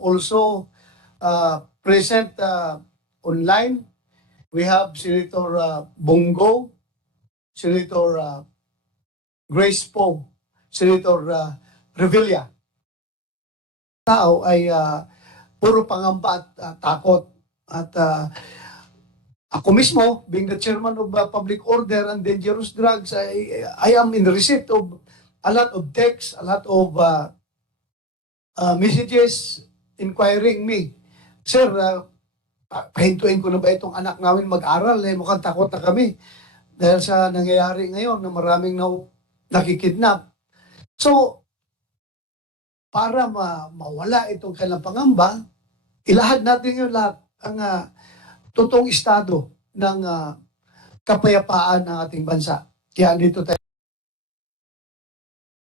also present online. We have Senator Bongo, Senator Grace Poe, Senator Revilla. Tao ay puro pangamba at takot. At ako mismo, being the chairman of Public Order and Dangerous Drugs, I am in receipt of a lot of texts, a lot of messages inquiring me, Sir, pahintuin ko na ba itong anak namin mag-aral? Mukhang takot na kami dahil sa nangyayari ngayon na maraming nakikidnap. So, para mawala itong kanilang pangamba, ilahad natin yung lahat ang totoong estado ng kapayapaan ng ating bansa. Kaya dito tayo.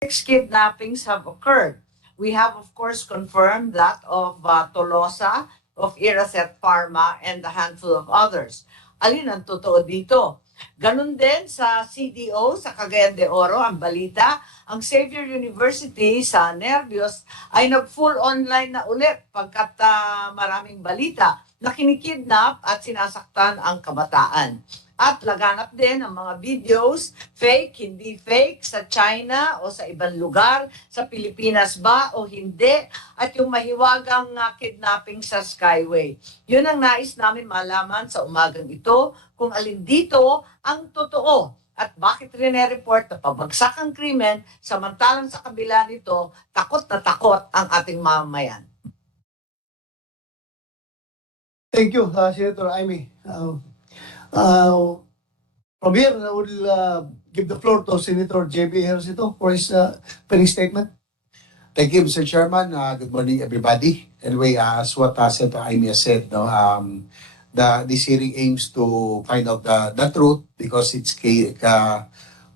6 kidnappings have occurred. We have, of course, confirmed that of Tolosa, of Iraset Pharma, and a handful of others. Alin ang totoo dito? Ganun din sa CDO, sa Cagayan de Oro, ang balita, ang Xavier University sa Nervios ay nag-full online na ulit pagkat maraming balita na kinikidnap at sinasaktan ang kabataan. At laganap din ang mga videos, fake, hindi fake, sa China o sa ibang lugar, sa Pilipinas ba o hindi, at yung mahiwagang kidnapping sa Skyway. Yun ang nais namin malaman sa umagang ito, kung alin dito ang totoo at bakit rin-report na pabagsak ang krimen, samantalang sa kabila nito, takot na takot ang ating mamamayan. Thank you, Senator Amy. From here, I will give the floor to Senator J.B. Ejercito for his opening statement. Thank you, Mr. Chairman. Good morning, everybody. Anyway, as what Senator Amy has said, this hearing aims to find out the truth because it's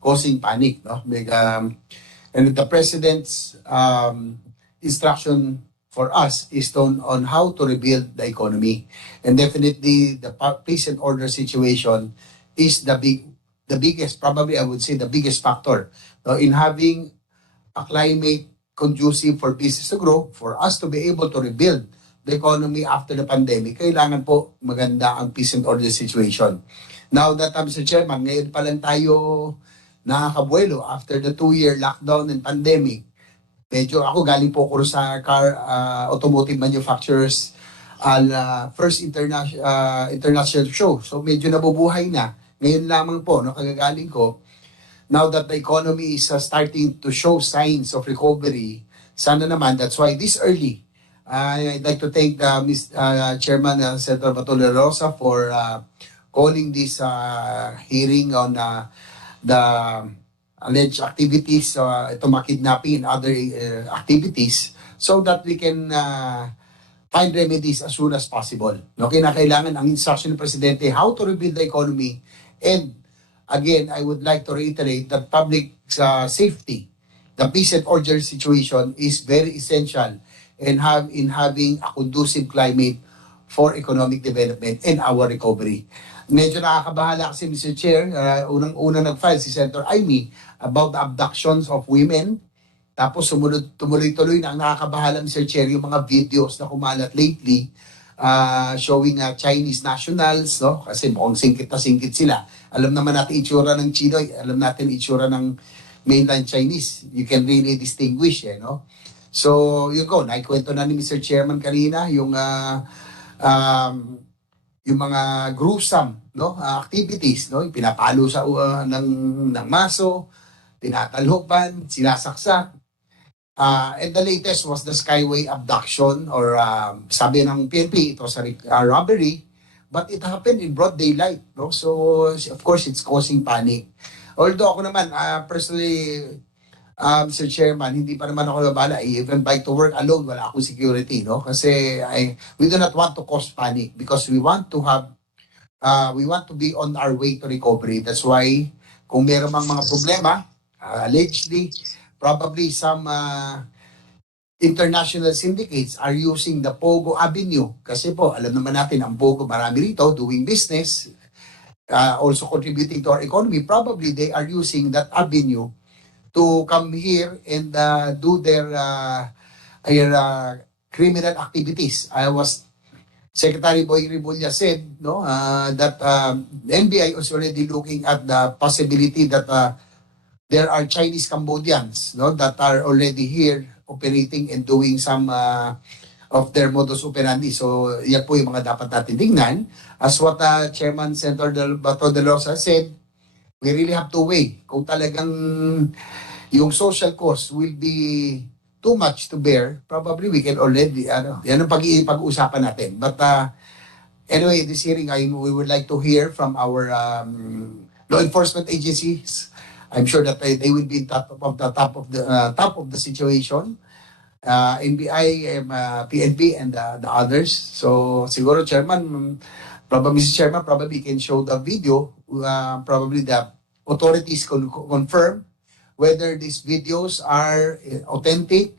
causing panic. No? And the President's instruction for us is on how to rebuild the economy. And definitely, the peace and order situation is the biggest, probably I would say the biggest factor in having a climate conducive for business to grow, for us to be able to rebuild the economy after the pandemic. Kailangan po maganda ang peace and order situation. Now that, Mr. Chairman, ngayon pa lang tayo nakakabuelo after the 2-year lockdown and pandemic. Medyo ako galing po ako sa automotive manufacturers first international show. So medyo nabubuhay na. Ngayon lamang po, kagagaling ko, now that the economy is starting to show signs of recovery, sana naman, that's why this early, I'd like to thank Chairman Senator Batole Rosa for calling this hearing on the alleged activities, itong mga kidnapping and other activities, so that we can find remedies as soon as possible. No, kinakailangan ang instruction ng Presidente how to rebuild the economy. And again, I would like to reiterate that public safety, the peace and order situation is very essential in having a conducive climate for economic development and our recovery. Medyo nakakabahala kasi, Mr. Chair, unang-una nag-file si Senator Amy about the abductions of women. Tapos tumuloy-tuloy na ang nakakabahala, Mr. Chair, yung mga videos na kumalat lately showing Chinese nationals, no? Kasi mukhang singkit na singkit sila. Alam naman natin itsura ng Chinoy, alam natin itsura ng mainland Chinese. You can really distinguish, no? So, yun ko, naikwento na ni Mr. Chairman kanina yung mga gruesome activities, yung pinapalo sa ng maso, tinatalhopan, sinasaksak. And the latest was the Skyway abduction or sabi ng PNP, it was a robbery, but it happened in broad daylight. No? So, of course, it's causing panic. Although ako naman, personally, Mr. Chairman, hindi pa naman ako nabala. I even bike to work alone, wala akong security, no? Kasi we do not want to cause panic because we want to be on our way to recovery. That's why, kung meron mang mga problema, allegedly, probably some international syndicates are using the Pogo Avenue. Kasi po, alam naman natin, ang Pogo, marami rito doing business, also contributing to our economy. Probably they are using that avenue to come here and do their criminal activities. Secretary Boy Rimulya said that the NBI is already looking at the possibility that there are Chinese Cambodians that are already here operating and doing some of their modus operandi. So yan po yung mga dapat natin tingnan. As what Chairman Senator Bato de Rosa said, we really have to weigh kung talagang yung social cost will be too much to bear. Probably we can already, yan ang pag-uusapan natin. But anyway, this hearing, we would like to hear from our law enforcement agencies. I'm sure that they will be top of the situation. NBI, PNP, and the others. So siguro, Chairman, Mr. Chairman, probably can show the video. Probably the authorities confirm whether these videos are authentic.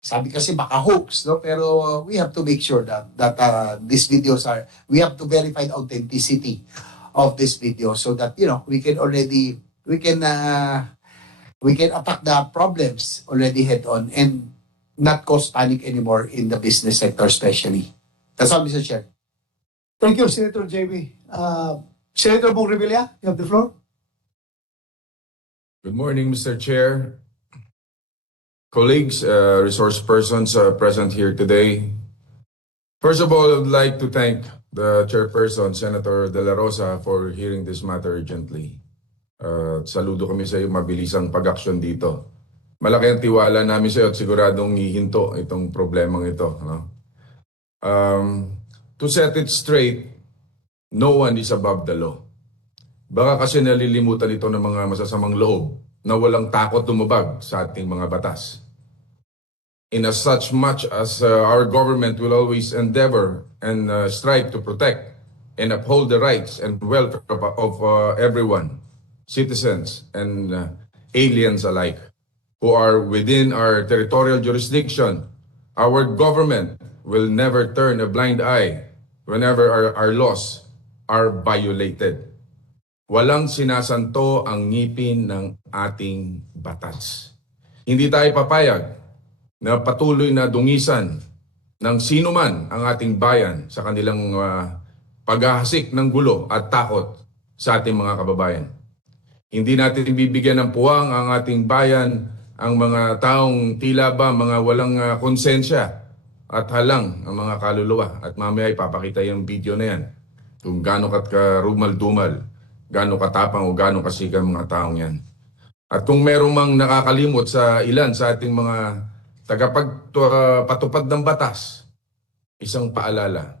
Sabi kasi baka hoax, no? Pero we have to make sure that these videos we have to verify the authenticity of this video so that we can attack the problems already head on and not cause panic anymore in the business sector especially. That's all, Mr. Chair. Thank you, Senator JB. Senator Bong Revilla, you have the floor. Good morning, Mr. Chair, colleagues, resource persons present here today. First of all, I would like to thank the chairperson, Senator De La Rosa, for hearing this matter urgently. Saludo kami sa iyo, mabilisang pag-action dito. Malaki ang tiwala namin sa iyo at siguradong hihinto itong problemang ito. No? To set it straight, no one is above the law. Baka kasi nalilimutan ito ng mga masasamang loob na walang takot lumabag sa ating mga batas. In as such much as our government will always endeavor and strive to protect and uphold the rights and welfare of everyone, citizens and aliens alike, who are within our territorial jurisdiction, our government will never turn a blind eye whenever our laws are violated. Walang sinasanto ang ngipin ng ating batas. Hindi tayo papayag na patuloy na dungisan ng sino man ang ating bayan sa kanilang paghahasik ng gulo at takot sa ating mga kababayan. Hindi natin bibigyan ng puwang ang ating bayan, ang mga taong tila ba mga walang konsensya at halang ang mga kaluluwa. At mamaya ipapakita yung video na yan kung gaano karumal-dumal, gaano katapang o gaano kasigang mga taong yan. At kung merong mang nakakalimot sa ilan sa ating mga tagapagpatupad ng batas, isang paalala,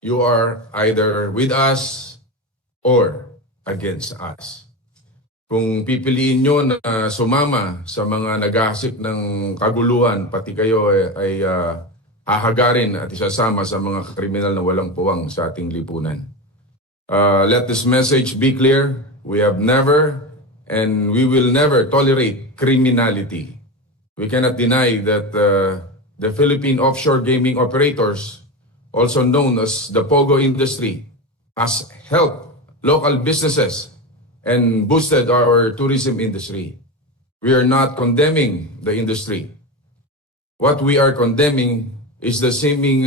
you are either with us or against us. Kung pipiliin nyo na sumama sa mga naghahasik ng kaguluhan, pati kayo ay hahagarin at isasama sa mga kriminal na walang puwang sa ating lipunan. Let this message be clear. We have never and we will never tolerate criminality. We cannot deny that the Philippine offshore gaming operators, also known as the Pogo industry, has helped local businesses and boosted our tourism industry. We are not condemning the industry. What we are condemning is the seeming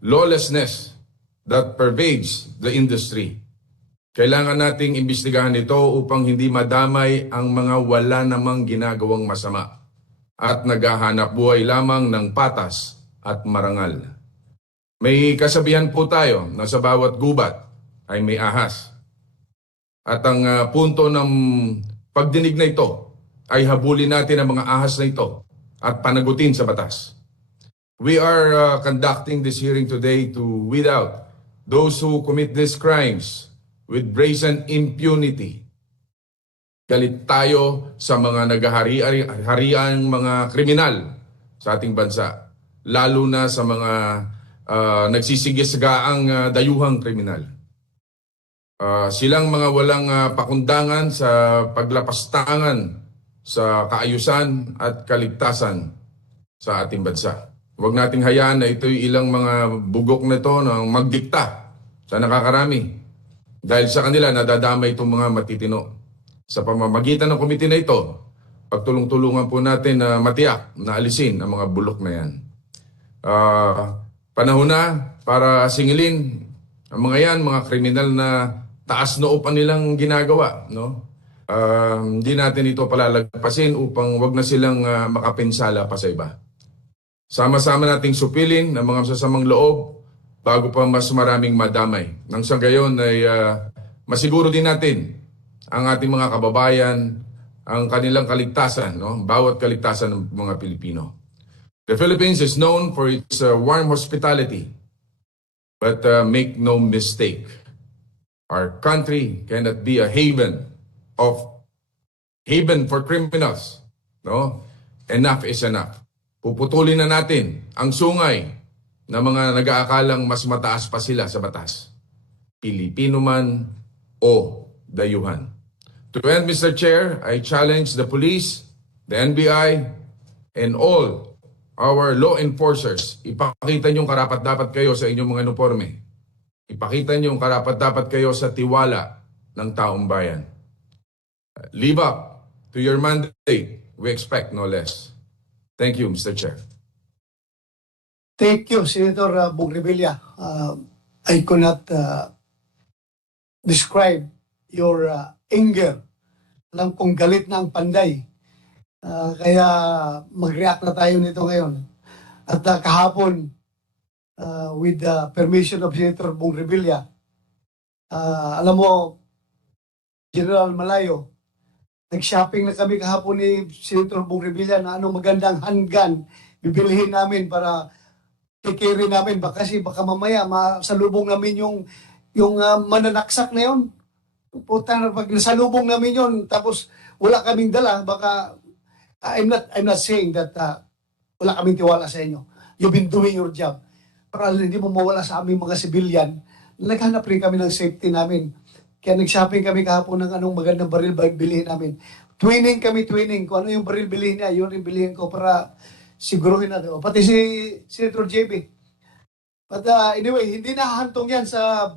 lawlessness that pervades the industry. Kailangan nating imbestigahan ito upang hindi madamay ang mga wala namang ginagawang masama at naghahanap buhay lamang ng patas at marangal. May kasabihan po tayo na sa bawat gubat ay may ahas. At ang punto ng pagdinig na ito ay habulin natin ang mga ahas na ito at panagutin sa batas. We are conducting this hearing today to weed out those who commit these crimes with brazen impunity. Galit tayo sa mga naghahariang mga kriminal sa ating bansa, lalo na sa mga nagsisigisgaang dayuhang kriminal. Silang mga walang pakundangan sa paglapastangan sa kaayusan at kaligtasan sa ating bansa. Huwag nating hayaan na ito'y ilang mga bugok na ito na magdikta sa nakakarami. Dahil sa kanila, nadadamay itong mga matitino. Sa pamamagitan ng komite na ito, pagtulong-tulungan po natin na matiyak na alisin ang mga bulok na yan. Panahon na para singilin ang mga yan, mga kriminal na taas noo pa nilang ginagawa, no? Hindi natin ito palalagpasin upang wag na silang makapinsala pa sa iba. Sama-sama nating supilin ang mga masasamang loob bago pa mas maraming madamay. Nang sa gayon ay masiguro din natin ang ating mga kababayan, ang kanilang kaligtasan, no? Bawat kaligtasan ng mga Pilipino. The Philippines is known for its warm hospitality. But make no mistake, our country cannot be a haven for criminals. No? Enough is enough. Puputulin na natin ang sungay na mga nag-aakalang mas mataas pa sila sa batas. Pilipino man o dayuhan. To end, Mr. Chair, I challenge the police, the NBI, and all our law enforcers, ipakita niyong karapat-dapat kayo sa inyong mga uniforme. Ipakita niyong karapat-dapat kayo sa tiwala ng taong bayan. Live up to your mandate. We expect no less. Thank you, Mr. Chair. Thank you, Senator Bong Revilla. I could not describe your anger. Alam kong galit na ang panday. Kaya mag-react na tayo nito ngayon. At kahapon, with the permission of Senator Bong Revilla, alam mo, General Malayo, nag-shopping na kami kahapon ni Senator Bong Revilla na anong magandang handgun bibilihin namin para i-carry namin. Kasi baka mamaya masalubong namin yung mananaksak na yun. Puta na, pag nasalubong namin yun, tapos wala kaming dala, baka I'm not saying that wala kaming tiwala sa inyo. You've been doing your job. Para hindi mo mawala sa aming mga civilian, naghanap rin kami ng safety namin. Kaya nag-shopping kami kahapon ng anong magandang baril bilhin namin. Twinning. Kung ano yung baril bilhin niya, yun rin bilhin ko para siguruhin natin. O, pati si Senator JB. But anyway, hindi nahahantong yan sa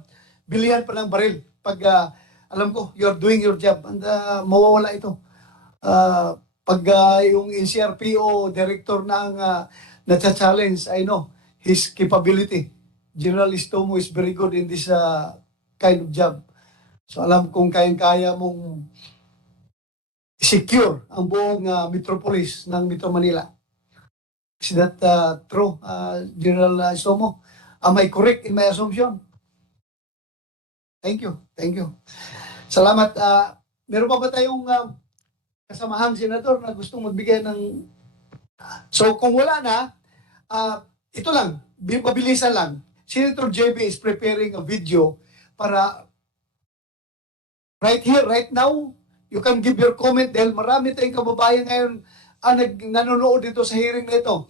bilihan pa ng baril. Pag alam ko, you're doing your job and mawawala ito. Pag yung NCRPO director na ang nata-challenge, I know his capability. General Istomo is very good in this kind of job. So alam kong kayang-kaya mong secure ang buong metropolis ng Metro Manila. Is that true, General Istomo? Am I correct in my assumption? Thank you. Salamat. Meron pa ba tayong kasamahang senador na gustong magbigay ng... So kung wala na, ito lang, mabilisan lang. Senator JB is preparing a video para right here, right now, you can give your comment dahil marami tayong kababayan ngayon nanonood dito sa hearing na ito.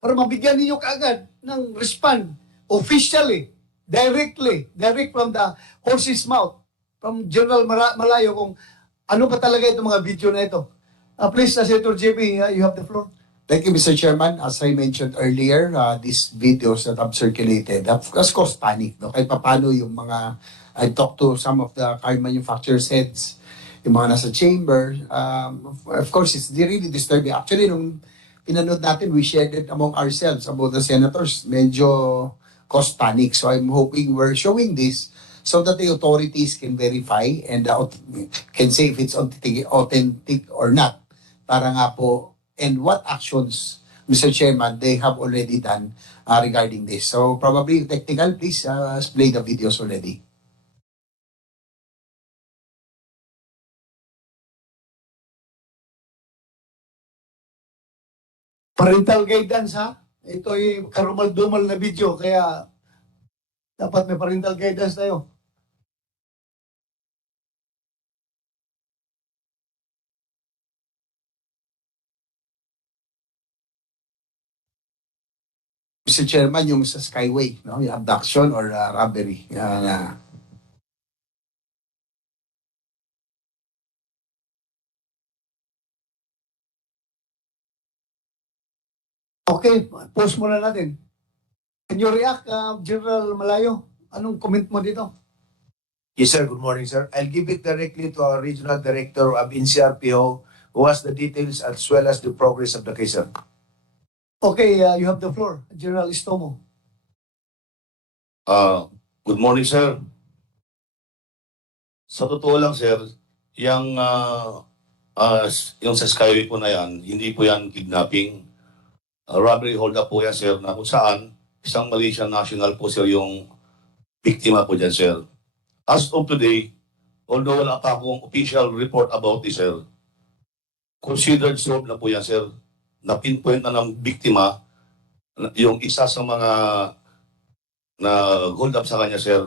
Para mabigyan ninyo kaagad ng respond officially, direct from the horse's mouth, from General Malayo kung ano ba talaga itong mga video na ito? Please, Senator JB, you have the floor. Thank you, Mr. Chairman. As I mentioned earlier, these videos that have circulated have caused panic. No? Kahit paano yung mga, I talked to some of the car manufacturers' heads, yung mga nasa chamber. Of course, it's really disturbing. Actually, nung pinanood natin, we shared it among ourselves about the senators. Medyo caused panic. So I'm hoping we're showing this so that the authorities can verify and can say if it's authentic or not. Para nga po, and what actions, Mr. Chairman, they have already done regarding this. So probably technical, please play the videos already. Parental guidance, ha? Ito ay karumal-dumal na video, kaya dapat may parental guidance tayo. Mr. Chairman, yung sa Skyway, no? Yung abduction or robbery. Okay, post muna natin. Can you react, General Malayo? Anong comment mo dito? Yes, sir. Good morning, sir. I'll give it directly to our Regional Director of NCRPO who has the details as well as the progress of the case, sir. Okay, you have the floor, General Istomo. Good morning, sir. Sa totoo lang, sir, yung sa Skyway po na yan, hindi po yan kidnapping. Robbery hold up po yan, sir, na kung saan isang Malaysian national po, sir, yung biktima po dyan, sir. As of today, although wala pa akong official report about this, sir, considered solved na po yan, sir. Na-pinpoint na ng biktima yung isa sa mga na hold up sa kanya, sir.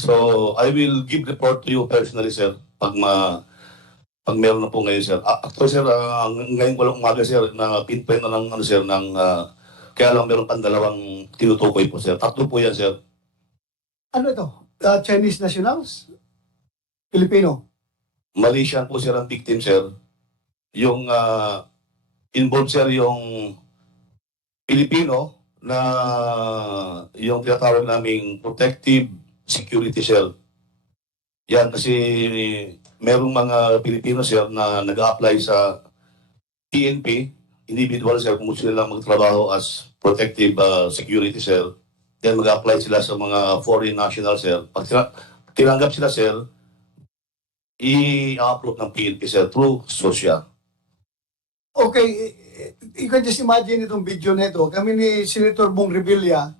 So, I will give report to you personally, sir, pag meron na po ngayon, sir. Actually, sir, ngayon ko lang umaga, sir, na pinpoint na ng, ano, sir, kaya lang meron pang dalawang tinutukoy po, sir. Tatlo po yan, sir. Ano ito? Chinese nationals? Filipino? Malaysian po, sir, ang victim, sir. Yung involved, sir, yung Pilipino na yung tinatawag naming protective security, sir. Yan, kasi merong mga Pilipino, sir, na nag-a-apply sa PNP, individual, sir, kung gusto nilang magtrabaho as protective security, sir. Then mag-a-apply sila sa mga foreign national, sir. Pag tinanggap sila, sir, i-upload ng PNP, sir, through social. Okay, you can just imagine itong video na ito. Kami ni Senator Bong Revilla,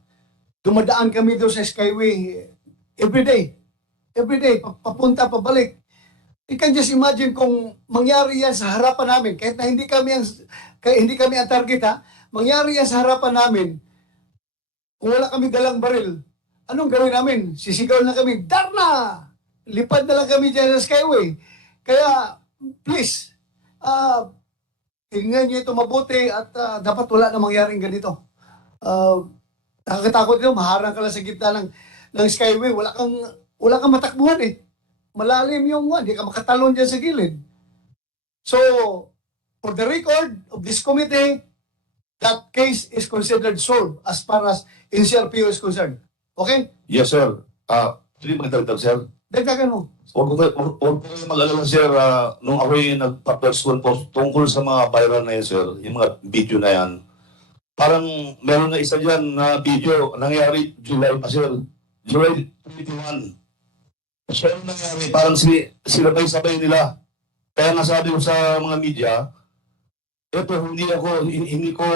dumadaan kami doon sa Skyway every day. Every day, papunta, pabalik. You can just imagine kung mangyari yan sa harapan namin, kahit na hindi kami ang target, ha, mangyari yan sa harapan namin, kung wala kami dalang baril, anong gawin namin? Sisigaw na kami, Darna! Lipad na lang kami dyan sa Skyway. Kaya, please, tingnan niyo ito mabuti at dapat wala na mangyaring ganito. Nakakatakot ito, maharang ka lang sa gitna ng Skyway, wala kang matakbuhan eh. Malalim yung hindi ka makatalon dyan sa gilid. So, for the record of this committee, that case is considered solved as far as NCRPO is concerned. Okay? Yes, sir. Actually, magdagdag, sir. Dagdagan mo. Huwag ko mag-alala, sir, nung ako'y nagpa-press con po tungkol sa mga viral na yan, sir, yung mga video na yan, parang meron na isa dyan na video, nangyari July pa, sir. July 21. So, yung nangyari, parang sinabay-sabay nila. Kaya nasabi ko sa mga media, ito, hindi ko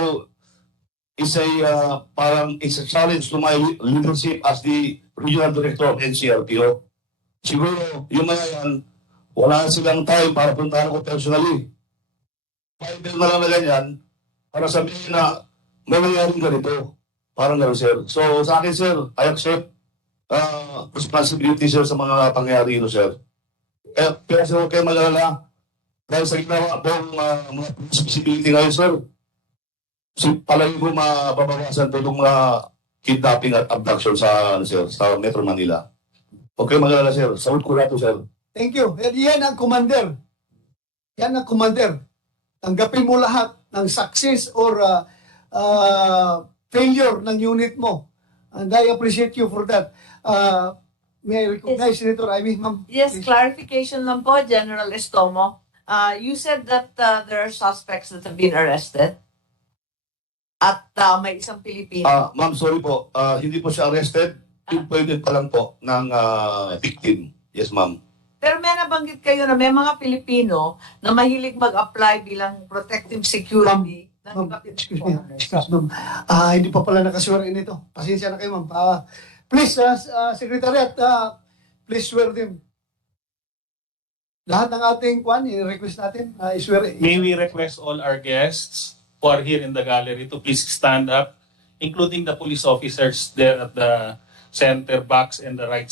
parang it's a challenge to my leadership as the regional director of NCRPO. Siguro, yung mga yan, wala silang time para puntahan ko personally. Finder na lang na ganyan, para sabihin na may nangyaring ganito. Parang gano'n, sir. So, sa akin, sir, I accept responsibility, sir, sa mga pangyayari ito, sir. Pero, sir, huwag kayo mag-alala. Dahil sa ginawa pong mga responsibility ngayon, sir, palagi ko mababawasan po itong mga kidnapping at abduction sa Metro Manila. Huwag kayo mag-alala, sir. Saud ko na ito, sir. Thank you. Yan ang commander. Yan ang commander. Tanggapin mo lahat ng success or failure ng unit mo. And I appreciate you for that. May I recognize, Senator Amy, ma'am? Yes, Please. clarification lang po, General Estomo. You said that there are suspects that have been arrested at may isang Pilipino. Ma'am, sorry po. Hindi po siya arrested. Pinpointed pa lang po ng victim. Yes, ma'am. Pero may nabanggit kayo na may mga Pilipino na mahilig mag-apply bilang protective security. Ma'am, excuse me, ma'am. Hindi pa pala nakaswear in ito. Pasensya na kayo, ma'am. Please, Secretariat, please swear them. Lahat ng ating i-request natin, i-swear. May we request all our guests who are here in the gallery to please stand up, including the police officers there at the center box and the right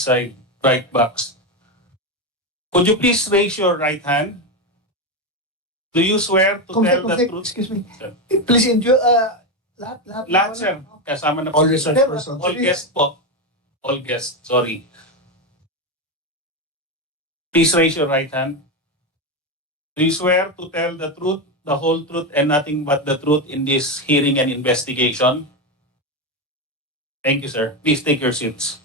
box. Could you please raise your right hand? Do you swear to tell the truth? Excuse me. Sir. Please enjoy, lahat. Lahat, sir. Kasama na po. All research Sir, persons. All guests po. All guests, sorry. Please raise your right hand. Do you swear to tell the truth, the whole truth, and nothing but the truth in this hearing and investigation? Thank you, sir. Please take your seats.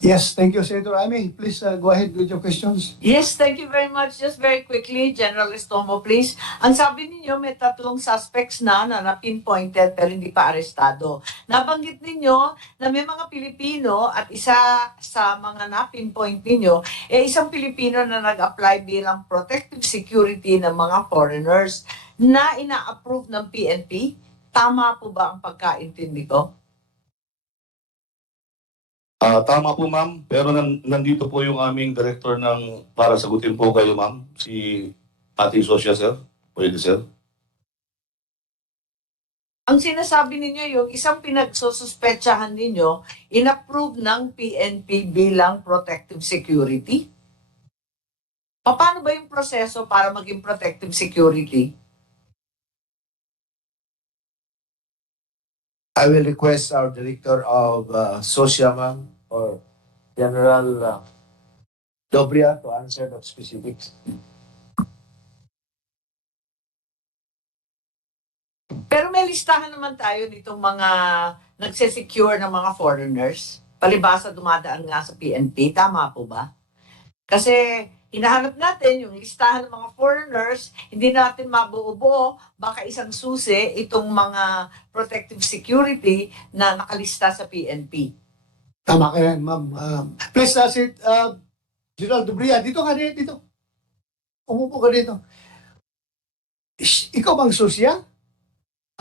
Yes, thank you, Senator Amy. Please go ahead with your questions. Yes, thank you very much. Just very quickly, General Estomo, please. Ang sabi ninyo, may 3 suspects na pinpointed pero hindi pa arestado. Nabanggit ninyo na may mga Pilipino at isa sa mga na-pinpoint ninyo, isang Pilipino na nag-apply bilang protective security ng mga foreigners na ina-approve ng PNP. Tama po ba ang pagkaintindi ko? Tama po ma'am, pero nandito po yung aming director ng para sagutin po kayo ma'am, si ating social sir. Pwede sir. Ang sinasabi ninyo, yung isang pinagsususpetsahan ninyo, in-approve ng PNP bilang protective security? Paano ba yung proseso para maging protective security? I will request our Director of Social, ma'am, or General Dobria to answer the specifics. Pero may listahan naman tayo nitong mga nagsesecure ng mga foreigners. Palibasa dumadaan nga sa PNP. Tama po ba? Kasi hinahanap natin yung listahan ng mga foreigners, hindi natin mabuo-buo, baka isang susi itong mga protective security na nakalista sa PNP. Tama ka yan, ma'am. Please, General Dubria, dito ka rin, dito. Umupo ka dito. Ikaw bang susya?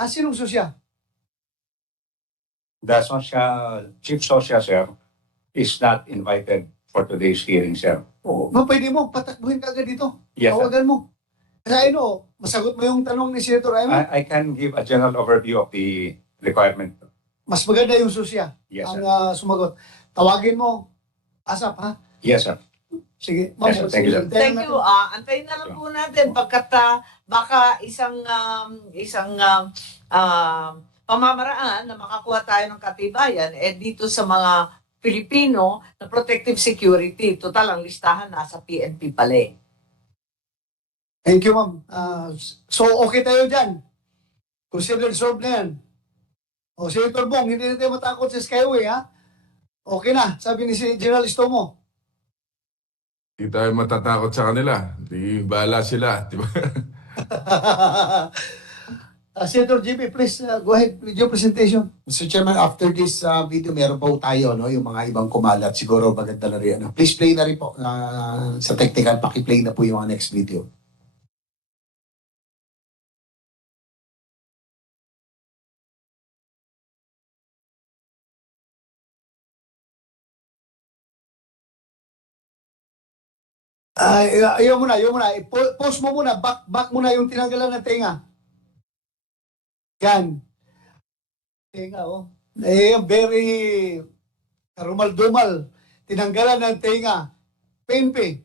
Sinong susya? The social, chief social, sir, is not invited for today's hearing, sir. Oo. Pwede mo, patakbuhin ka agad dito. Yes, sir. Tawagan mo. Kasi masagot mo yung tanong ni Senator Ayman. I can give a general overview of the requirement. Mas maganda yung susya Yes, ang sir. sumagot. Tawagin mo. ASAP, ha? Yes, sir. Sige. Yes, sir. Thank you, sir. Thank you. Antayin na lang po natin pagkat baka isang pamamaraan na makakuha tayo ng katibayan dito sa mga Pilipino na protective security. Total, ang listahan nasa PNP pala eh. Thank you, ma'am. So, okay tayo dyan. Consider solved na yan. O, Senator Bong, hindi na tayo matakot sa Skyway, ha? Okay na, sabi ni si General Estomo. Hindi tayo matatakot sa kanila. Di bahala sila, di ba? Senator JB, please go ahead with your presentation. Mr. Chairman, after this video, meron pa po tayo, no, yung mga ibang kumalat. Siguro maganda na rin. Please play na rin po sa technical. Paki-play na po yung mga next video. Ayaw mo na. Post mo muna, back muna yung tinanggalan ng tenga. Yan. Tenga, oh. Very karumal-dumal. Tinanggalan ng tenga. PNP,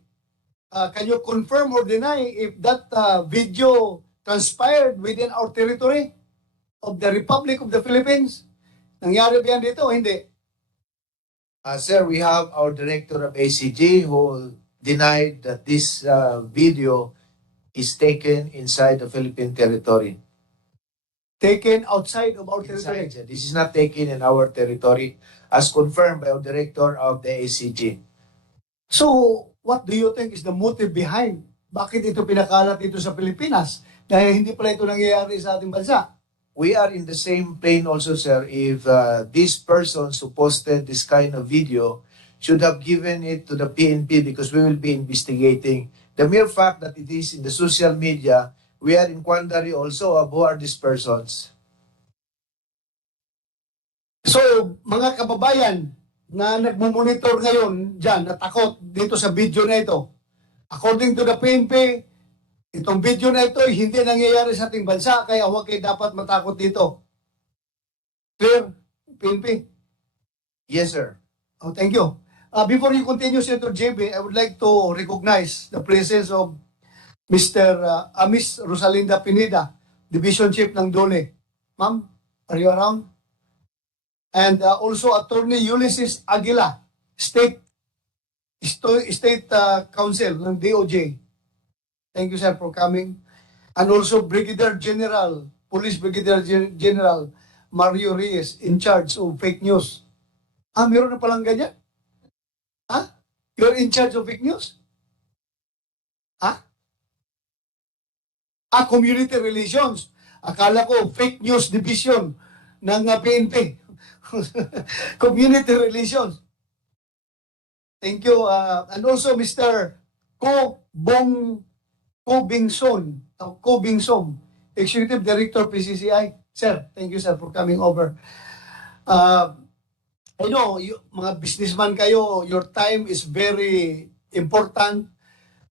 can you confirm or deny if that video transpired within our territory of the Republic of the Philippines? Nangyari ba yan dito o hindi? Sir, we have our Director of ACG who denied that this video is taken inside the Philippine territory. Taken outside of our territory. Inside, sir. This is not taken in our territory as confirmed by our Director of the ACG. So, what do you think is the motive behind? Bakit ito pinakalat dito sa Pilipinas? Dahil hindi pala ito nangyayari sa ating bansa. We are in the same plane also, sir, if these persons who posted this kind of video should have given it to the PNP because we will be investigating. The mere fact that it is in the social media, we are in quandary also of who are these persons. So, mga kababayan na nagmumonitor ngayon dyan, natakot dito sa video na ito, according to the PNP, itong video na ito ay hindi nangyayari sa ating bansa, kaya huwag kayo dapat matakot dito. Clear, PNP? Yes, sir. Oh, thank you. Before you continue, Senator JB, I would like to recognize the presence of Miss Rosalinda Pineda, Division Chief ng Dole. Ma'am, are you around? And also Attorney Ulysses Aguila, State Counsel ng DOJ. Thank you, sir, for coming. And also Brigadier General, Police Brigadier General Mario Reyes, in charge of fake news. Meron na palang ganyan? You're in charge of fake news? Ha? Community relations. Akala ko fake news division ng PNP. Community relations. Thank you. And also Mr. Ko Bingson, Executive Director PCCI. Sir, thank you sir for coming over. I know, mga businessman kayo, your time is very important.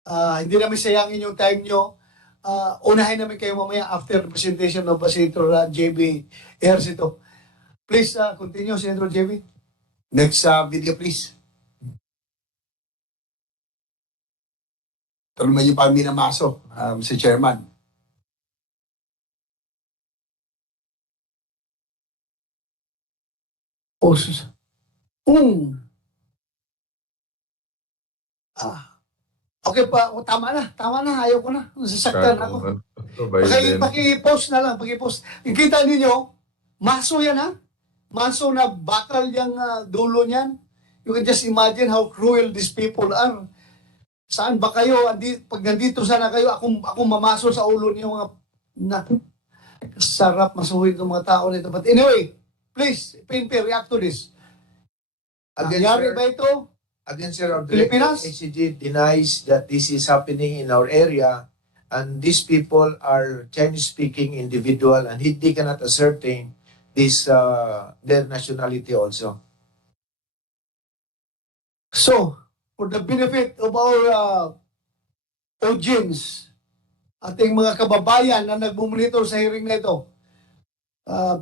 Hindi namin sayangin yung time nyo. Unahin namin kayo mamaya after the presentation of Senator JB Ejercito. Please continue, Senator JB. Next video, please. Ito naman yung paminamaso, Mr. Chairman. Sus. Okay pa, tama na, ayaw ko na. Nasasaktan ako. Paki-post na lang, paki-post. Ikita ninyo, maso yan ha? Maso na bakal yung dulo niyan. You can just imagine how cruel these people are. Saan ba kayo? Pag nandito sana kayo, ako mamaso sa ulo niyo mga sarap masuhin ng mga tao nito. But anyway, please, PNP, react to this. Nangyari ba ito? Again, sir, our Pilipinas? HCG denies that this is happening in our area, and these people are Chinese-speaking individual, and they cannot ascertain this their nationality also. So, for the benefit of our audience, ating mga kababayan na nagmumonitor sa hearing na ito,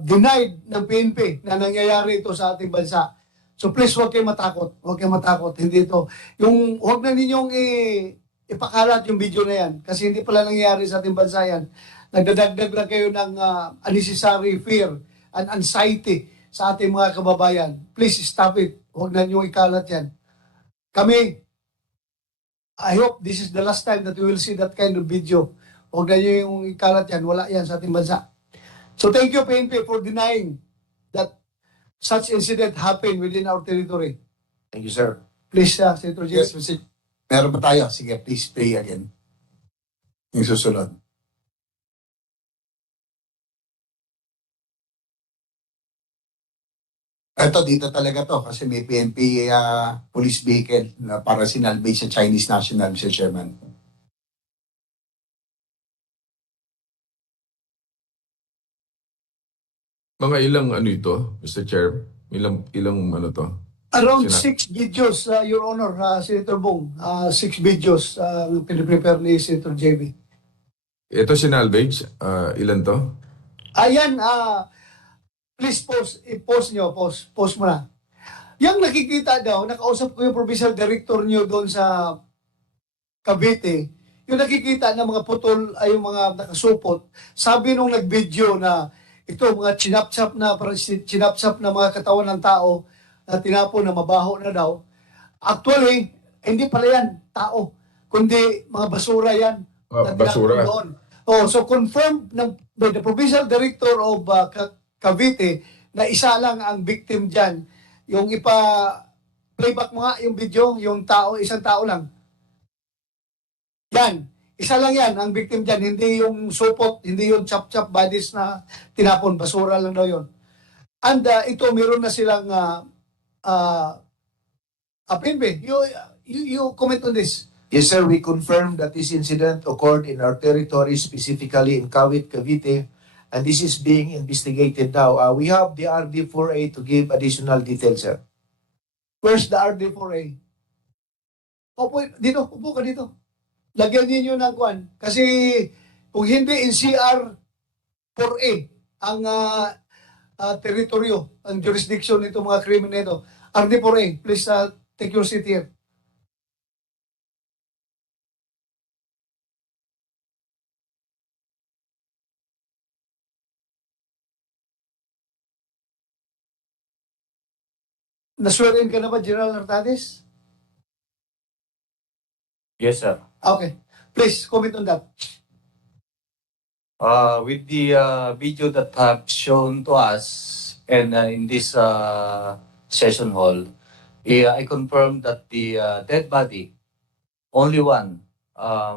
denied ng PNP na nangyayari ito sa ating bansa. So please, huwag kayong matakot. Huwag kayong matakot. Hindi ito. Huwag na ninyong ipakalat yung video na yan. Kasi hindi pala nangyayari sa ating bansa yan. Nagdadagdag lang kayo ng unnecessary fear and anxiety sa ating mga kababayan. Please stop it. Huwag na ninyong ikalat yan. Kami, I hope this is the last time that we will see that kind of video. Huwag na ninyong ikalat yan. Wala yan sa ating bansa. So thank you, PNP, for denying that such incident happened within our territory. Thank you, sir. Please, Senator Jay. Yes, Mr. Meron ba tayo? Sige, please play again. Yung susunod. Ito, dito talaga to kasi may PNP police vehicle na para sinalvage sa Chinese national, Mr. Chairman. Mga ilang ano ito, Mr. Chair? Ilang ano to? Around 6 videos, Your Honor, Senator Bong. 6 videos piniprepare ni Senator JB. Ito sinalvage, ilan to? Ayan, please i-post nyo, post mo na. Yang nakikita daw, nakausap ko yung provincial director nyo doon sa Cavite, yung nakikita ng mga putol ay yung mga nakasupot. Sabi nung nag-video na ito, mga chinapsap na mga katawan ng tao na tinapon na mabaho na daw. Actually, hindi pala yan tao, kundi mga basura yan. Na Basura. doon. So confirmed by the provincial director of Cavite na isa lang ang victim dyan. Yung playback mo nga yung video, yung tao, isang tao lang. Yan. Isa lang yan, ang victim dyan. Hindi yung supot, hindi yung chop-chop bodies na tinapon. Basura lang daw yun. And ito, meron na silang PNP. You comment on this. Yes, sir. We confirm that this incident occurred in our territory, specifically in Cavite, and this is being investigated now. We have the RD4A to give additional details, sir. Where's the RD4A? Upo ka dito. Lagyan ninyo ng kwan. Kasi kung hindi in CR4A ang teritoryo, ang jurisdiction nito mga krimen nito. RD4A, please take your seat here. Naswear in ka na ba, General Nartades? Yes, sir. Okay. Please, comment on that. With the video that have shown to us and in this session hall, Yeah, I confirm that the dead body, only one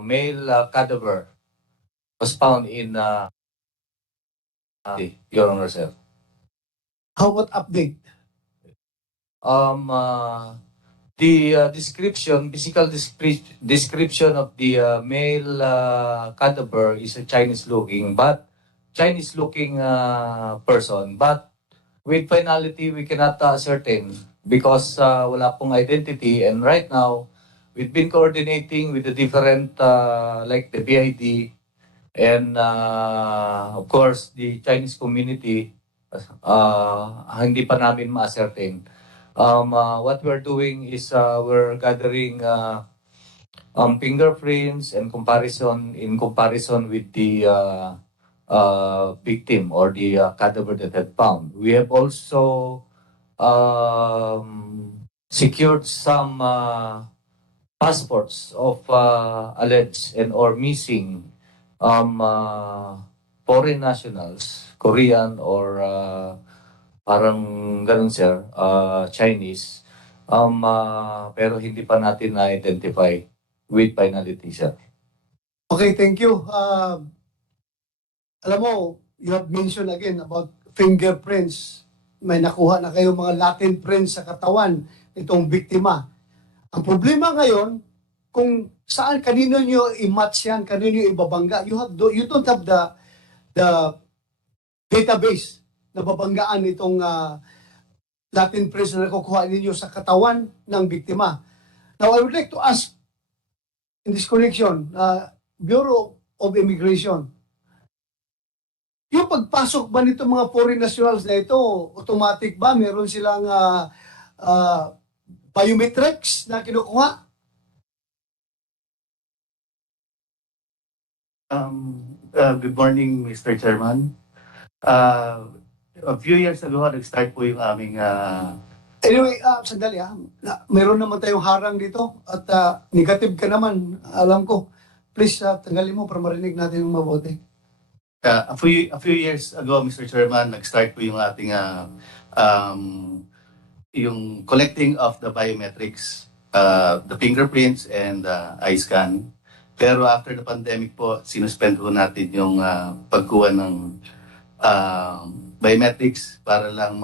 male cadaver, was found in Your Honor, sir. How about update? Um, uh, the description of the male cadaver is a Chinese-looking person. But with finality, we cannot ascertain because wala pong identity. And right now, we've been coordinating with the different, like the BID and of course the Chinese community. Hindi pa namin ma-ascertain. What we're doing is we're gathering fingerprints and comparison with the victim or the cadaver that had found. We have also secured some passports of alleged and or missing foreign nationals, Korean or parang ganun sir, Chinese. Pero hindi pa natin na-identify with finality, sir. Okay, thank you. Alam mo, you have mentioned again about fingerprints. May nakuha na kayo mga Latin prints sa katawan nitong biktima. Ang problema ngayon, kung saan kanino nyo i-match yan, kanino nyo ibabangga, you don't have the database na babanggaan itong Latin prints na nakukuha ninyo sa katawan ng biktima. Now, I would like to ask in this connection, Bureau of Immigration, yung pagpasok ba nito mga foreign nationals na ito, automatic ba? Meron silang biometrics na kinukuha? Good morning, Mr. Chairman. A few years ago, nag-start po yung aming Anyway, sandali meron naman tayong harang dito at negative ka naman, alam ko. Please, tanggalin mo para marinig natin yung mabuti. a few years ago, Mr. Chairman, nag-start po yung ating yung collecting of the biometrics, the fingerprints and eye scan. Pero after the pandemic po, sinuspend po natin yung pagkuha ng biometrics para lang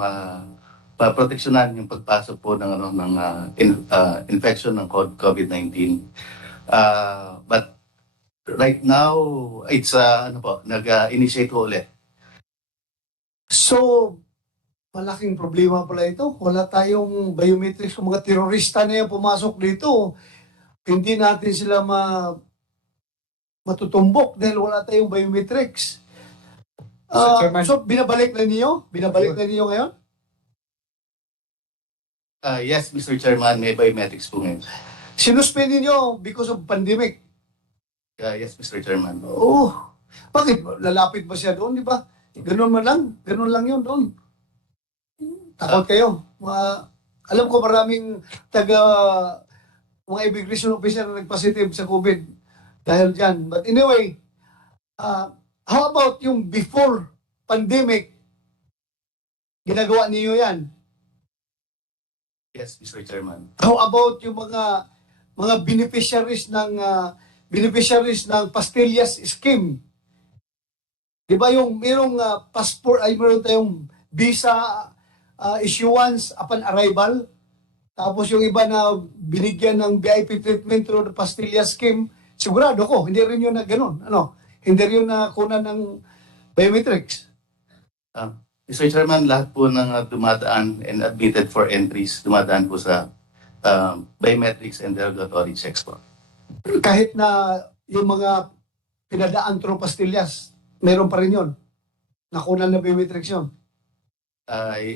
proteksyonan yung pagpasok po ng infection ng COVID-19. But right now, it's nag-initiate po ulit. So, malaking problema pala ito. Wala tayong biometrics kung mga terorista na yung pumasok dito. Hindi natin sila matutumbok dahil wala tayong biometrics. So, binabalik na niyo? Binabalik na niyo ngayon? Yes, Mr. Chairman, may biometrics po ngayon. Sinuspend niyo because of pandemic? Yes, Mr. Chairman. Oo. Bakit? Lalapit ba siya doon, di ba? Ganun man lang. Ganun lang yun doon. Takot kayo. Alam ko maraming mga immigration officer na nag-positive sa COVID dahil dyan. But anyway, how about yung before pandemic, ginagawa niyo yan? Yes, Mr. Chairman. How about yung mga beneficiaries ng pastillas scheme? Di ba yung mayroong passport, ay mayroon tayong visa issuance upon arrival, tapos yung iba na binigyan ng VIP treatment through the pastillas scheme, sigurado ko, hindi rin yun na ganun. Hindi rin yun na kunan ng biometrics. Mr. Chairman, lahat po ng dumadaan and admitted for entries, dumadaan po sa biometrics and derogatory checks po. Kahit na yung mga pinadaan through pastillas, meron pa rin yun. Nakunan na biometrics yun.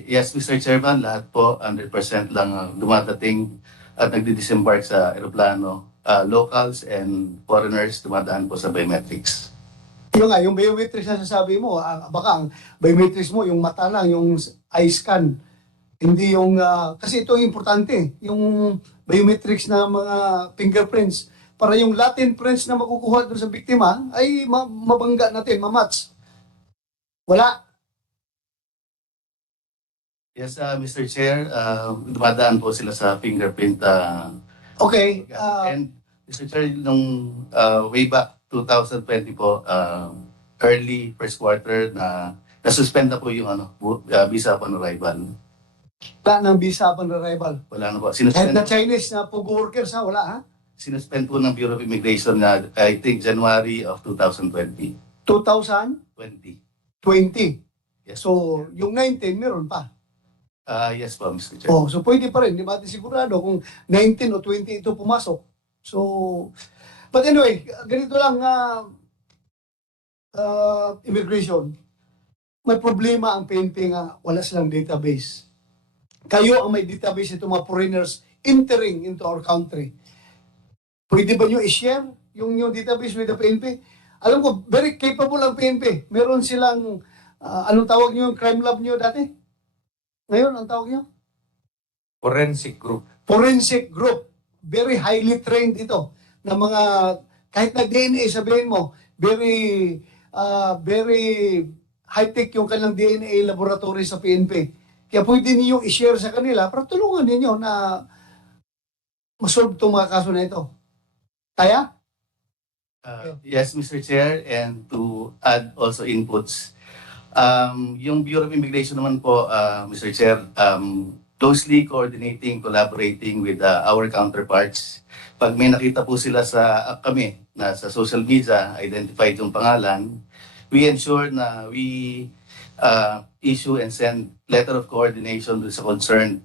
Yes, Mr. Chairman, lahat po 100% lang dumadating at nagdi-disembark sa aeroplano. Locals and foreigners dumadaan po sa biometrics. Yung biometrics na sasabi mo, baka ang biometrics mo, yung mata lang, yung eye scan. Hindi yung, kasi ito yung importante, yung biometrics na mga fingerprints. Para yung Latin prints na makukuha doon sa biktima, ay mabangga natin, mamatch. Wala. Yes, Mr. Chair, dumadaan po sila sa fingerprint. Okay, And Mr. Chair, nung way back 2020 po, early first quarter na nasuspend na po yung visa upon arrival. wala ng visa upon arrival. Wala na po. Kahit na Chinese na pug workers ha, wala ha? Sinuspend po ng Bureau of Immigration na I think January of 2020. 2020. 20. Yes. So, yung 19 meron pa. Yes po, Mr. Chair. Oh, so pwede pa rin, di ba? Sigurado kung 19 o 20 ito pumasok. So, but anyway, ganito lang immigration. May problema ang PNP nga wala silang database. Kayo ang may database itong mga foreigners entering into our country. Pwede ba nyo i-share yung database with the PNP? Alam ko, very capable ang PNP. Meron silang, anong tawag nyo yung crime lab nyo dati? Ngayon, ang tawag nyo? Forensic group. Forensic group. Very highly trained ito. Na mga, kahit na DNA, sabihin mo, very high-tech yung kanilang DNA laboratory sa PNP. Kaya pwede niyo i-share sa kanila para tulungan ninyo na masolve itong mga kaso na ito. Kaya? Yes, Mr. Chair, and to add also inputs, yung Bureau of Immigration naman po, Mr. Chair, closely coordinating, collaborating with our counterparts. Pag may nakita po sila kami na sa social media, identified yung pangalan, we ensure na we issue and send letter of coordination to sa concerned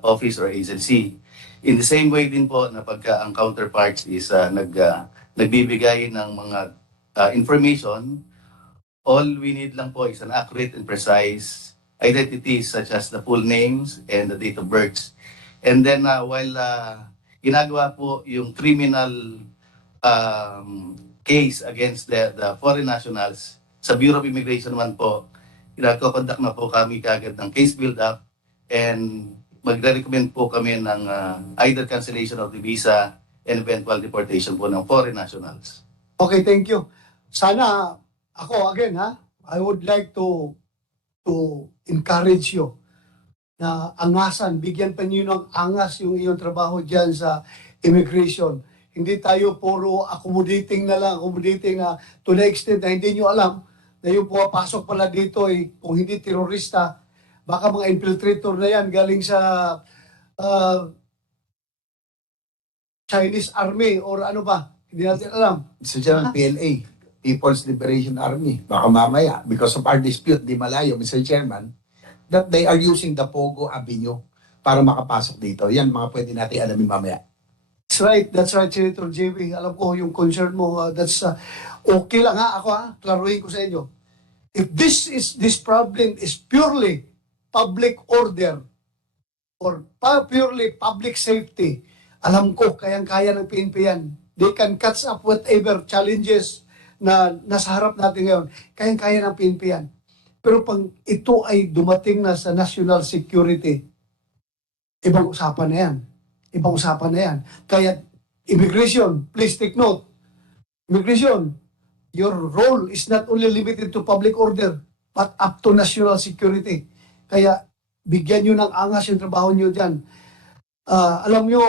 office or agency. In the same way din po na pagka ang counterparts is nagbibigay ng mga information, all we need lang po is an accurate and precise identities such as the full names and the date of birth. And then while ginagawa po yung criminal case against the foreign nationals, sa Bureau of Immigration naman po, nagko-conduct na po kami kagad ng case build-up and magre-recommend po kami ng either cancellation of the visa and eventual deportation po ng foreign nationals. Okay, thank you. Sana, ako again I would like to encourage you na angasan, bigyan pa niyo ng angas yung iyong trabaho dyan sa immigration. Hindi tayo puro accommodating na to the extent na hindi niyo alam na yung pumapasok pala dito kung hindi terorista, baka mga infiltrator na yan galing sa Chinese Army or ano ba, hindi natin alam. So dyan ang PLA, People's Liberation Army. Baka mamaya, because of our dispute, di malayo, Mr. Chairman, that they are using the Pogo Avenue para makapasok dito. Yan mga pwede natin alamin mamaya. That's right, Senator JB. Alam ko yung concern mo, that's okay lang ako klaruhin ko sa inyo. If this problem is purely public order or purely public safety, alam ko, kayang-kaya ng PNP yan. They can catch up whatever challenges na nasa harap natin ngayon. Kayang-kaya ng PNP yan. Pero pag ito ay dumating na sa national security, ibang usapan na yan. Ibang usapan na yan. Kaya immigration, please take note. Immigration, your role is not only limited to public order, but up to national security. Kaya bigyan nyo ng angas yung trabaho nyo dyan. Alam nyo,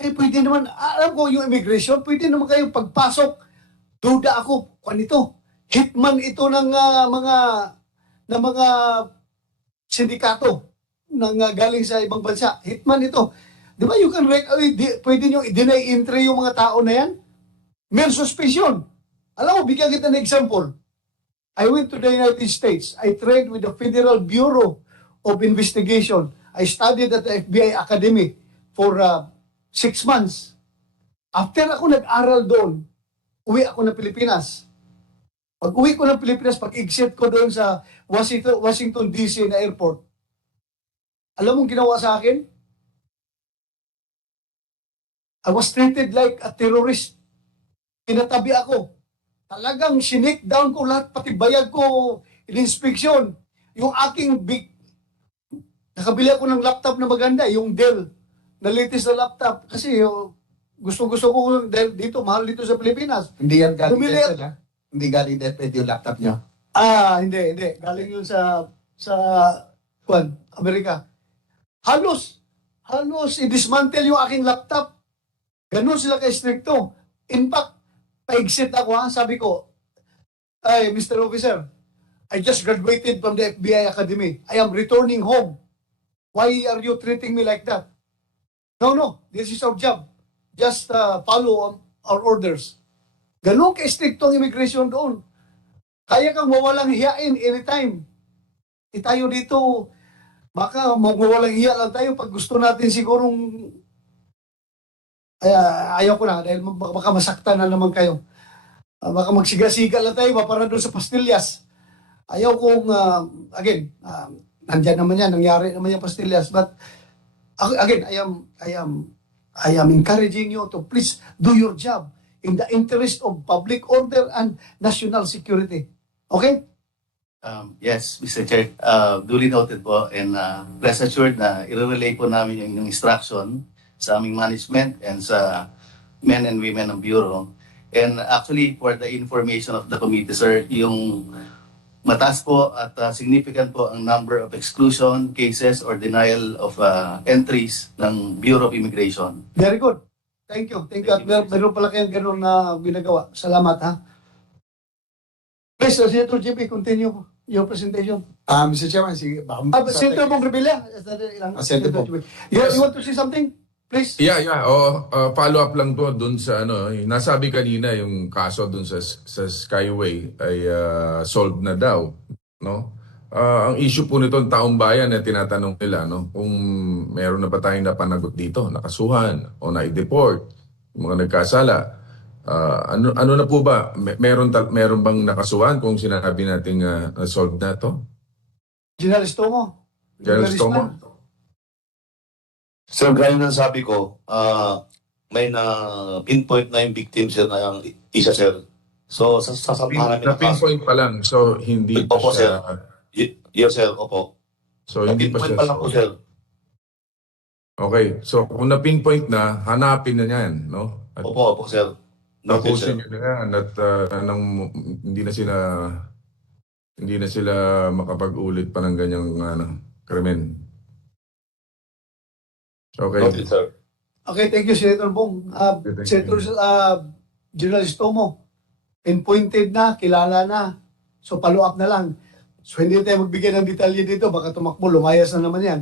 pwede naman, alam ko yung immigration, pwede naman kayong pagpasok, duda ako, kung ito, hitman ito ng mga sindikato galing sa ibang bansa. Hitman ito. Di ba, pwede nyo i-deny entry yung mga tao na yan? Mere suspicion. Alam mo, bigyan kita ng example. I went to the United States. I trained with the Federal Bureau of Investigation. I studied at the FBI Academy for 6 months. After ako nag-aral doon, uwi ako ng Pilipinas. Pag uwi ko ng Pilipinas, pag exit ko doon sa Washington DC na airport, alam mong ginawa sa akin? I was treated like a terrorist. Pinatabi ako. Talagang sinik down ko lahat, pati bayag ko, in-inspection. Yung aking nakabili ako ng laptop na maganda, yung Dell, na latest na laptop. Kasi gusto-gusto ko dito, mahal dito sa Pilipinas. Hindi yan galing DepEd, ha? Hindi galing DepEd yung laptop nyo? Hindi. Galing yun sa sa Amerika. Halos i-dismantle yung aking laptop. Ganun sila ka-stricto. In fact, pa-exit ako ha, sabi ko, ay, Mr. Officer, I just graduated from the FBI Academy. I am returning home. Why are you treating me like that? No, this is our job. Just follow our orders. Ganun ka-stricto ang immigration doon. Kaya kang mawalang hiyain anytime. Tayo dito, baka mawalang hiya lang tayo pag gusto natin sigurong ayaw ko na dahil baka masaktan na naman kayo. Baka magsiga-siga lang tayo para doon sa pastillas. Ayaw kong, again, nandyan naman yan, nangyari naman yung pastillas. But, again, I am encouraging you to please do your job in the interest of public order and national security. Okay? Yes, Mr. Chair. Duly noted po and rest assured na i-relay po namin yung instruction sa aming management and sa men and women ng Bureau. And actually, for the information of the committee, sir, yung mataas po at significant po ang number of exclusion cases or denial of entries ng Bureau of Immigration. Very good. Thank you. At meron pala kayong ganun na ginagawa. Salamat, ha? Please, Senator JP, continue your presentation. Mr. Chairman, sige. Senator Bong Revilla. Senator Bong. You want to say something? Please. Yeah. Follow up lang po dun sa nasabi kanina yung kaso dun sa Skyway ay solved na daw, no? Ang issue po nito ng taong bayan na tinatanong nila, no, kung meron na ba tayong napanagot dito, nakasuhan o na-deport, yung mga nagkasala. Ano na po ba? Meron bang nakasuhan kung sinabi nating solved na to? General Stomo. General Stomo? Sir, gaya ng sabi ko, may na pinpoint na yung victim sir na yung isa sir. So, sasampahan namin Na-pinpoint pa lang, so hindi pa Opo, siya... Yes, sir. Opo. So, hindi pa Na-pinpoint siya... pa lang po, sir. Okay, so kung na-pinpoint na, hanapin na yan, no? At Opo, sir. Noted, sir. tapusin nyo na yan at hindi na sila makapag-ulit pa ng ganyang krimen. Okay. Noted, sir. Okay, thank you, Senator Bong. Thank Senator you. General Stomo, pinpointed na, kilala na. So, follow up na lang. So, hindi tayo magbigay ng detalye dito. Baka tumakbo, lumayas na naman yan.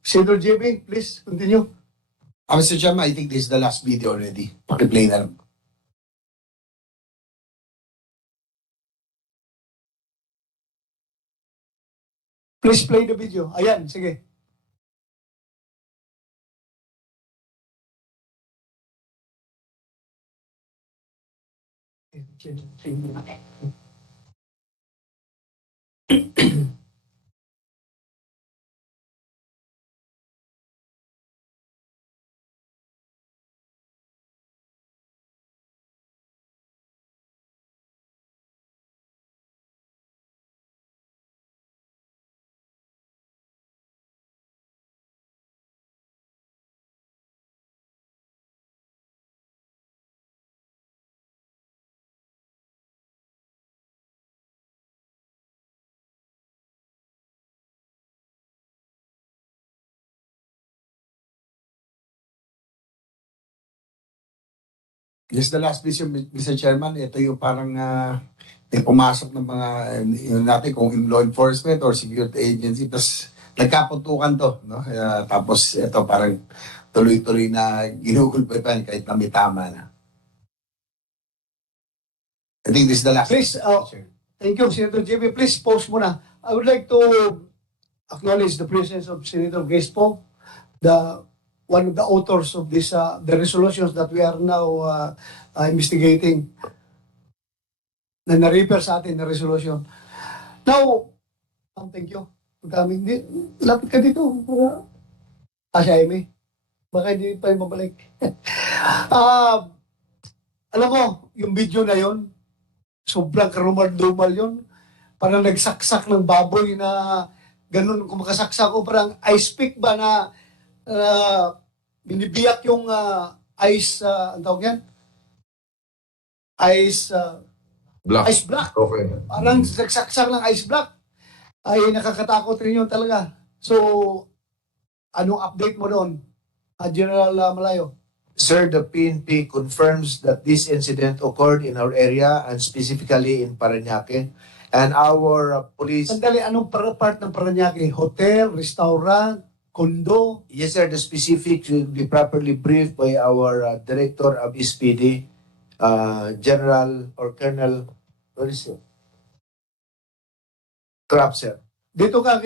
Senator JB, please, continue. Mr. Chairman, I think this is the last video already. Pakiplay na lang. Please play the video. Ayan, sige. This is the last video, Mr. Chairman. Ito yung parang may pumasok ng mga yun natin kung in law enforcement or security agency. Tapos nagkapuntukan to. No? Tapos ito parang tuloy-tuloy na ginugulpitan kahit na may tama na. I think this is the last. Please, thank you, Senator JB. Please pause muna. I would like to acknowledge the presence of Senator Grace Poe, one of the authors of this, the resolutions that we are now investigating. Na na-refer sa atin na resolution. Now, thank you for coming. Lapit ka dito. Asya, Amy. Baka hindi pa yung babalik. Alam mo, yung video na yon, sobrang karumal-dumal yun. Parang nagsaksak ng baboy na ganun. Kung makasaksak ko, parang ice pick ba na binibiyak yung ice, ang tawag yan? Ice Black. block. Okay. Parang saksak ng ice block. ay nakakatakot rin yun talaga. So, anong update mo doon, General Malayo? Sir, the PNP confirms that this incident occurred in our area and specifically in Parañaque. And our police... Sandali, anong part ng Parañaque? Hotel, restaurant, condo? Yes, sir, the specifics will be properly briefed by our Director of SPD, General or Colonel, what is it? Kraft, sir. Dito ka,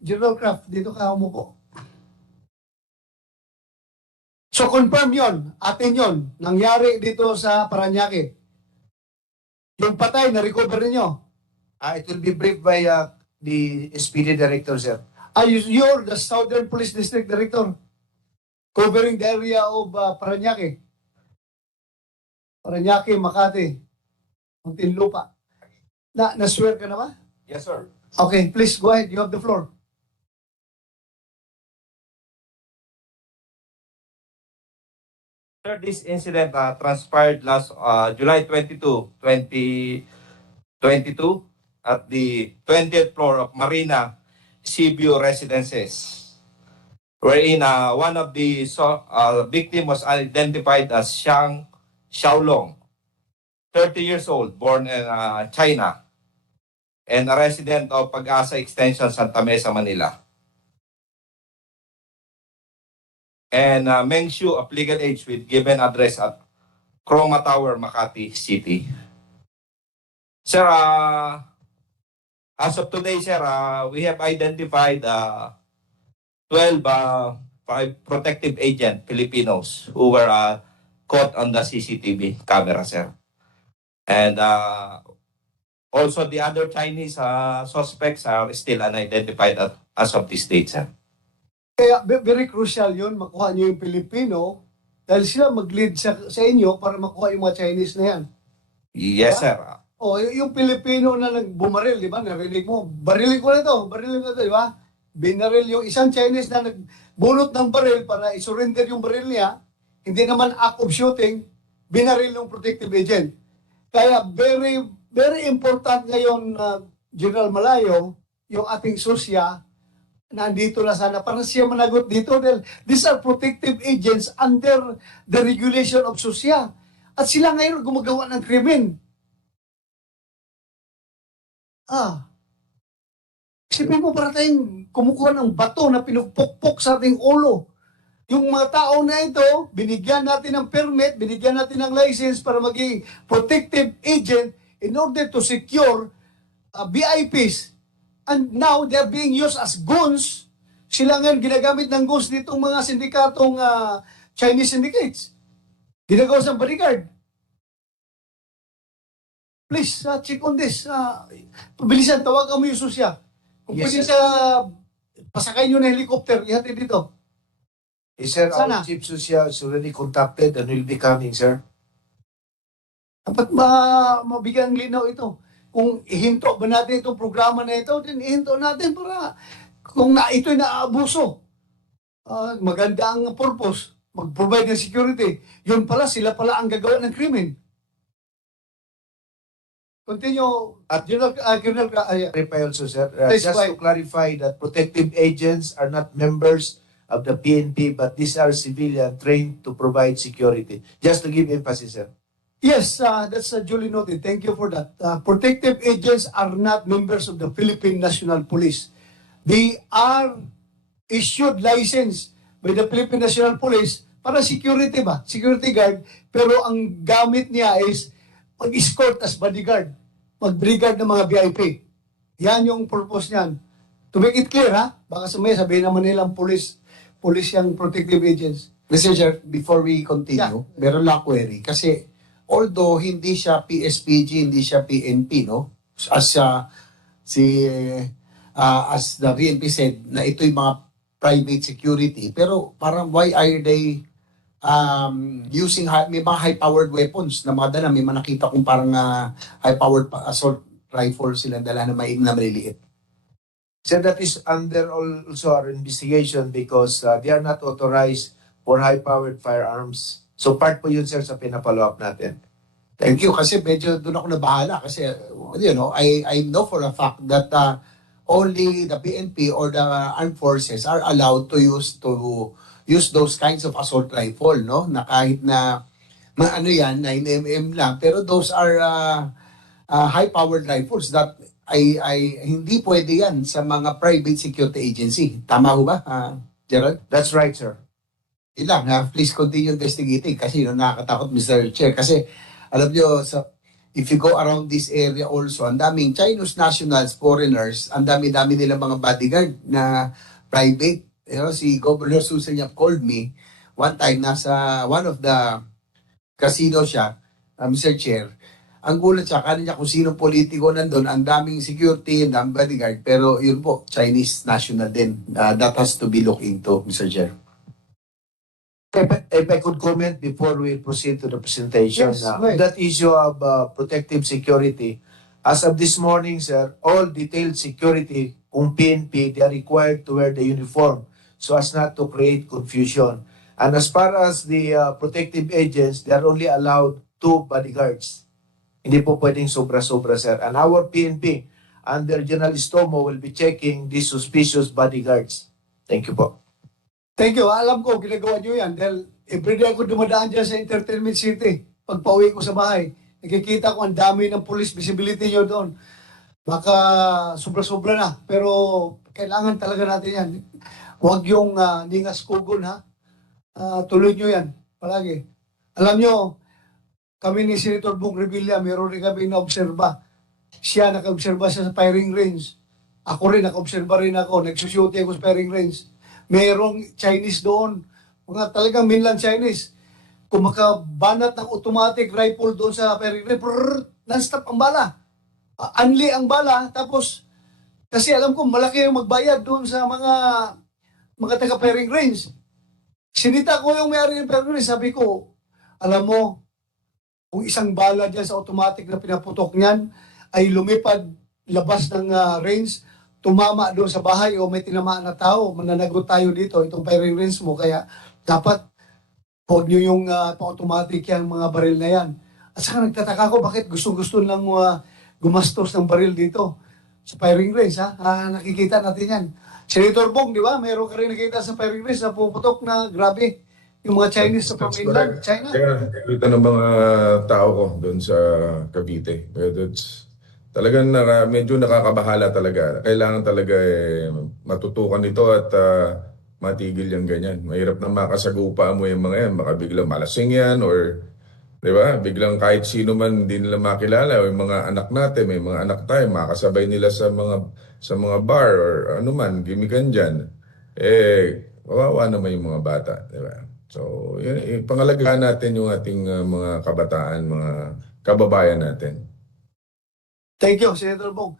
General Kraft, dito ka umupo. So confirm yon, atin yon, nangyari dito sa Parañaque. Yung patay, na-recover ninyo. It will be briefed by the SPD Director, sir. You're the Southern Police District Director covering the area of Parañaque. Parañaque, Makati, Muntinlupa. Na-swear ka na ba? Yes, sir. Okay, please go ahead. You have the floor. Sir, this incident transpired last July 22, 2022 at the 20th floor of Marina Seaview Residences, wherein one of the victim was identified as Xiang Xiaolong, 30 years old, born in China, and a resident of Pag-asa Extension, Santa Mesa, Manila. And Meng Shu of legal age with given address at Chroma Tower, Makati City. Sir, as of today, sir, we have identified 12 protective agent Filipinos who were caught on the CCTV camera, sir. And also the other Chinese suspects are still unidentified as of this date, sir. Kaya very crucial yun, makuha nyo yung Pilipino dahil sila mag-lead sa inyo para makuha yung mga Chinese na yan. Yes, sir. O, yung Pilipino na nagbumaril, di ba? Narinig mo, barilin ko na to, di ba? Binaril yung isang Chinese na nagbunot ng baril para isurrender yung baril niya, hindi naman act of shooting, binaril yung protective agent. Kaya very, very important ngayon, General Malayo, yung ating susya, nandito na sana para siya managot dito dahil these are protective agents under the regulation of susya. At sila ngayon gumagawa ng krimen. Isipin mo para tayong kumukuha ng bato na pinupukpok sa ating ulo. Yung mga tao na ito, binigyan natin ng permit, binigyan natin ng license para maging protective agent in order to secure VIPs. And now, they're being used as goons. Sila ngayon ginagamit ng goons ditong mga sindikatong Chinese syndicates. Ginagawa sa bodyguard. Please, check on this. Pabilisan, tawagan mo yung susya. Kung Yes, pwede sir. sa pasakay nyo na helicopter, ihatid dito. Yes, sir, Sana. our Chief Susya is already contacted and will be coming, sir. Dapat mabigyan linaw ito. Kung ihinto ba natin itong programa na ito, din ihinto natin para kung ito'y naaabuso. Maganda ang purpose, mag-provide ng security. Yun pala, sila pala ang gagawa ng krimen. Continue, Colonel, Clarify also, sir, Please, just why? to clarify that protective agents are not members of the PNP, but these are civilian trained to provide security. Just to give emphasis, sir. Yes, that's duly noted. Thank you for that. Protective agents are not members of the Philippine National Police. They are issued license by the Philippine National Police para security ba? Security guard. Pero ang gamit niya is mag-escort as bodyguard. Mag-brigade ng mga VIP. Yan yung purpose niyan. To make it clear, ha? Baka sabihin naman nilang police yung protective agents. Mr. Chair, before we continue, meron lang query. Kasi although hindi siya PSPG, hindi siya PNP, no? As the PNP said, na ito'y mga private security. Pero parang why are they using may mga high-powered weapons na mga dala? May mga nakita kong parang high-powered assault rifle silang dala na maliliit. Sir, that is under also our investigation because they are not authorized for high-powered firearms. So part po yun, sir, sa pinapollow up natin. Thank you. Kasi medyo doon ako nabahala. Kasi, I know for a fact that only the PNP or the armed forces are allowed to use those kinds of assault rifle, no? Na kahit na ano yan, 9mm lang, pero those are high-powered rifles that ay hindi pwede yan sa mga private security agency. Tama ho ba, Gerald? That's right, sir. Ilang, please continue investigating kasi nakakatakot, Mr. Chair. Kasi alam nyo, if you go around this area also, ang daming Chinese nationals, foreigners, ang dami-dami nila mga bodyguard na private. You know, si Governor Susan Yap called me one time, nasa one of the casino siya, Mr. Chair. Ang gulat siya, kanina kung sino politiko nandun, ang daming security, ang daming bodyguard, pero yun po, Chinese national din. That has to be looked into, Mr. Chair. If I could comment before we proceed to the presentation, Yes, right. that issue of protective security, as of this morning, sir, all detailed security, kung PNP, they are required to wear the uniform so as not to create confusion. And as far as the protective agents, they are only allowed 2 bodyguards. Hindi po pwedeng sobra-sobra, sir. And our PNP, under General Istomo, will be checking these suspicious bodyguards. Thank you po. Thank you. Alam ko, ginagawa nyo yan. Dahil everyday ako dumadaan dyan sa Entertainment City. Pag pauwi ko sa bahay, nakikita ko ang dami ng police visibility nyo doon. Baka sobra-sobra na. Pero kailangan talaga natin yan. Huwag yung ningas kugon, ha? Tuloy nyo yan. Palagi. Alam nyo, kami ni Senator Bong Revilla, meron rin kami na-obserba. Siya, naka-obserba siya sa firing range. Ako rin, naka-obserba rin ako. Nagsusyuti ako sa firing range. Merong Chinese doon. Mga talagang mainland Chinese. Kung makabanat ng automatic rifle doon sa firing range, non-stop ang bala. Unli ang bala. Tapos, kasi alam ko, malaki yung magbayad doon sa mga taga-firing range. Sinita ko yung may-ari ng firing range. Sabi ko, alam mo, kung isang bala dyan sa automatic na pinaputok niyan ay lumipad labas ng range, tumama doon sa bahay o may tinamaan na tao, mananagot tayo dito, itong firing range mo. Kaya dapat huwag nyo yung automatic yan, mga baril na yan. At saka nagtataka ko, bakit gustong-gusto lang gumastos ng baril dito sa firing range, ha? Nakikita natin yan. Senator Bong, di ba? Meron ka rin nakita sa firing range na puputok na grabe yung mga Chinese sa mainland, China. Kaya nakita ng mga tao ko doon sa Cavite. Pero talagang medyo nakakabahala talaga. Kailangan talaga matutukan ito at matigil yung ganyan. Mahirap na makasagupa mo yung mga yan. Baka biglang malasing yan or, di ba? Biglang kahit sino man hindi nila makilala o yung mga anak natin, may mga anak tayo, makasabay nila sa mga bar or ano man, gimikan dyan. Kawawa naman yung mga bata, di ba? So, yun, pangalagaan natin yung ating mga kabataan, mga kababayan natin. Thank you, Senator Bong.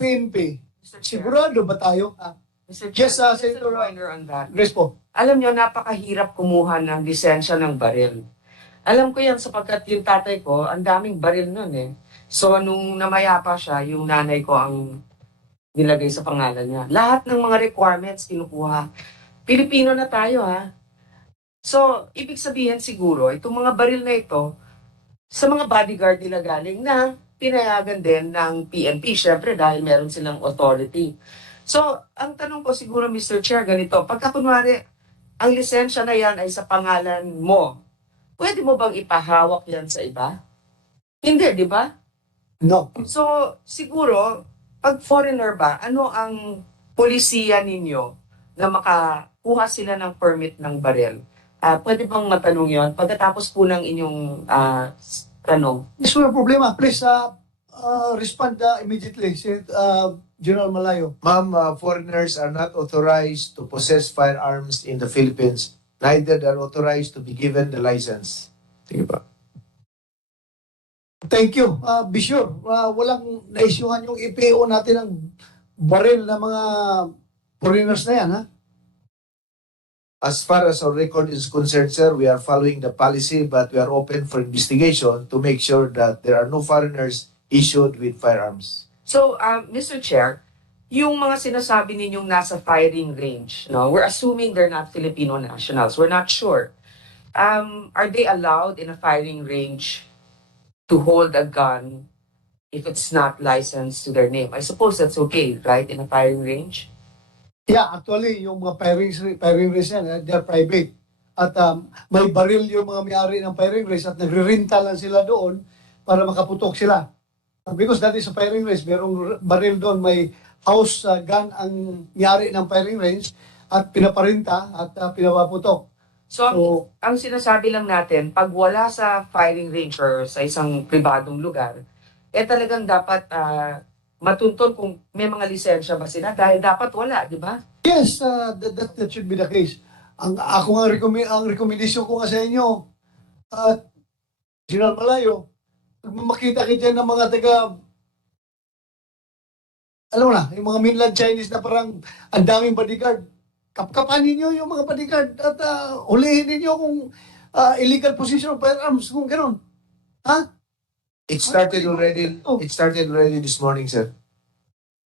PNP, Mr. Chair. sigurado ba tayo? Mr. Chair, Yes, just a Senator reminder on that. Grace po. Alam nyo, napakahirap kumuha ng lisensya ng baril. Alam ko yan sapagkat yung tatay ko, ang daming baril nun eh. So, nung namaya pa siya, yung nanay ko ang nilagay sa pangalan niya. Lahat ng mga requirements kinukuha. Pilipino na tayo, ha? So, ibig sabihin siguro, itong mga baril na ito, sa mga bodyguard nila galing na pinayagan din ng PNP, syempre dahil meron silang authority. So, ang tanong ko siguro, Mr. Chair, ganito, pagka kunwari, ang lisensya na yan ay sa pangalan mo, pwede mo bang ipahawak yan sa iba? Hindi, di ba? No. So, siguro, pag foreigner ba, ano ang polisiya ninyo na makakuha sila ng permit ng baril? Pwede bang matanong yon pagkatapos po ng inyong tanong? Yes, wala problema. Please respond immediately, General Malayo. Ma'am, foreigners are not authorized to possess firearms in the Philippines. Neither are authorized to be given the license. Sige pa. Thank you. Be sure, walang naisyuhan yung EPO natin ng baril na mga foreigners na yan, ha? As far as our record is concerned, sir, we are following the policy, but we are open for investigation to make sure that there are no foreigners issued with firearms. So, Mr. Chair, yung mga sinasabi ninyong nasa firing range, no, we're assuming they're not Filipino nationals. We're not sure. Are they allowed in a firing range to hold a gun if it's not licensed to their name. I suppose that's okay, right, in a firing range? Yeah, actually, yung mga firing range yan, they're private. At may baril yung mga may-ari ng firing range at nagre-renta lang sila doon para makaputok sila. Because that is a firing range, merong baril doon, may house gun ang may-ari ng firing range at pinaparinta at pinapaputok. So, So, ang sinasabi lang natin, pag wala sa firing range or sa isang pribadong lugar, talagang dapat matuntun kung may mga lisensya ba sila dahil dapat wala, di ba? yes, that should be the case. Ako nga, ang recommendation ko nga sa inyo, at General Malayo, pag makita kita ng mga alam mo na, yung mga mainland Chinese na parang ang daming bodyguard, kapkapanin nyo yung mga bodyguard at hulihin ninyo kung illegal possession of firearms, kung gano'n. Ha? It started already this morning, sir.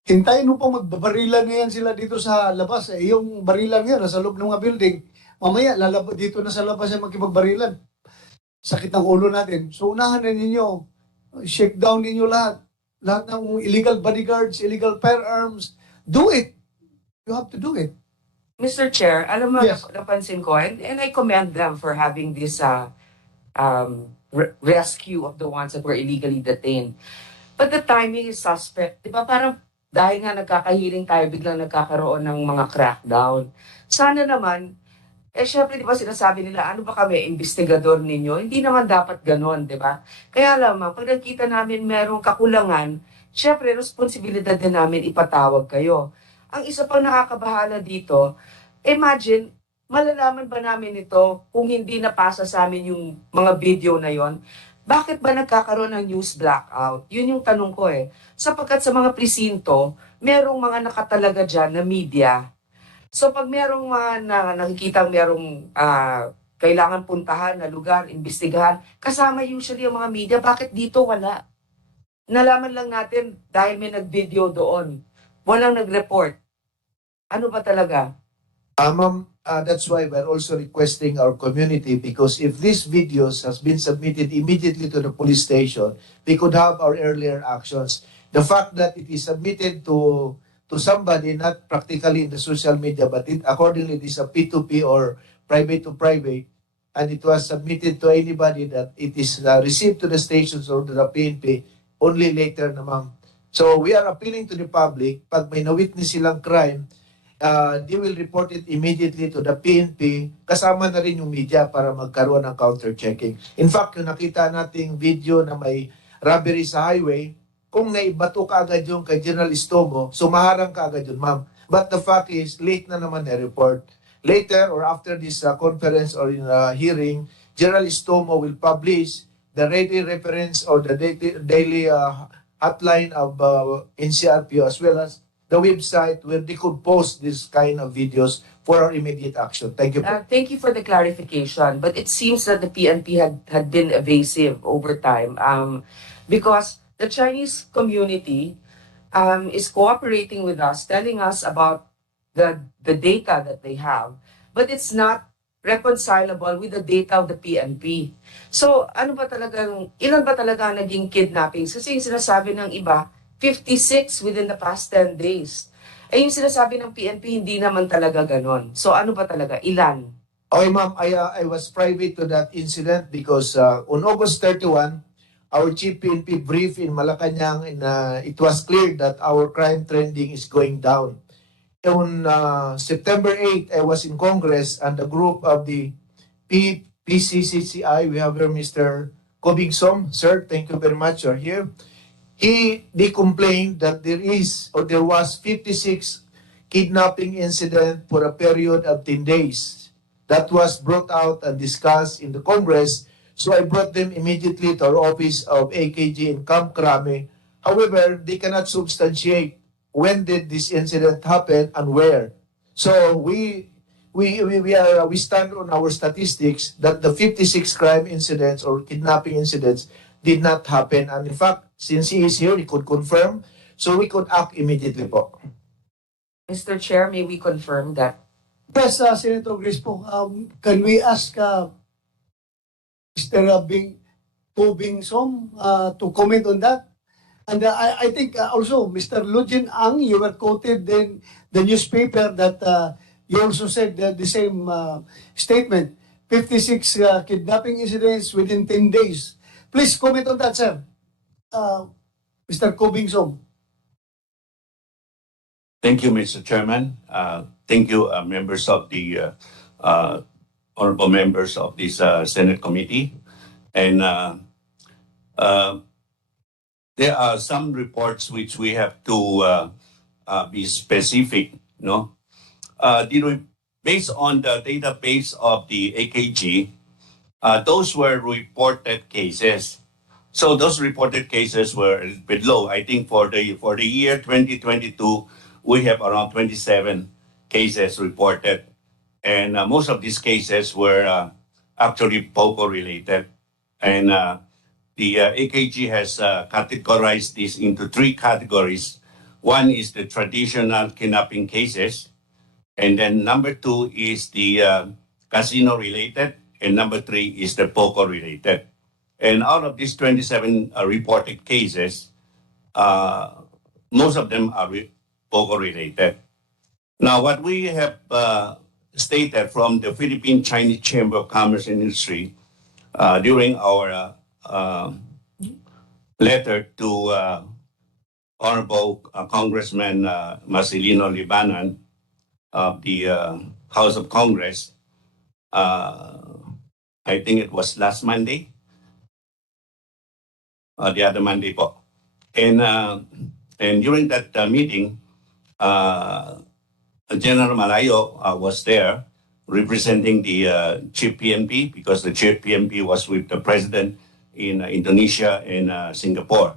Hintayin mo pa magbabarilan na yan sila dito sa labas. Yung barilan yan, nasa loob ng mga building. Mamaya, dito na sa labas yan makipagbarilan. Sakit ng ulo natin. So, unahan na ninyo. Shake down ninyo lahat. Lahat ng illegal bodyguards, illegal firearms. Do it. You have to do it. Mr. Chair, alam mo, Yes. napansin ko, and I commend them for having this rescue of the ones that were illegally detained. But the timing is suspect. Di ba parang dahil nga nagkakahiling tayo, biglang nagkakaroon ng mga crackdown. Sana naman, syempre, di ba sinasabi nila, ano ba kami, investigador ninyo? Hindi naman dapat ganon, di ba? Kaya lamang, pag nakita namin merong kakulangan, syempre, responsibilidad din namin ipatawag kayo. Ang isa pang nakakabahala dito, imagine, malalaman ba namin ito kung hindi napasa sa amin yung mga video na yon? Bakit ba nagkakaroon ng news blackout? Yun yung tanong ko eh. Sapagkat sa mga presinto, merong mga nakatalaga dyan na media. So pag merong mga nakikita merong kailangan puntahan na lugar, imbestigahan, kasama usually yung mga media. Bakit dito wala? Nalaman lang natin dahil may nag-video doon. Walang nag-report. Ano ba talaga? Ma'am, that's why we're also requesting our community, because if these videos has been submitted immediately to the police station, we could have our earlier actions. The fact that it is submitted to somebody, not practically in the social media, but accordingly it is a P2P or private to private, and it was submitted to anybody that it is received to the stations or to the PNP only later na ma'am. So we are appealing to the public, pag may na-witness silang crime, they will report it immediately to the PNP, kasama na rin yung media para magkaroon ng counter-checking. In fact, yung nakita nating video na may robbery sa highway, kung naibato ka agad yung kay General Istomo, sumaharang ka agad yun, ma'am. But the fact is, late na naman na-report. Later or after this conference or in hearing, General Istomo will publish the ready reference or the daily hotline of NCRPO, as well as the website where they could post this kind of videos for our immediate action. Thank you. Thank you for the clarification, but it seems that the PNP had been evasive over time because the Chinese community is cooperating with us, telling us about the data that they have, but it's not reconcilable with the data of the PNP. So, ilan ba talaga ang naging kidnappings? Kasi yung sinasabi ng iba, 56 within the past 10 days. Yung sinasabi ng PNP, hindi naman talaga ganon. So, ano ba talaga? Ilan? Okay, ma'am, I was private to that incident because on August 31, our chief PNP briefed in Malacanang, and it was clear that our crime trending is going down. On September 8, I was in Congress, and the group of the PCCCI, we have here Mr. Kobing Som. Sir, thank you very much. You're here. They complained that there was 56 kidnapping incident for a period of 10 days. That was brought out and discussed in the Congress. So I brought them immediately to our office of AKG in Camp Crame. However, they cannot substantiate when did this incident happen and where. So we stand on our statistics that the 56 crime incidents or kidnapping incidents did not happen. And in fact, since he is here, he could confirm, so we could act immediately po. Mr. Chair, may we confirm that? Yes, Senator Grace po, can we ask Mr. Bing Som to comment on that? And I think also, Mr. Lujin Ang, you were quoted in the newspaper that you also said the same statement. 56 kidnapping incidents within 10 days. Please comment on that, sir. Mr. Kobing Som. Thank you, Mr. Chairman. Thank you, members of the honorable members of this Senate committee. And there are some reports which we have to be specific. No, based on the database of the AKG, those were reported cases. So those reported cases were a bit low. I think for the year 2022, we have around 27 cases reported, and most of these cases were actually POGO related. And the AKG has categorized this into three categories. One is the traditional kidnapping cases, and then number two is the casino related, and number three is the POGO related. And out of these 27 reported cases, most of them are POGO related. Now, what we have stated from the Philippine Chinese Chamber of Commerce and Industry during our letter to Honorable Congressman Marcelino Libanan of the House of Congress, I think it was last Monday, the other Monday po. And during that meeting, General Malayo was there representing the chief PNP, because the chief PNP was with the president in Indonesia and Singapore.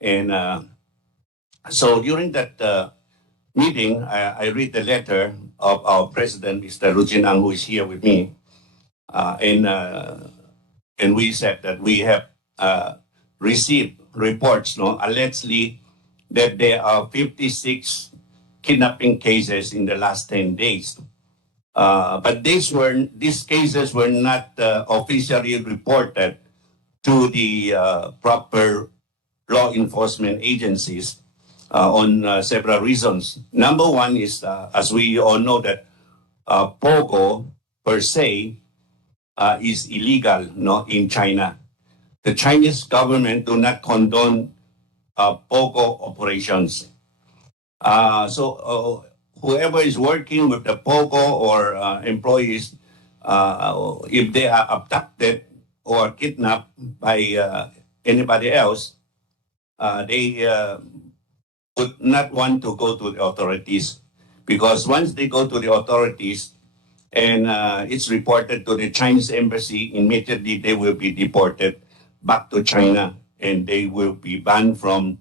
And so during that meeting, I read the letter of our president, Mr. Lujin Ang, who is here with me. And we said that we have received reports, allegedly that there are 56 kidnapping cases in the last 10 days. But these cases were not officially reported to the proper law enforcement agencies on several reasons. Number one is, as we all know, that POGO per se is illegal, in China. The Chinese government do not condone POGO operations. So whoever is working with the POGO or employees, if they are abducted or kidnapped by anybody else, they would not want to go to the authorities, because once they go to the authorities and it's reported to the Chinese embassy, immediately they will be deported back to China, and they will be banned from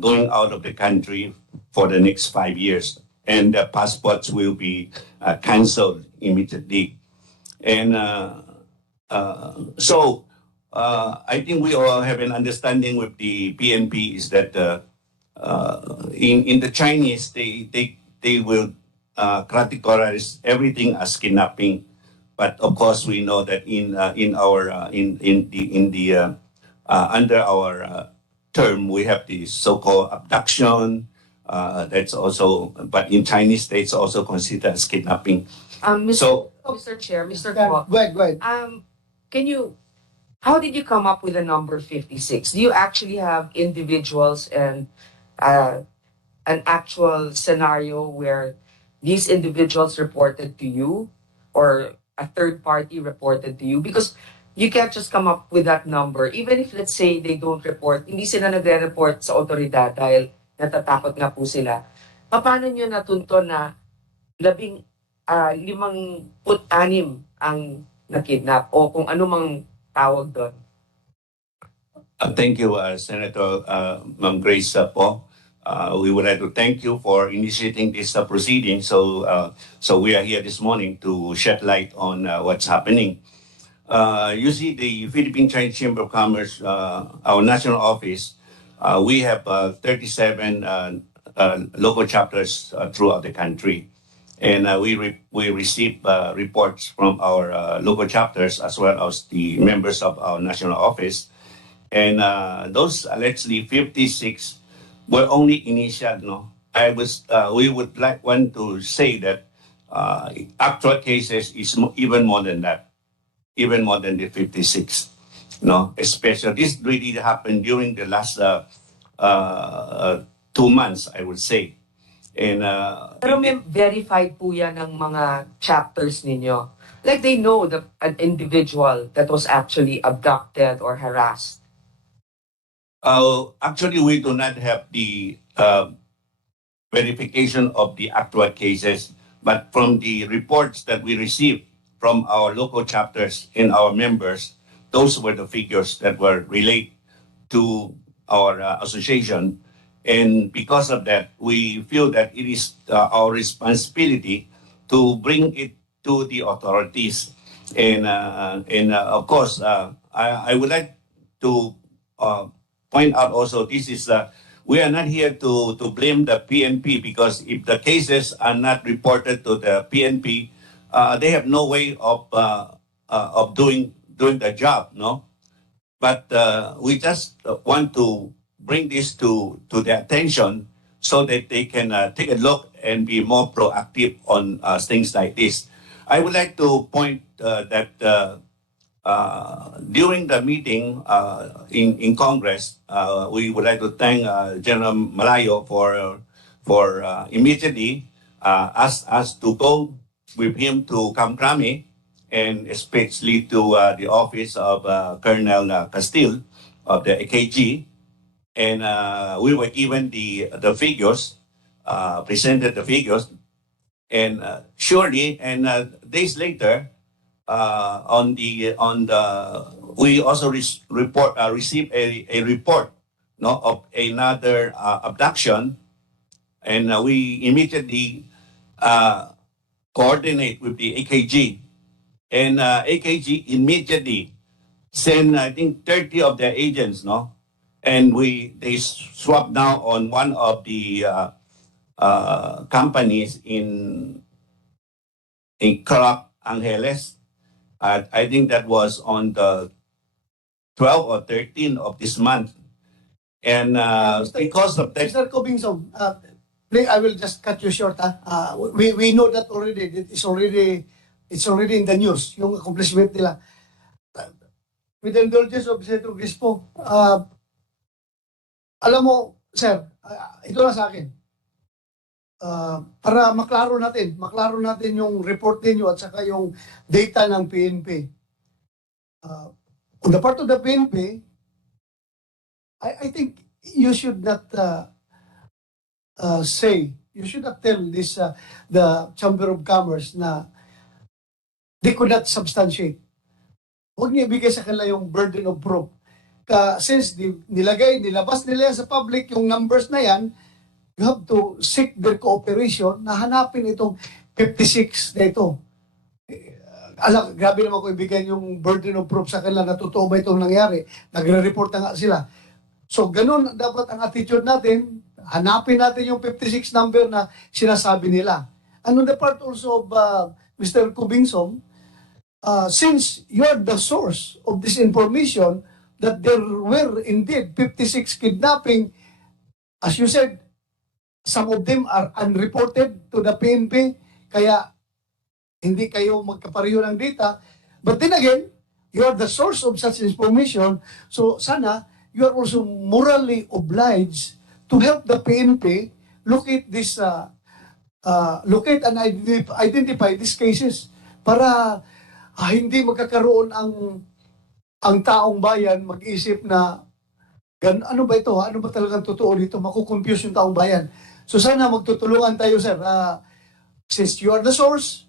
going out of the country for the next 5 years, and their passports will be canceled immediately. And so I think we all have an understanding with the PNP is that in the Chinese, they will categorize everything as kidnapping. But of course, we know that under our term, we have the so-called abduction. That's also, but in Chinese states, also considered as kidnapping. Mr. Chair, Mr. Kwok, Go ahead. how did you come up with the number 56? Do you actually have individuals and an actual scenario where these individuals reported to you, or a third party reported to you? Because you can't just come up with that number. Even if, let's say, they don't report, hindi sila nagre-report sa otoridad dahil natatakot nga po sila. Paano nyo natunto na 56 ang nakidnap, o kung ano mang tawag doon? Thank you, Senator Ma'am Grace po. We would like to thank you for initiating this proceeding. So we are here this morning to shed light on what's happening. You see, the Philippine Chinese Chamber of Commerce, our national office, we have 37 local chapters throughout the country. And we receive reports from our local chapters as well as the members of our national office. And those allegedly 56 were only initial, no? We would like want to say that actual cases is even more than that, even more than the 56, no? Especially this really happened during the last 2 months, I would say. And Pero may verified po yan ng mga chapters ninyo. Like they know an individual that was actually abducted or harassed. actually, we do not have the verification of the actual cases, but from the reports that we received from our local chapters and our members, those were the figures that were relayed to our association. And because of that, we feel that it is our responsibility to bring it to the authorities. And of course, I would like to point out also this is we are not here to blame the PNP, because if the cases are not reported to the PNP, they have no way of doing the job, no. But we just want to bring this to their attention so that they can take a look and be more proactive on things like this. I would like to point that during the meeting in Congress, we would like to thank General Malayo for immediately ask us to go with him to Kamkrami, and especially to the office of Colonel Castile of the AKG. And we were given the figures, presented the figures, and surely, and days later, we also received a report, no, of another abduction, and we immediately coordinate with the AKG, and AKG immediately sent, I think, 30 of their agents, no, and they swapped now on one of the companies in Clark Angeles. I think that was on the 12th or 13th of this month. And because of that, Mr. Cobingsong, please, I will just cut you short. We know that already. It's already in the news, yung accomplishment nila. With the indulgence of Senator Grispo, alam mo, sir, ito na sa akin. Para maklaro natin yung report ninyo at saka yung data ng PNP. On the part of the PNP, I think you should not you should not tell this the Chamber of Commerce na they could not substantiate. Huwag niya ibigay sa kanila yung burden of proof. Since nilabas nila yan sa public yung numbers na yan, you have to seek their cooperation na hanapin itong 56 na ito. Grabe naman kung ibigay yung burden of proof sa kanila na totoo ba itong nangyari. Nagre-report na nga sila. So, ganun dapat ang attitude natin. Hanapin natin yung 56 number na sinasabi nila. And on the part also of Mr. Kubingsong, since you're the source of this information that there were indeed 56 kidnapping, as you said, some of them are unreported to the PNP, kaya hindi kayo magkapareho ng data. But then again, you are the source of such information, so sana you are also morally obliged to help the PNP locate and identify these cases para hindi magkakaroon ang taong bayan mag-isip na ano ba ito? Ano ba talagang totoo dito? Makukonfuse yung taong bayan. So sana magtutulungan tayo, sir. Since you are the source,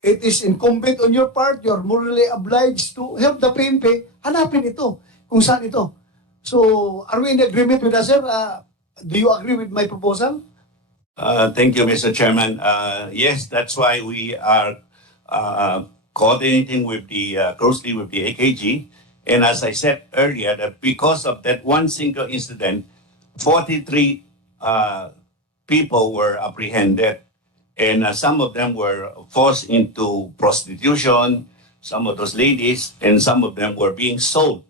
it is incumbent on your part, you are morally obliged to help the PNP, hanapin ito, kung saan ito. So, are we in agreement with that, sir? Do you agree with my proposal? thank you, Mr. Chairman. Yes, that's why we are coordinating closely with the AKG. And as I said earlier, that because of that one single incident, 43 people were apprehended, and some of them were forced into prostitution, some of those ladies, and some of them were being sold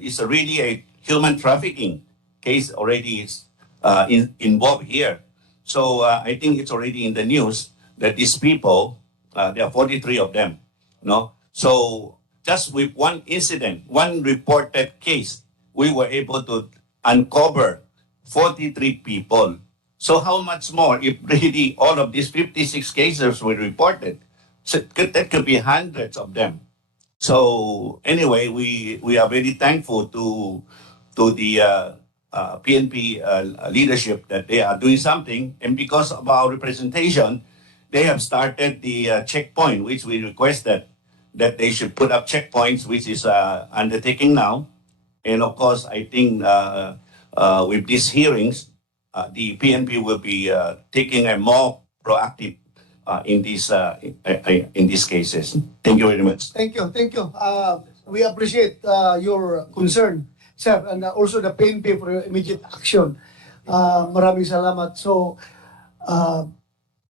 is really a human trafficking case already is involved here. So I think it's already in the news that these people, there are 43 of them, no? So just with one incident, one reported case, we were able to uncover 43 people. So how much more if really all of these 56 cases were reported? So that could be hundreds of them. So anyway, we are very thankful to the PNP leadership that they are doing something, and because of our representation, they have started the checkpoint, which we requested that they should put up checkpoints, which is undertaking now. And of course, I think with these hearings, the PNP will be taking a more proactive in these cases. Thank you very much. Thank you, thank you. We appreciate your concern, sir, and also the PNP for your immediate action. Maraming salamat. So,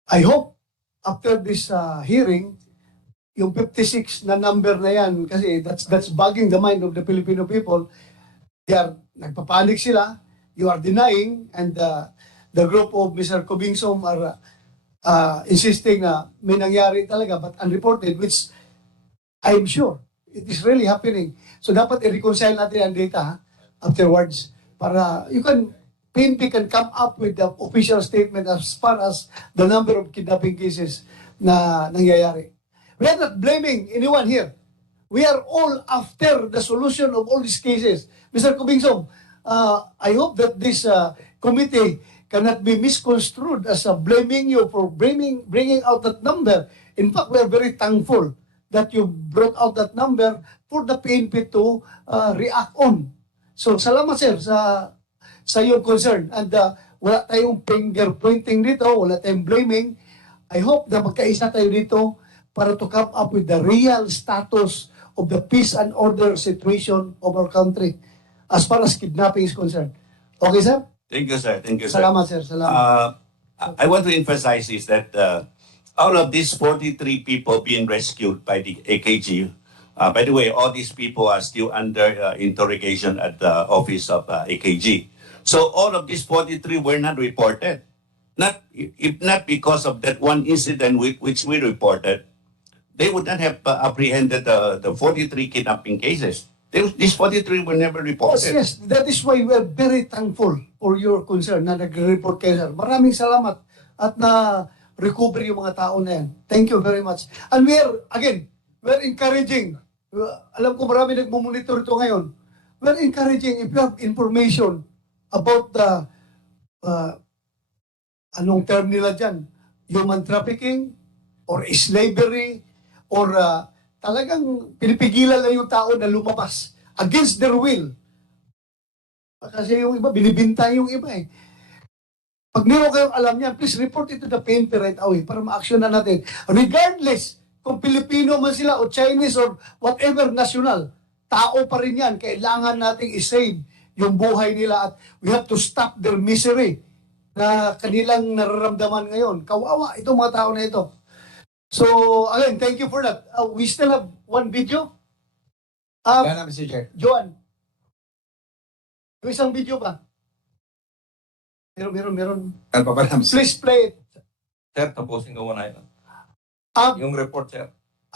I hope after this hearing, yung 56 na number na yan, kasi that's bugging the mind of the Filipino people. They are, nagpapanik sila, you are denying, and the group of Mr. Cobingsom are insisting na may nangyari talaga but unreported, which I'm sure it is really happening. So dapat i-reconcile natin ang data afterwards para PNP can come up with the official statement as far as the number of kidnapping cases na nangyayari. We are not blaming anyone here. We are all after the solution of all these cases. Mr. Cobingsom, I hope that this committee cannot be misconstrued as blaming you for bringing out that number. In fact, we are very thankful that you brought out that number for the PNP to react on. So, salamat sir sa iyong concern. And wala tayong finger pointing dito, wala tayong blaming. I hope na magkaisa tayo dito para to come up with the real status of the peace and order situation of our country as far as kidnapping is concerned. Okay, sir? Thank you, sir. Thank you, sir. Salamat, sir. Salamat. I want to emphasize is that out of these 43 people being rescued by the AKG, by the way, all these people are still under interrogation at the office of AKG. So all of these 43 were not reported. If not because of that one incident which we reported, they would not have apprehended the 43 kidnapping cases. These 43 were never reported. Yes, that is why we are very thankful for your concern na nag-report kayo, sir. Maraming salamat at na-recover yung mga tao na yan. Thank you very much. And we are encouraging. Alam ko marami nagmumonitor ito ngayon. We are encouraging if you have information about the anong term nila dyan, human trafficking or slavery or talagang pinipigilan lang yung tao na lumabas against their will. Kasi yung iba, binibintay yung iba eh. Pag meron kayong alam niyan, please report it to the PNP right away para ma-action na natin. Regardless kung Pilipino man sila o Chinese or whatever national, tao pa rin yan. Kailangan nating isave yung buhay nila at we have to stop their misery na kanilang nararamdaman ngayon. Kawawa itong mga tao na ito. So, again, thank you for that. We still have one video. Mr. Chair. Joan. Yung isang video pa. Meron. Please play it. Sir, tapusin ko muna ito. Yung report, sir.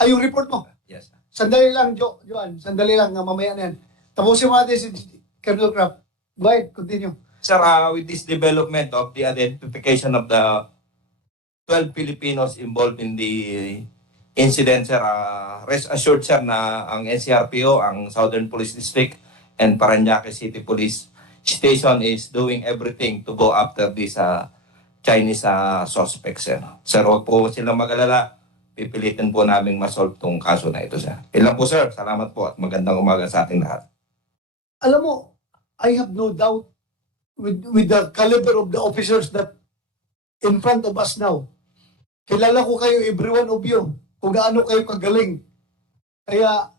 Yung report mo? Yes, sir. Sandali lang, Joan. Sandali lang, mamaya na yan. Tapusin mo natin si Colonel Craft. Go ahead, continue. Sir, with this development of the identification of the 12 Filipinos involved in the incident, sir, rest assured, sir, na ang NCRPO, ang Southern Police District, and Parañaque City Police Station is doing everything to go after these Chinese suspects, sir. Sir, huwag po silang mag-alala. Pipilitin po namin masolve tong kaso na ito, sir. Ilan po, sir. Salamat po at magandang umaga sa ating lahat. Alam mo, I have no doubt with the caliber of the officers that in front of us now. Kilala ko kayo, every one of you, kung gaano kayo kagaling. Kaya,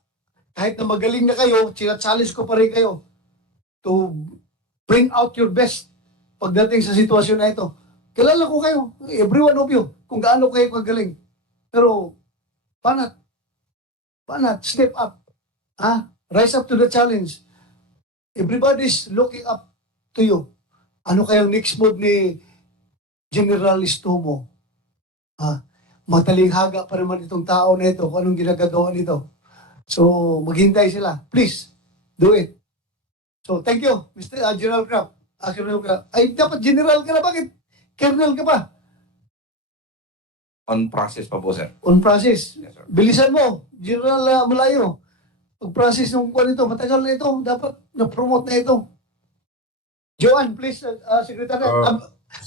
kahit na magaling na kayo, challenge ko pa rin kayo to bring out your best pagdating sa sitwasyon na ito. Kilala ko kayo, every one of you, kung gaano kayo kagaling. Pero, panat, step up. Rise up to the challenge. Everybody's looking up to you. Ano kayang next move ni General Istomo? Matalinghaga pa naman itong tao na ito kung anong ginagagawa nito. So, maghintay sila. Please, do it. So, thank you, Mr. General Kraft. Colonel Kraft. Ay, dapat General ka na. Bakit? Colonel ka pa. On process pa po, sir. On process. Yes, sir. Bilisan mo. General Malayo. Pag-process ng kwan ito, matagal na ito. Dapat na-promote na ito. Joanne, please, Secretary.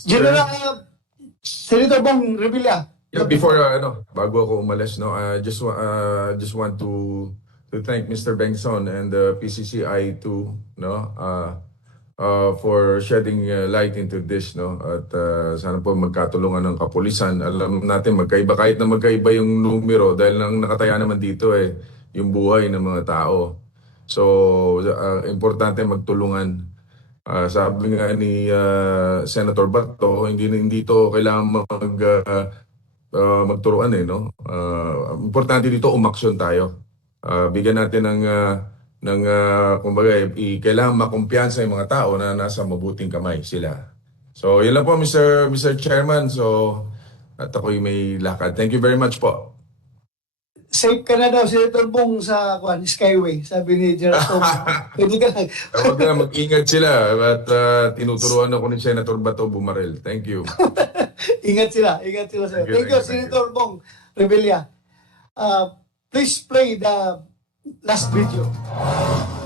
General, Senator Bong Revilla. Yeah, before bago ako umalis, just want to thank Mr. Bengson and the PCCI too, for shedding light into this, at sana po magkatulungan ng kapulisan. Alam natin magkaiba, kahit na magkaiba yung numero dahil nang nakataya naman dito yung buhay ng mga tao. So importante magtulungan. Sabi nga ni Senator Bato, hindi to kailangan magturuan importante dito umaksyon tayo. Bigyan natin ng kumbaga kailangan makumpiyansa yung mga tao na nasa mabuting kamay sila. So, yun lang po Mr. Chairman. So, at ako'y may lakad. Thank you very much po. Safe ka na daw, Senator Bong, sa Skyway. Sabi ni Gerald Tom. Pwede ka na. Huwag na, mag-ingat sila. At tinuturuan ako ni Senator Bato bumaril. Thank you. Ingat sila. Ingat sila. Thank you, Senator Bong Revilla. Please play the last video.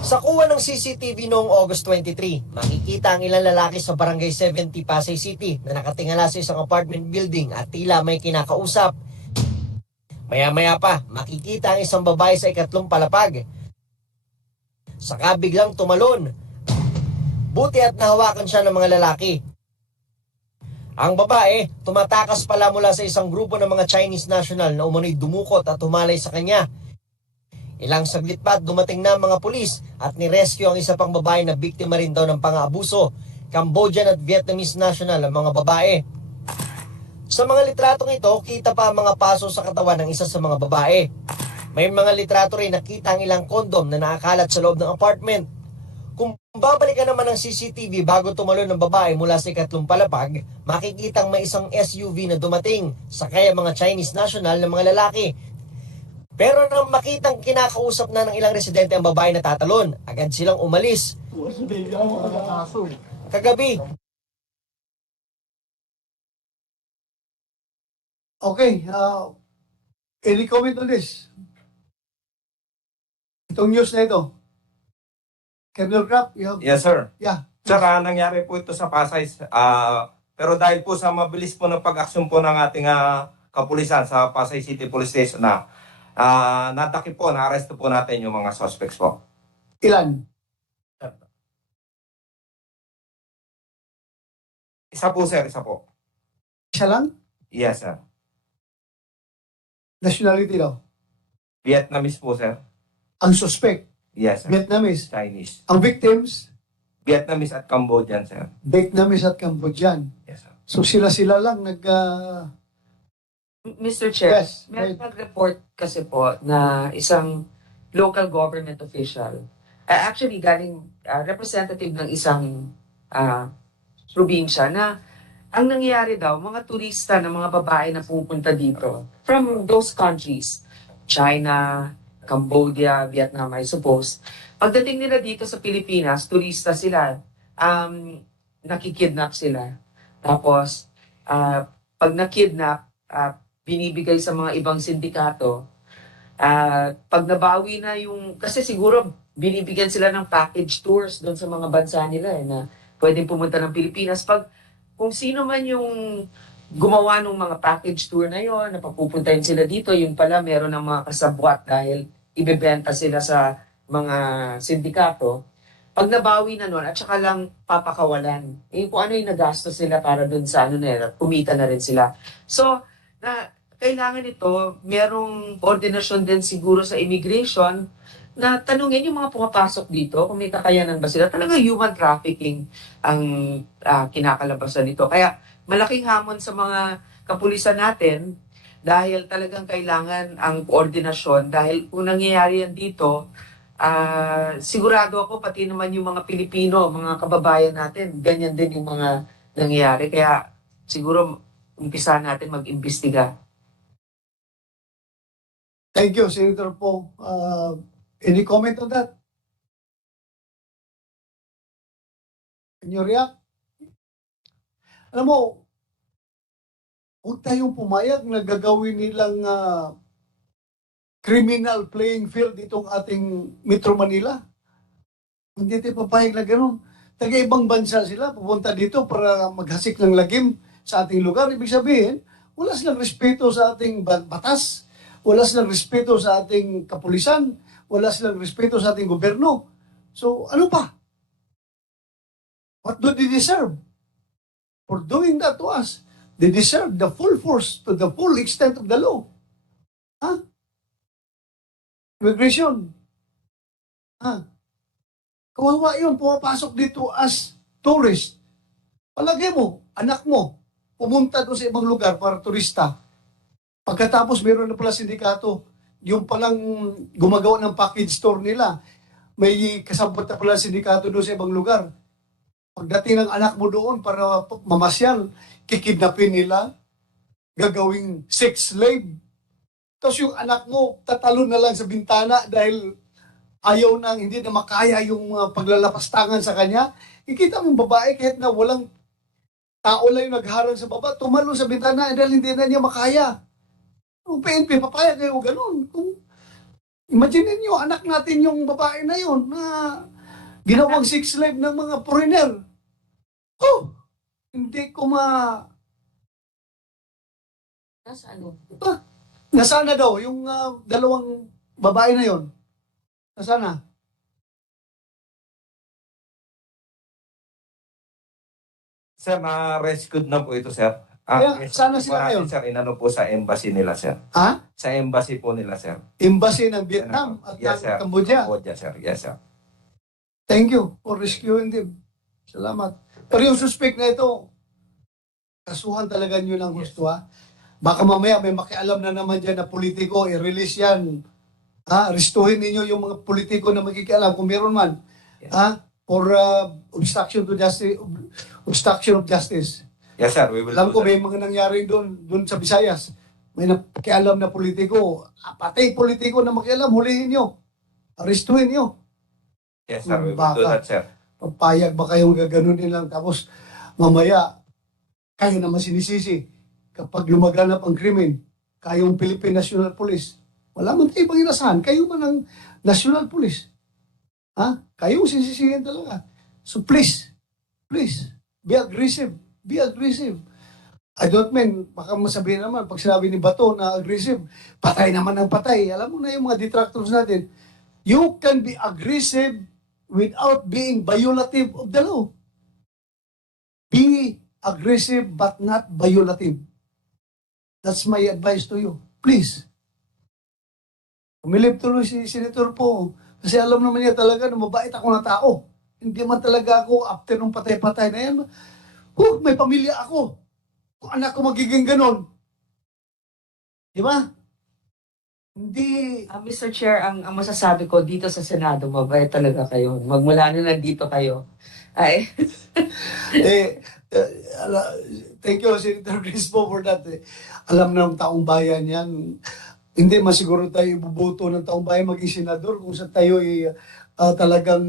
Sa kuha ng CCTV noong August 23, makikita ang ilang lalaki sa Barangay 70, Pasay City na nakatingala sa isang apartment building at tila may kinakausap. Maya-maya pa, makikita ang isang babae sa ikatlong palapag. Saka biglang tumalon. Buti at nahawakan siya ng mga lalaki. Ang babae, tumatakas pala mula sa isang grupo ng mga Chinese national na umano'y dumukot at humalay sa kanya. Ilang saglit pa dumating na ang mga pulis at nirescue ang isa pang babae na biktima rin daw ng pang-aabuso. Cambodian at Vietnamese national ang mga babae. Sa mga litratong ito, kita pa ang mga paso sa katawan ng isa sa mga babae. May mga litrato rin nakita ang ilang kondom na nakakalat sa loob ng apartment. Kung babalikan naman ng CCTV bago tumalon ng babae mula sa ikatlong palapag, makikitang may isang SUV na dumating, sakay ang mga Chinese national na mga lalaki. Pero nang makitang kinakausap na ng ilang residente ang babae na tatalon, agad silang umalis. Kagabi, Okay, any comment on this? Itong news na ito. Colonel Kraft, you have... Yes, sir. Yeah. Sir, nangyari po ito sa Pasay. Pero dahil po sa mabilis po ng pag-aksyon po ng ating kapulisan sa Pasay City Police Station natakip po, na-arresto po natin yung mga suspects po. Ilan? Isa po, sir. Isa po. Isa lang? Yes, sir. Nationality daw. Vietnamese po, sir. Ang suspect, Yes, sir. Vietnamese. Chinese. Ang victims, Vietnamese at Cambodian, sir. Vietnamese at Cambodian. Yes, sir. So sila lang nag... Mr. Chair, Yes, may right. pag-report kasi po na isang local government official, actually galing representative ng isang probinsya na ang nangyayari daw, mga turista na mga babae na pupunta dito from those countries, China, Cambodia, Vietnam, I suppose, pagdating nila dito sa Pilipinas, turista sila, nakikidnap sila. Tapos, pag nakidnap, binibigay sa mga ibang sindikato. Pag nabawi na yung, kasi siguro binibigyan sila ng package tours doon sa mga bansa nila na pwedeng pumunta ng Pilipinas. Kung sino man yung gumawa ng mga package tour na yon, na papupuntahin sila dito, yun pala meron ng mga kasabwat dahil ibebenta sila sa mga sindikato. Pag nabawi na nun, at saka lang papakawalan. Kung ano yung nagastos sila para dun sa kumita na rin sila. So, kailangan ito, merong koordinasyon din siguro sa immigration na tanungin yung mga pumapasok dito kung may kakayanan ba sila. Talaga human trafficking ang kinakalabasan nito. Kaya malaking hamon sa mga kapulisan natin dahil talagang kailangan ang koordinasyon dahil kung nangyayari yan dito, sigurado ako pati naman yung mga Pilipino, mga kababayan natin, ganyan din yung mga nangyayari. Kaya siguro umpisa natin mag-imbestiga. Thank you, Senator Poe. Any comment on that? Can you react? Alam mo, huwag tayong pumayag na gagawin nilang criminal playing field itong ating Metro Manila. Hindi tayo papayag na gano'n. Taga-ibang bansa sila, pupunta dito para maghasik ng lagim sa ating lugar. Ibig sabihin, wala silang respeto sa ating batas, wala silang respeto sa ating kapulisan, wala silang respeto sa ating gobyerno. So, ano pa? What do they deserve for doing that to us? They deserve the full force to the full extent of the law. Ha? Immigration. Ha? Kawawa yun, pumapasok dito as tourist. Palagay mo, anak mo, pumunta doon sa ibang lugar para turista. Pagkatapos meron na pala sindikato, yung palang gumagawa ng package store nila, may kasabot na pala sindikato doon sa ibang lugar. Pagdating ng anak mo doon para mamasyal, kikidnapin nila, gagawing sex slave. Tapos yung anak mo, tatalon na lang sa bintana dahil ayaw nang, hindi na makaya yung paglalapastangan sa kanya. Ikita mo yung babae kahit na walang tao lang yung nagharang sa baba, tumalon sa bintana dahil hindi na niya makaya. Kung PNP, papaya kayo ganun. Kung, imagine niyo anak natin yung babae na yun na ginawang sex slave ng mga foreigner. Oh, hindi ko Nasaan? Nasana daw yung dalawang babae na yon? Nasana? Sir, na-rescued na po ito, sir. Kaya, Yes, sana po sila natin, ngayon? sir, inano po sa embassy nila, sir. Ha? Sa embassy po nila, sir. Embassy ng Vietnam at Yes, sir. ng Cambodia. Cambodia, sir. Yes, sir. Thank you for rescuing them. Salamat. Pero yung suspect na ito, kasuhan talaga nyo ng gusto, ha? Baka mamaya may makialam na naman dyan na politiko, i-release yan. Ha? Restuhin ninyo yung mga politiko na makikialam kung meron man. Yes. Ha? For obstruction to justice, obstruction of justice. Yes, sir. We will Alam do ko that. may mga nangyari doon sa Visayas. May nakialam na politiko. Patay politiko na makialam, hulihin nyo. Arestuhin nyo. Yes, sir. We will do Baka. that, sir. Papayag ba kayong gaganunin lang tapos mamaya kayo naman sinisisi kapag lumaganap ang krimen, kayong Philippine National Police. Wala man tayo ibang inasahan. Kayo man ang National Police. Ha? Kayo sisisihin talaga. So please, be aggressive. Be aggressive. I don't mean, baka masabihin naman, pag sinabi ni Bato na aggressive, patay naman ang patay. Alam mo na yung mga detractors natin. You can be aggressive without being violative of the law. Be aggressive but not violative. That's my advice to you. Please. Umilip tuloy si Senator Poe. Kasi alam naman niya talaga na mabait ako na tao. Hindi man talaga ako after nung patay-patay na yan. May pamilya ako. Kung anak ko magiging ganon. Di ba? Hindi. Mr. Chair, ang masasabi ko dito sa Senado, mabait talaga kayo. Magmula na nandito kayo. Ay. Thank you, Senator Crispo, for that. Alam ng taong bayan yan. Hindi masiguro tayo ibuboto ng taong bayan maging senador kung sa tayo talagang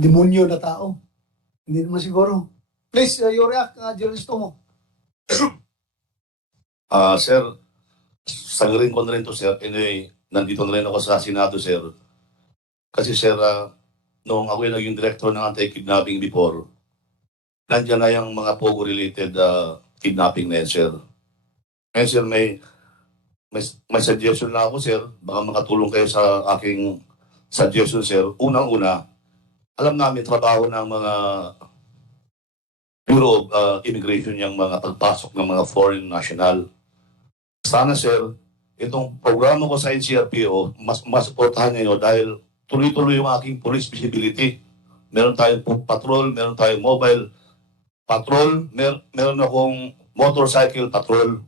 demonyo na tao. Hindi naman siguro. Please, you react, Jeristo mo. Sir, sagarin ko na rin to, sir. Anyway, nandito na rin ako sa Senado, sir. Kasi, sir, noong ako yung naging director ng anti-kidnapping before, nandiyan na yung mga POGO-related kidnapping na yan, sir. Ngayon, sir, may suggestion na ako, sir. Baka makatulong kayo sa aking suggestion, sir. Unang-una, alam namin trabaho ng mga Bureau of Immigration yung mga pagpasok ng mga foreign national. Sana, sir, itong programa ko sa NCRPO, mas supportahan niyo dahil tuloy-tuloy yung aking police visibility. Meron tayong patrol, meron tayong mobile patrol, meron akong motorcycle patrol.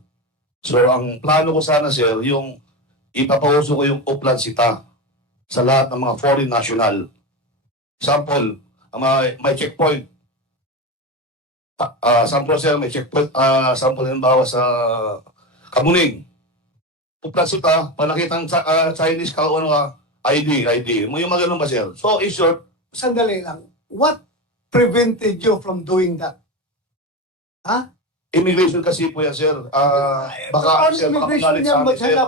So, ang plano ko sana, sir, yung ipapauso ko yung uplan sita sa lahat ng mga foreign national. Sample, ang may checkpoint. Sample sir, may checkpoint. Sample halimbawa sa Kamuning. Uplan sita, panakitang Chinese ka o ano ka, ID. Yung mga ganun ba sir? So, in short, Sandali lang. What prevented you from doing that? Ha? immigration kasi po yan, sir. Baka, paano sir, baka immigration magalit yan sa amin, sir. maghanap?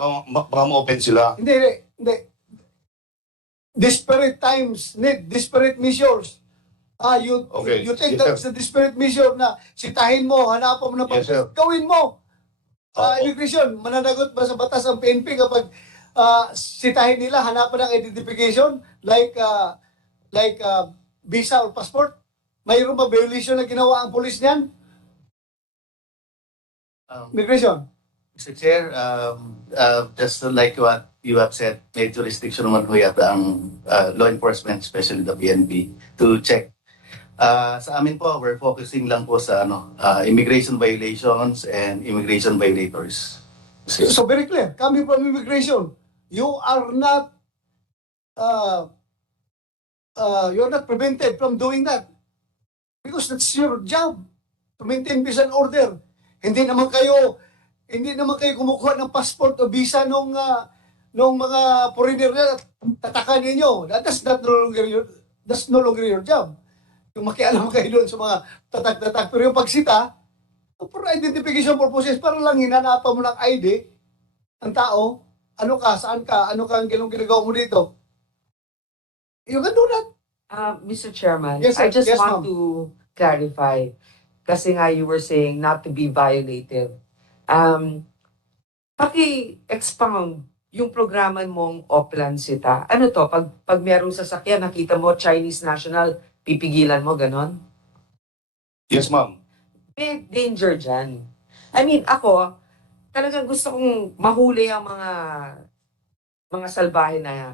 Baka ma-open sila. Hindi. Disparate times need disparate measures. Okay. You take Yes, that sir. sa disparate measure na sitahin mo, hanapan mo ng Yes, sir. gawin mo. Opo. Immigration, mananagot ba sa batas ang PNP kapag sitahin nila, hanapan ng identification like visa or passport? Mayroon ba violation na ginawa ang polis niyan? Immigration. Mr. Chair, just like what you have said, may jurisdiction naman po yata ang law enforcement, especially the PNP, to check. Sa amin po, we're focusing lang po sa immigration violations and immigration violators. So very clear, coming from immigration, you are not you're not prevented from doing that because that's your job to maintain peace and order. Hindi naman kayo kumukuha ng passport o visa nung mga foreigner na tatakan ninyo. That's no longer your job. Yung makialam kayo doon sa mga tatak-tatak. Pero yung pagsita, for identification purposes, para lang hinanapan mo ng ID ang tao, ano ka, saan ka, ano ka ang ginagawa mo dito. You can do that. Mr. Chairman, Yes, sir. I just Yes, want ma'am. to clarify. Kasi nga you were saying not to be violative. Paki-expound yung programa mong Oplan Sita. Ano to? Pag merong sasakyan, nakita mo Chinese national, pipigilan mo, ganon? Yes, ma'am. May danger dyan. I mean, ako, talagang gusto kong mahuli ang mga salbahe na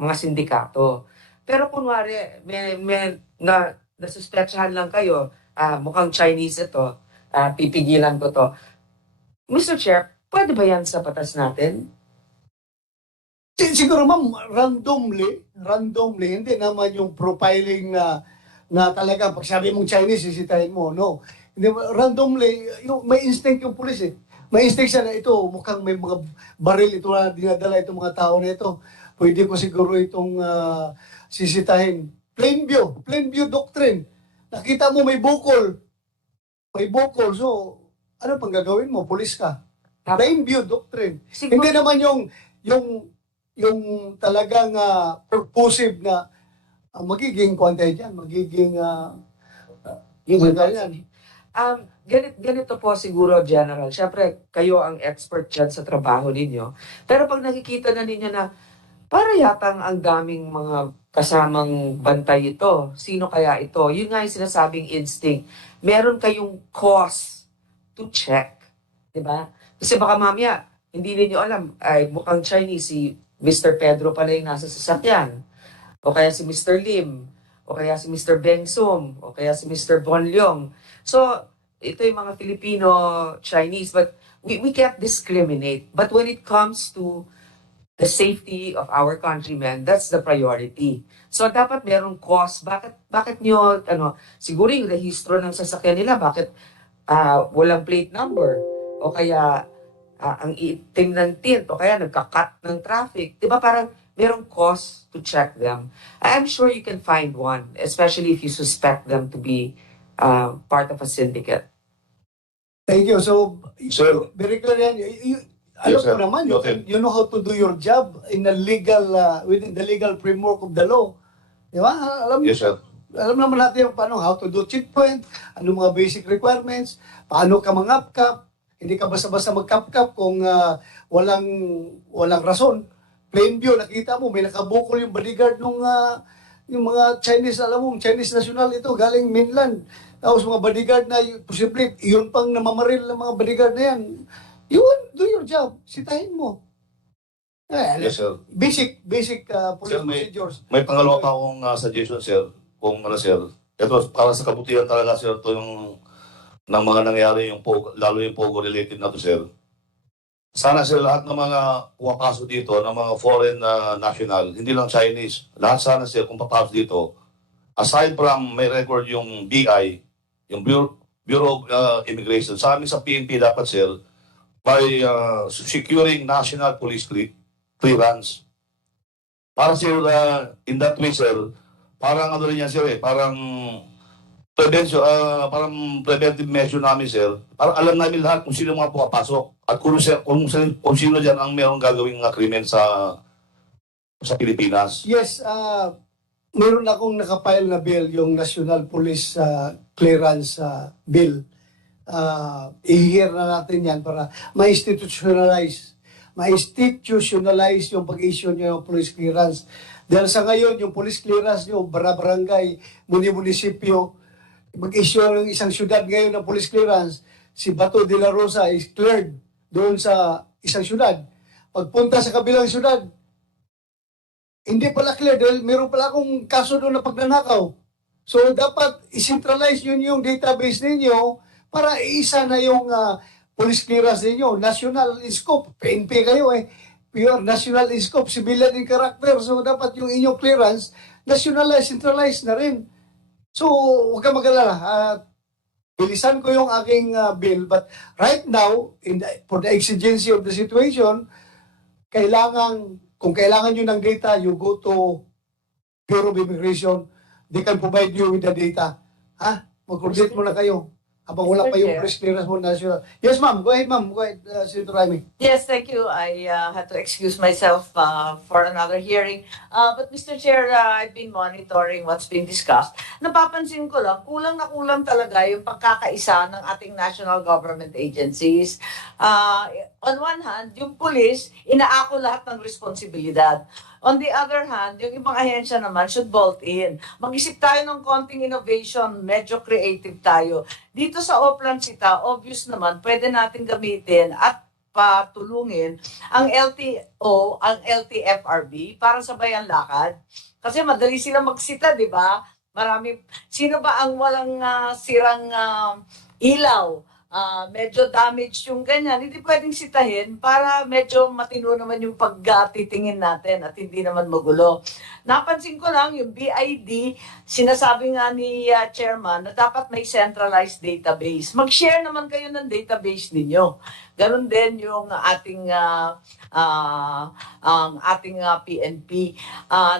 mga sindikato. Pero kunwari, may nasuspetsahan lang kayo, mukhang Chinese ito, pipigilan ko to. Mr. Chair, pwede ba yan sa batas natin? Siguro ma'am, randomly, hindi naman yung profiling na talaga, pag sabi mong Chinese, sisitahin mo, no. Hindi, randomly, may instinct yung pulis eh. May instinct siya na ito, mukhang may mga baril ito na dinadala itong mga tao na ito. Pwede ko siguro itong sisitahin. Plain view doctrine. Nakita mo may bukol. So, ano pang gagawin mo? Pulis ka. Plain view doctrine. Hindi naman yung talagang purposive na magiging kwantay dyan, magiging Ganito po siguro, General. Siyempre, kayo ang expert dyan sa trabaho ninyo. Pero pag nakikita na ninyo na para yatang ang daming mga kasamang bantay ito, sino kaya ito? Yun nga yung sinasabing instinct. Meron kayong cause to check. Diba? Kasi baka mamaya, hindi ninyo alam, ay mukhang Chinese, si Mr. Pedro pala yung nasa sasakyan. O kaya si Mr. Lim. O kaya si Mr. Beng Sum. O kaya si Mr. Bon Leong. So, ito yung mga Filipino-Chinese. But we can't discriminate. But when it comes to the safety of our countrymen, that's the priority. So, dapat merong cause. Bakit nyo, siguro yung rehistro ng sasakyan nila, bakit walang plate number? O kaya, ang itim ng tint, o kaya nagka-cut ng traffic. Diba parang merong cause to check them. I'm sure you can find one, especially if you suspect them to be part of a syndicate. Thank you. So, Sir. very clear yan. Alam Yes, ko sir. naman, Noted. you know how to do your job in the legal, within the legal framework of the law. Di ba? Yes, sir. Alam naman natin how to do checkpoint, ano mga basic requirements, paano ka mang-up-cap, hindi ka basta-basta mag-cap-cap kung walang rason. Plain view, nakita mo, may nakabukol yung bodyguard nung yung mga Chinese, alam mo, Chinese national ito, galing mainland. Tapos mga bodyguard na, posible, yun pang namamaril ng mga bodyguard na yan. You do your job, sitahin mo. Yes, sir. Basic police Sir, procedures. may pangalawa pa akong suggestion, sir. Kung sir. Ito, para sa kabutihan talaga, sir, ito yung ng mga nangyari, lalo yung Pogo related na to, sir. sana sila lahat ng mga pumapasok dito, ng mga foreign national, hindi lang Chinese, lahat sana sila kung papasok dito, aside from may record yung BI, yung Bureau of Immigration, sa amin sa PNP dapat sir, by securing national police clearance. Para sir, in that way sir, parang ano rin yan sir parang parang preventive measure namin sir, para alam namin lahat kung sino mga pumapasok at kung sino dyan ang mayroong gagawing krimen sa Pilipinas. Yes, meron akong nakapile na bill, yung National Police Clearance Bill. I-hear na natin yan para ma-institutionalize yung pag-issue nyo ng police clearance. Dahil sa ngayon, yung police clearance nyo, barangay, munisipyo, mag-issue ng isang syudad ngayon ng police clearance, si Bato de la Rosa is cleared doon sa isang syudad. Pagpunta sa kabilang syudad, hindi pala clear dahil meron pala akong kaso doon na pagnanakaw. So dapat i-centralize yun yung database ninyo para iisa na yung police clearance ninyo. National in scope, PNP kayo pure national in scope, civilian in character. So dapat yung inyong clearance, nationalize, centralize na rin. So, huwag kang mag-alala. Bilisan ko yung aking bill. But right now, for the exigency of the situation, kung kailangan nyo ng data, you go to Bureau of Immigration. They can provide you with the data. Mag-coordinate mo na kayo. Habang wala pa yung press clearance mo national. Yes, ma'am. Go ahead, ma'am. Go ahead, Senator Raimi. Yes, thank you. I had to excuse myself for another hearing. But Mr. Chair, I've been monitoring what's been discussed. Napapansin ko lang, kulang na kulang talaga yung pagkakaisa ng ating national government agencies. On one hand, yung police, inaako lahat ng responsibilidad. On the other hand, yung ibang ahensya naman should bolt in. Mag-isip tayo ng konting innovation, medyo creative tayo. Dito sa Oplan Sita, obvious naman, pwede natin gamitin at patulungin ang LTO, ang LTFRB para sabayan lakad. Kasi madali sila magsita, di ba? Sino ba ang walang sirang ilaw? Medyo damage yung ganyan, hindi pwedeng sitahin para medyo matino naman yung pagtitingin natin at hindi naman magulo. Napansin ko lang yung BID, sinasabi nga ni Chairman na dapat may centralized database. Mag-share naman kayo ng database ninyo. Ganon din yung ating PNP.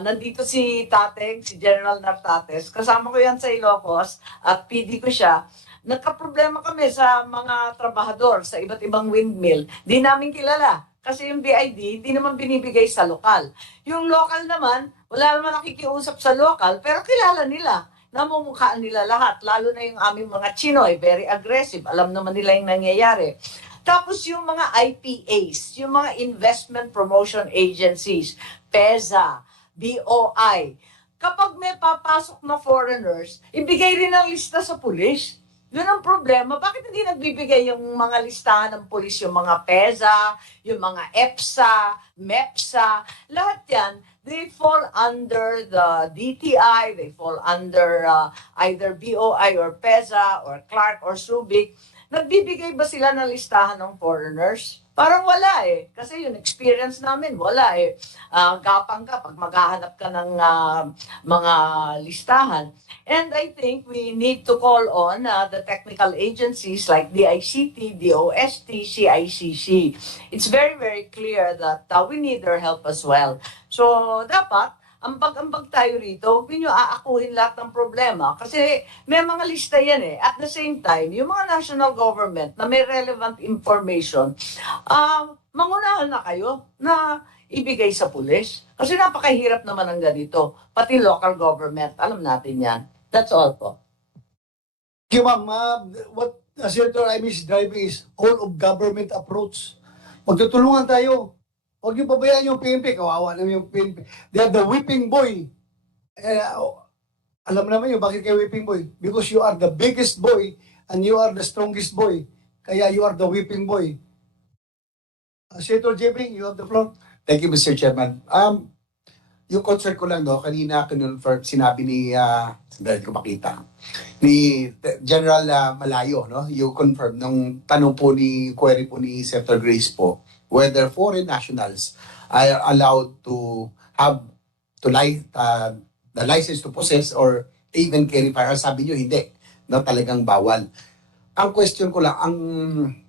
Nandito si Tateng, si General Nartates. Kasama ko yan sa Ilocos at PD ko siya. Nagka-problema kami sa mga trabahador sa iba't ibang windmill. Di namin kilala. Kasi yung BID, di naman binibigay sa lokal. Yung local naman, wala naman nakikiusap sa lokal, pero kilala nila. Namumukhaan nila lahat. Lalo na yung aming mga Chinoy, very aggressive. Alam naman nila yung nangyayari. Tapos yung mga IPAs, yung mga Investment Promotion Agencies, PEZA, BOI, kapag may papasok na foreigners, ibigay rin ang lista sa pulis. Yun ang problema. Bakit hindi nagbibigay yung mga listahan ng pulis, yung mga PEZA, yung mga EPSA, MEPSA, lahat yan, they fall under the DTI, they fall under either BOI or PEZA or Clark or Subic. Nagbibigay ba sila ng listahan ng foreigners? Parang wala Kasi yung experience namin, wala Gapang ka pag maghahanap ka ng mga listahan. And I think we need to call on the technical agencies like DICT, DOST, CICC. It's very, very clear that we need their help as well. So, dapat, ambag-ambag tayo rito, huwag niyo aakuhin lahat ng problema. Kasi may mga lista yan At the same time, yung mga national government na may relevant information, mangunahan na kayo na ibigay sa pulis. Kasi napakahirap naman ang ganito. Pati local government, alam natin yan. That's all po. Thank you, ma'am. What Senator Raimi is driving is whole of government approach. Magtutulungan tayo. Huwag niyo pabayaan yung PNP. Kawawa naman yung PNP. They are the whipping boy. Alam naman yun, bakit kayo whipping boy? Because you are the biggest boy and you are the strongest boy. Kaya you are the whipping boy. Senator Jebring, you have the floor. Thank you, Mr. Chairman. Yung concern ko lang, kanina sinabi ni, dahil ko makita, ni General Malayo, you confirm, nung tanong po query po ni Senator Grace po, whether foreign nationals are allowed to have the license to possess or even carry firearms. Sabi nyo, hindi. No, talagang bawal. Ang question ko lang, ang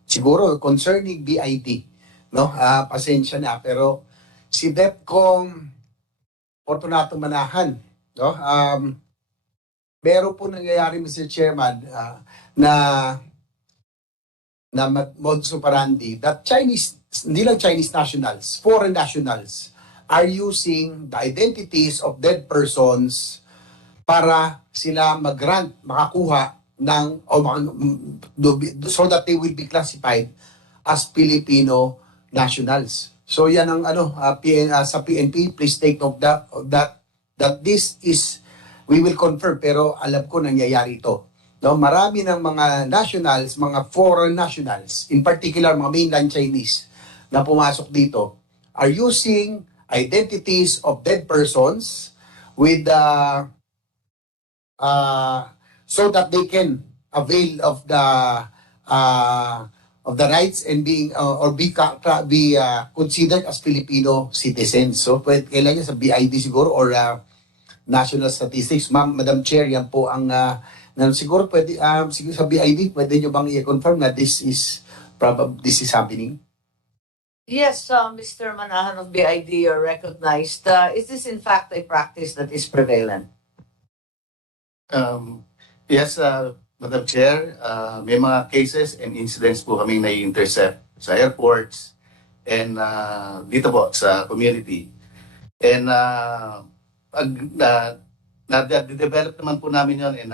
siguro concerning BID, no, pasensya na, pero si DepCom Fortunato Manahan, no, meron po nangyayari, Mr. Chairman, na modus operandi that Chinese, hindi lang Chinese nationals, foreign nationals are using the identities of dead persons para sila makakuha ng, so that they will be classified as Filipino nationals. So yan ang sa PNP, please take note that this is, we will confirm, pero alam ko nangyayari ito. No, marami ng mga nationals, mga foreign nationals, in particular mga mainland Chinese na pumasok dito, are using identities of dead persons with so that they can avail of the rights and being or be considered as Filipino citizens. So kailan niya sa BID siguro or National Statistics. Madam Chair, yan po ang siguro pwede siguro sa BID pwede niyo bang i-confirm na this is happening? Yes, Mr. Manahan of BID, you're recognized. Is this in fact a practice that is prevalent? Yes, Madam Chair, may mga cases and incidents po kaming nai-intercept sa airports and dito po sa community. And na-develop naman po namin yun and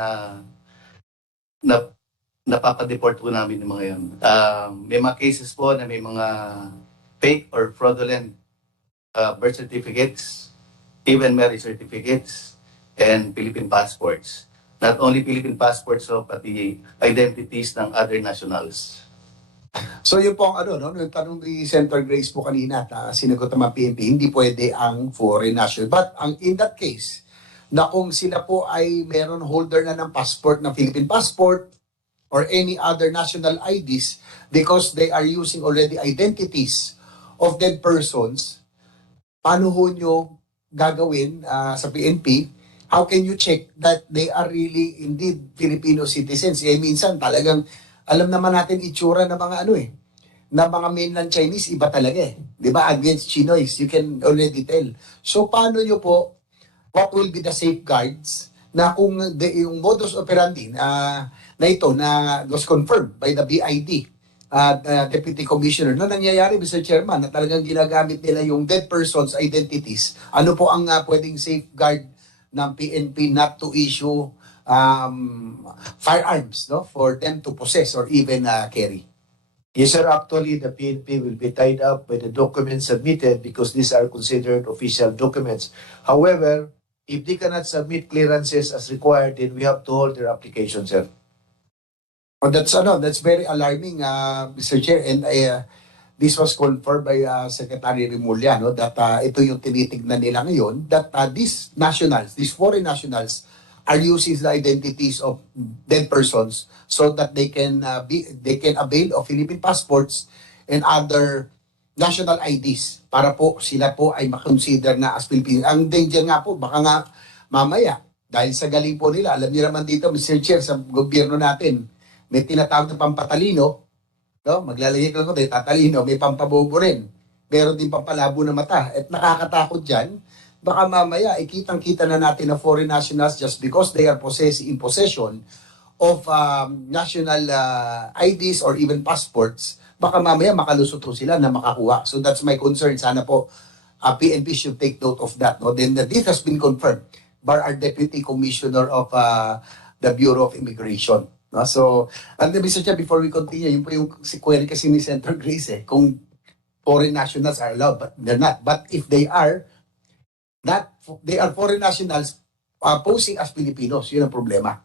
napapadeport po namin yung mga yun. May mga cases po na may mga fake or fraudulent birth certificates, even marriage certificates, and Philippine passports. Not only Philippine passports, so pati identities ng other nationals. So yun po ang yung tanong ni Senator Grace po kanina, sinagot naman PNP, hindi pwede ang foreign national. But in that case, na kung sila po ay meron holder na ng passport, ng Philippine passport, or any other national IDs, because they are using already identities of dead persons, paano ho nyo gagawin sa PNP? How can you check that they are really indeed Filipino citizens? Minsan talagang alam naman natin itsura ng mga na mga mainland Chinese, iba talaga Di ba? Against Chinois, you can already tell. So paano nyo po, what will be the safeguards na kung yung modus operandi na ito na was confirmed by the BID, Deputy Commissioner, na nangyayari, Mr. Chairman, na talagang ginagamit nila yung dead persons' identities. Ano po ang pwedeng safeguard ng PNP not to issue firearms for them to possess or even carry? Yes, sir. Actually, the PNP will be tied up by the documents submitted because these are considered official documents. However, if they cannot submit clearances as required, then we have to hold their application, sir. Oh, that's very alarming, Mr. Chair, and this was confirmed by Secretary Remulla, that ito yung tinitignan nila ngayon, that these foreign nationals, are using the identities of dead persons so that they can avail of Philippine passports and other national IDs para po sila po ay makonsider na as Filipino. Ang danger nga po, baka nga mamaya, dahil sa galing po nila, alam niyo naman dito, Mr. Chair, sa gobyerno natin, may tinatawag na pampatalino, maglalagay ko ng tatalino, may pampabobo rin. Meron din pampalabo na mata. At nakakatakot dyan, baka mamaya, ikitang-kita na natin na foreign nationals just because they are in possession of national IDs or even passports, baka mamaya makalusot ho sila na makakuha. So that's my concern. Sana po, PNP should take note of that. Then this has been confirmed by our Deputy Commissioner of the Bureau of Immigration. So, and Mr. Chair, before we continue, yun po yung query kasi ni Senator Grace kung foreign nationals are allowed, but they're not. But if they are foreign nationals posing as Filipinos, yun ang problema.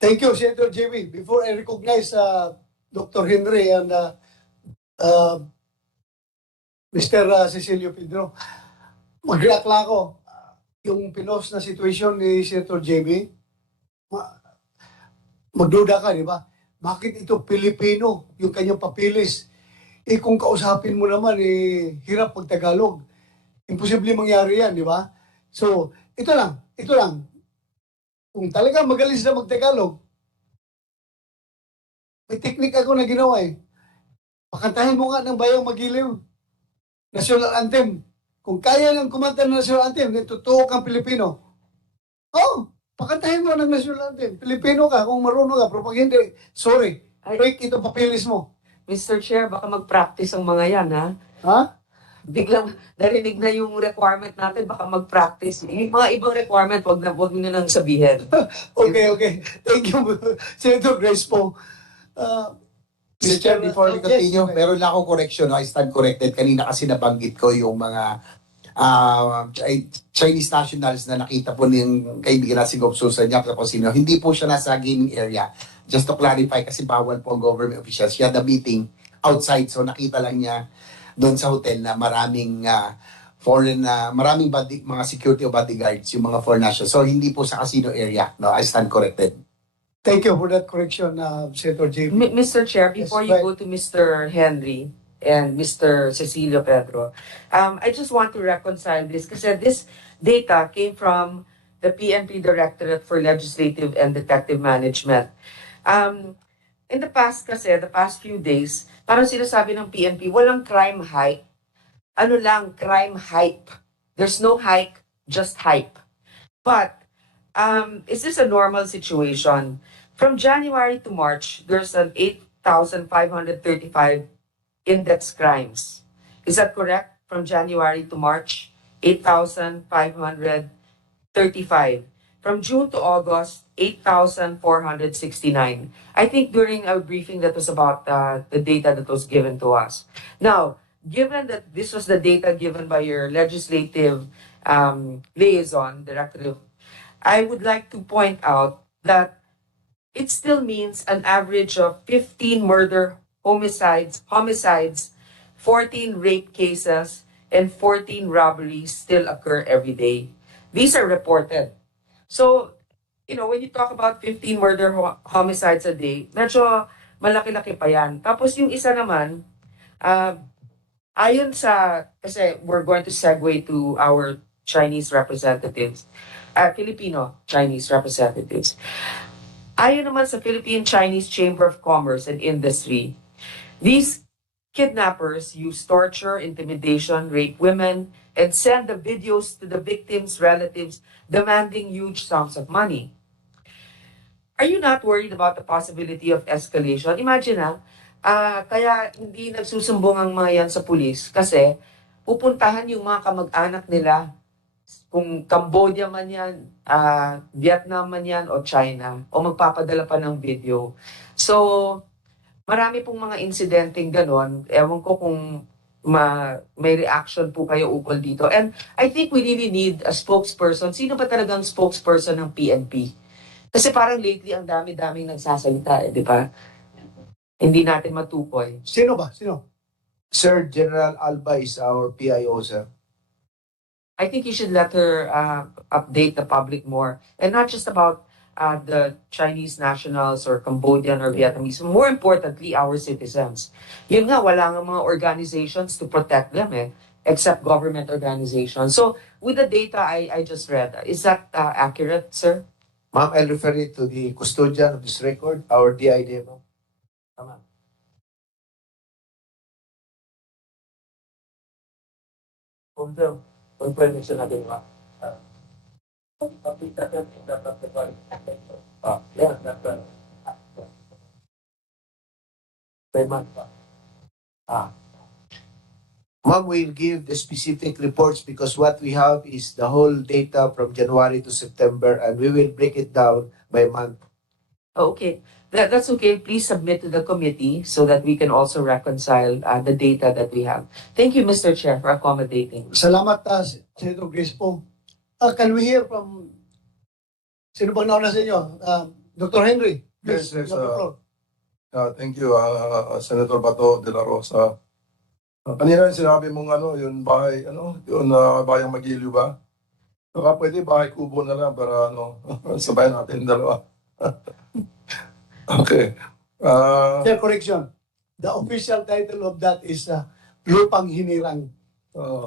Thank you, Senator JB. Before I recognize Dr. Henry and Mr. Cecilio Pedro, mag-react lang ako. Yung pinost na situation ni Senator JB, magduda ka, di ba? Bakit ito Pilipino, yung kanyang papilis? Eh kung kausapin mo naman, eh hirap pag Tagalog. Imposible mangyari yan, di ba? So, ito lang. Kung talaga magaling sila mag-Tagalog, may technique ako na ginawa eh. Pakantahin mo nga ng Bayang Magiliw, National Anthem. Kung kaya ng kumanta ng National Anthem, totoo kang Pilipino. Oh, pakantahin mo ng National Anthem. Pilipino ka kung marunong ka, pero pag hindi, sorry, break ito papilis mo. Mr. Chair, baka mag-practice ang mga yan, ha? Ha? Biglang narinig na yung requirement natin, baka mag-practice. Yung mga ibang requirement, wag mo na nang sabihin. Okay. Thank you, Senator Grace po. Mr. Chair, before we continue, yes, meron lang akong correction. I stand corrected. Kanina kasi nabanggit ko yung mga Chinese nationals na nakita po ng kaibigan na si Gov. Susan niya kung sino. Hindi po siya nasa gaming area. Just to clarify, kasi bawal po ang government officials. She had a meeting outside, so nakita lang niya doon sa hotel na maraming maraming mga security o bodyguards, yung mga foreign nationals. So hindi po sa casino area. No, I stand corrected. Thank you for that correction, Senator JP. Mr. Chair, before Yes, you right. go to Mr. Henry and Mr. Cecilio Pedro, I just want to reconcile this kasi this data came from the PNP Directorate for Legislative and Detective Management. In the past kasi, the past few days, parang sinasabi ng PNP, walang crime hike. Ano lang, crime hype. There's no hike, just hype. But, is this a normal situation? From January to March, there's an 8,535 index crimes. Is that correct? From January to March, 8,535. From June to August, 8,469. I think during our briefing that was about the data that was given to us. Now, given that this was the data given by your legislative liaison, director, I would like to point out that it still means an average of 15 murder, homicides, 14 rape cases, and 14 robberies still occur every day. These are reported. So, when you talk about 15 murder homicides a day, medyo malaki-laki pa yan. Tapos yung isa naman, ayon sa, kasi we're going to segue to our Chinese representatives, Filipino-Chinese representatives. Ayon naman sa Philippine-Chinese Chamber of Commerce and Industry, these kidnappers use torture, intimidation, rape women, and send the videos to the victims' relatives demanding huge sums of money. Are you not worried about the possibility of escalation? Imagine kaya hindi nagsusumbong ang mga yan sa pulis kasi pupuntahan yung mga kamag-anak nila, kung Cambodia man yan, Vietnam man yan, o China, o magpapadala pa ng video. So, marami pong mga insidenteng ganon. Ewan ko kung may reaction po kayo ukol dito. And I think we really need a spokesperson. Sino ba talagang spokesperson ng PNP? Kasi parang lately, ang dami-daming nagsasalita, di ba? Hindi natin matukoy. Sino ba? Sino? Sir, General Alba is our PIO, sir. I think you should let her update the public more. And not just about the Chinese nationals or Cambodian or Vietnamese. More importantly, our citizens. Yun nga, wala nga mga organizations to protect them except government organizations. So, with the data I just read, is that accurate, sir? Ma'am, I'll refer it to the custodian of this record, our DID, ma'am. Tama. Pwede siya natin ba? Yeah, that's right. Ma'am, we'll give the specific reports because what we have is the whole data from January to September and we will break it down by month. Okay. That's okay. Please submit to the committee so that we can also reconcile the data that we have. Thank you, Mr. Chair, for accommodating. Salamat, Senator Grace po. Can we hear from, sino bang nauna sa inyo? Dr. Henry. Yes, Please, you have the floor. thank you, Senator Bato de la Rosa. Kanina yung sinabi mong yung bahay, yung bayang Magiliw ba? Baka pwede bahay kubo na lang para sabayan natin dalawa. Okay. Sir, correction. The official title of that is Lupang Hinirang.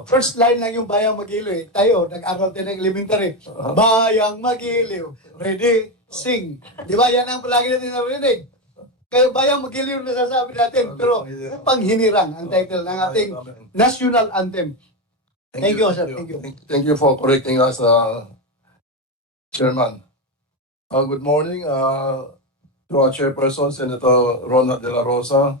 First line lang yung Bayang Magiliw. Tayo, nag-aral tayo ng elementary. Bayang Magiliw. Ready? Sing. Di ba? Yan ang palagi natin narinig. Kaya Bayang Magiliw na sasabi natin. Pero Lupang Hinirang ang title ng ating national anthem. Thank you, sir. Thank you. Thank you for correcting us, Chairman. Good morning to our chairperson, Senator Ronald De La Rosa,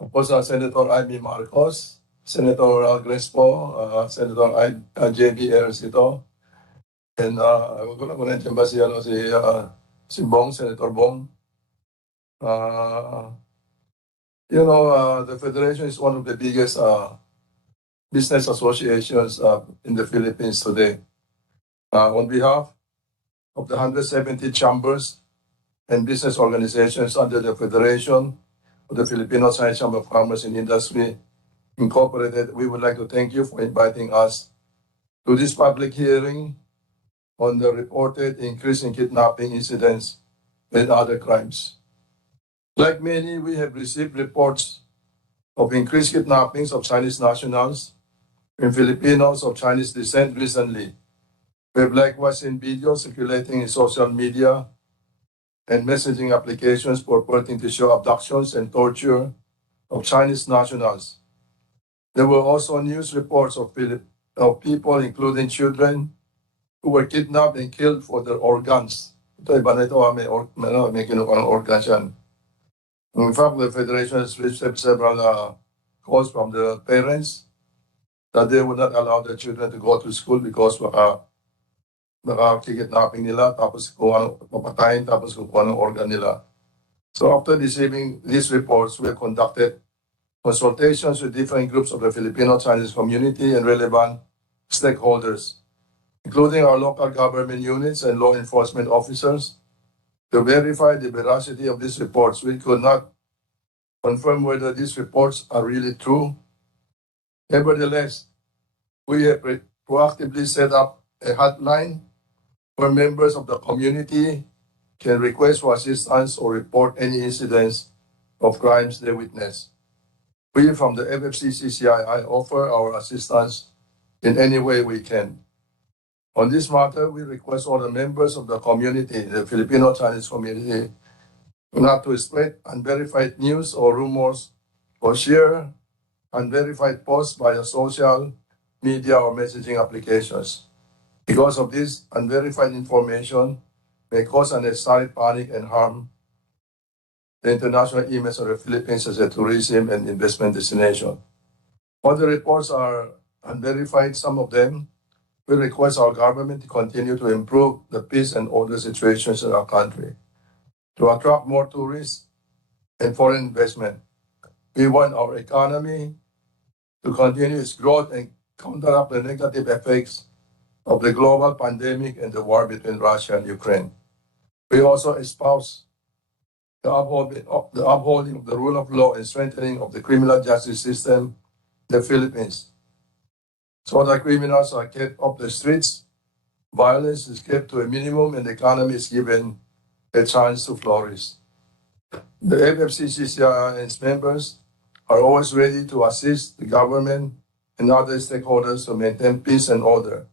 of course, Senator Amy Marcos, Senator Crespo, Senator J.B. Ercito, and ko nandiyan ba si Bong, Senator Bong. The Federation is one of the biggest business associations in the Philippines today. On behalf of the 170 chambers and business organizations under the Federation of the Filipino Chinese Chamber of Commerce and Industry Incorporated, we would like to thank you for inviting us to this public hearing on the reported increase in kidnapping incidents and other crimes. Like many, we have received reports of increased kidnappings of Chinese nationals and Filipinos of Chinese descent recently. We have likewise seen videos circulating in social media and messaging applications purporting to show abductions and torture of Chinese nationals. There were also news reports of people, including children, who were kidnapped and killed for their organs. Ito, iba na ito, may kinuha ng organs yan. In fact, the Federation has received several calls from the parents that they would not allow their children to go to school because baka kidnapping nila, tapos papatayin, tapos kukuha ng organ nila. So after receiving these reports, we have conducted consultations with different groups of the Filipino Chinese community and relevant stakeholders, including our local government units and law enforcement officers, to verify the veracity of these reports. We could not confirm whether these reports are really true. Nevertheless, we have proactively set up a hotline where members of the community can request for assistance or report any incidents of crimes they witness. We from the FFCCCI offer our assistance in any way we can. On this matter, we request all the members of the community, the Filipino Chinese community, not to spread unverified news or rumors or share unverified posts via social media or messaging applications. Because of this, unverified information may cause unnecessary panic and harm the international image of the Philippines as a tourism and investment destination. All the reports are unverified, some of them. We request our government to continue to improve the peace and order situations in our country, to attract more tourists and foreign investment. We want our economy to continue its growth and counteract the negative effects of the global pandemic and the war between Russia and Ukraine. We also espouse the upholding of the rule of law and strengthening of the criminal justice system in the Philippines, so that criminals are kept off the streets, violence is kept to a minimum, and the economy is given a chance to flourish. The FFCCCI and its members are always ready to assist the government and other stakeholders to maintain peace and order,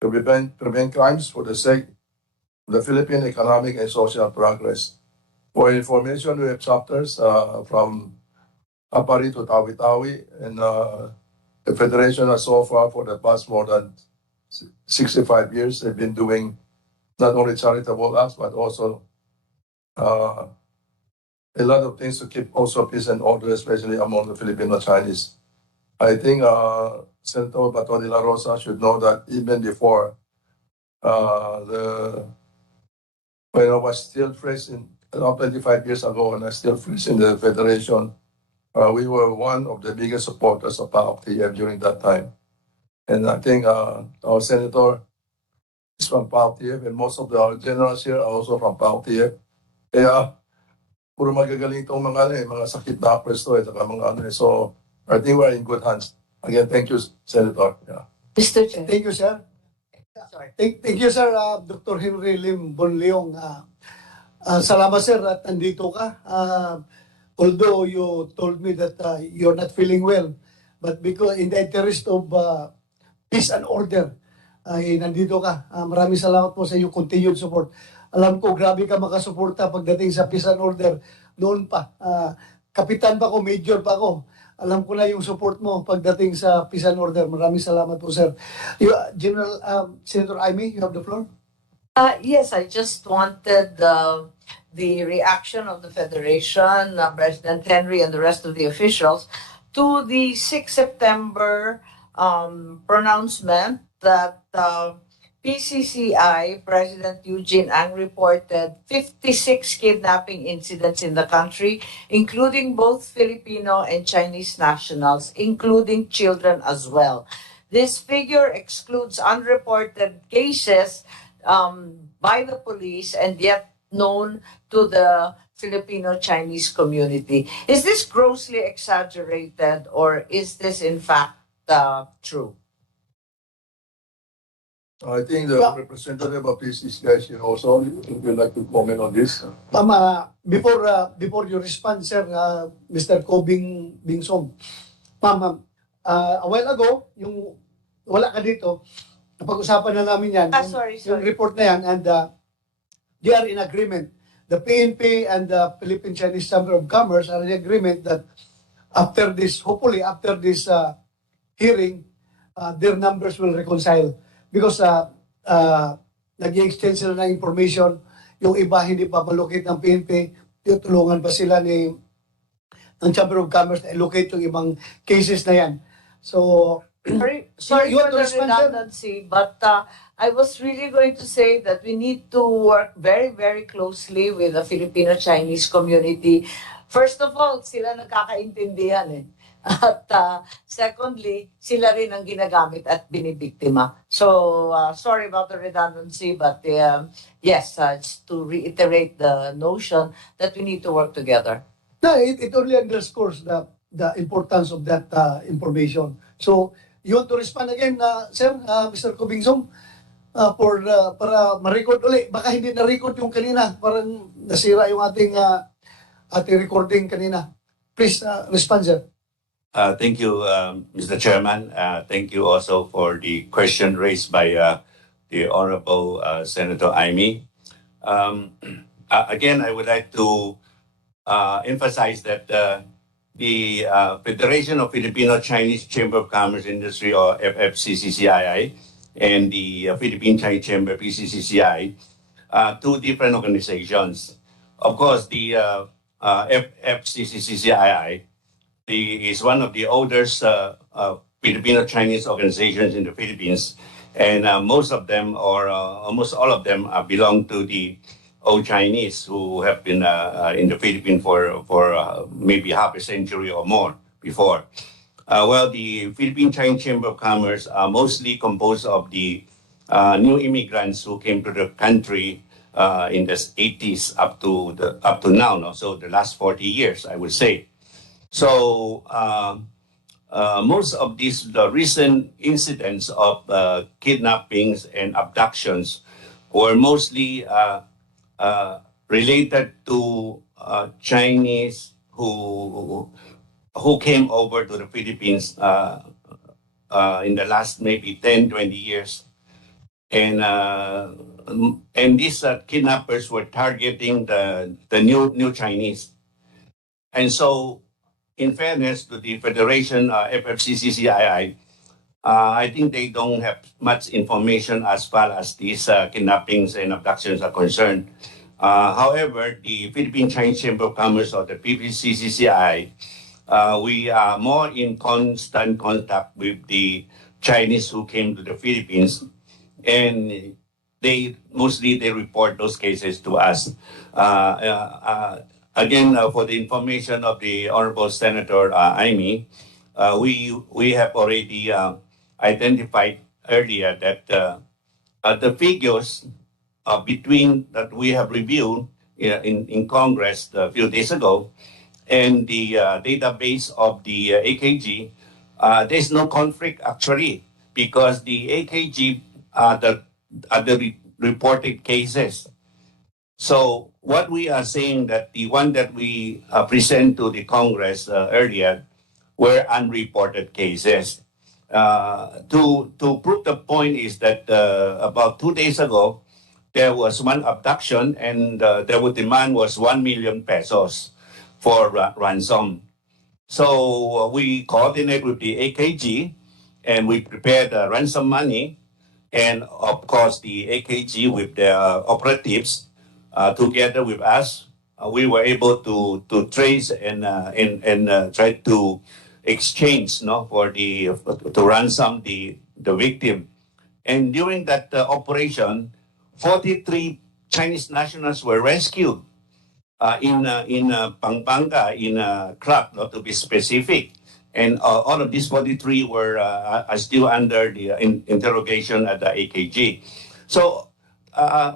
to prevent crimes for the sake of the Philippine economic and social progress. For information, we have chapters from Apari to Tawi-Tawi, and the Federation has so far for the past more than 65 years, they've been doing not only charitable acts, but also a lot of things to keep also peace and order, especially among the Filipino Chinese. I think Senator Bato de la Rosa should know that even before when I was still fresh in around 25 years ago, and I still fresh in the Federation, we were one of the biggest supporters of PAOK-TF during that time. And I think our senator is from PAOK-TF, and most of our generals here are also from PAOK-TF. Kaya, puro magagaling itong mga sakit na presto, so I think we're in good hands. Again, thank you, Senator. Yeah. Mr. Chair. Thank you, sir. Thank you, sir, Dr. Henry Lim Bonleong. Salamat, sir, at nandito ka. although you told me that you're not feeling well, but because in the interest of peace and order, ay nandito ka. Maraming salamat po sa iyong continued support. Alam ko, grabe ka makasuporta pagdating sa peace and order. Noon pa, kapitan pa ako, major pa ako. Alam ko na yung support mo pagdating sa peace and order. Maraming salamat po, sir. General Senator Amy, you have the floor. Yes, I just wanted the reaction of the Federation, President Henry, and the rest of the officials to the 6 September pronouncement that PCCI President Eugene Ang reported 56 kidnapping incidents in the country, including both Filipino and Chinese nationals, including children as well. This figure excludes unreported cases by the police and yet known to the Filipino-Chinese community. Is this grossly exaggerated or is this in fact true? I think the representative of PCCI should also, if you'd like to comment on this. Before you respond, sir, Mr. Ko Bingsong, a while ago, yung wala ka dito, napag-usapan na namin yan, yung report na yan, and they are in agreement. The PNP and the Philippine Chinese Chamber of Commerce are in agreement that after this, hopefully after this hearing, their numbers will reconcile. Because nag-exchange sila ng information, yung iba hindi pa malocate ng PNP, tutulungan pa sila ng Chamber of Commerce na allocate yung ibang cases na yan. So, sorry you for want to the respond, sir? redundancy, but I was really going to say that we need to work very, very closely with the Filipino-Chinese community. First of all, sila nagkakaintindihan eh. At secondly, sila rin ang ginagamit at binibiktima. So, sorry about the redundancy, but yes, it's to reiterate the notion that we need to work together. No, it only underscores the importance of that information. So, you want to respond again, sir, Mr. Kubingsong, para ma-record uli. Baka hindi na-record yung kanina, parang nasira yung ating recording kanina. Please, respond, sir. Thank you, Mr. Chairman. Thank you also for the question raised by the Honorable Senator Amy. Again, I would like to emphasize that the Federation of Filipino-Chinese Chamber of Commerce Industry, or FFCCCII, and the Philippine-Chinese Chamber, PCCCI, two different organizations. Of course, the FFCCCII is one of the oldest Filipino-Chinese organizations in the Philippines, and most of them, or almost all of them, belong to the old Chinese who have been in the Philippines for maybe half a century or more before. Well, the Philippine-Chinese Chamber of Commerce are mostly composed of the new immigrants who came to the country in the 80s up to now, no? So the last 40 years, I would say. So most of the recent incidents of kidnappings and abductions were mostly related to Chinese who came over to the Philippines in the last maybe 10, 20 years. And these kidnappers were targeting the new Chinese. And so, in fairness to the Federation, FFCCCII, I think they don't have much information as far as these kidnappings and abductions are concerned. However, the Philippine Chinese Chamber of Commerce, or the PPCCCI, we are more in constant contact with the Chinese who came to the Philippines, and they report those cases to us. Again, for the information of the Honorable Senator Amy, we have already identified earlier that the figures between that we have reviewed in Congress a few days ago and the database of the AKG, there's no conflict actually, because the AKG are the reported cases. So what we are saying that the one that we present to the Congress earlier were unreported cases. To prove the point is that about 2 days ago, there was one abduction and the demand was 1 million pesos for ransom. So we coordinate with the AKG and we prepared the ransom money, and of course the AKG with the operatives together with us, we were able to trace and try to exchange, no, for the to ransom the victim. And during that operation, 43 Chinese nationals were rescued in Pampanga, in Clark, not to be specific. And all of these 43 were are still under the interrogation at the AKG. So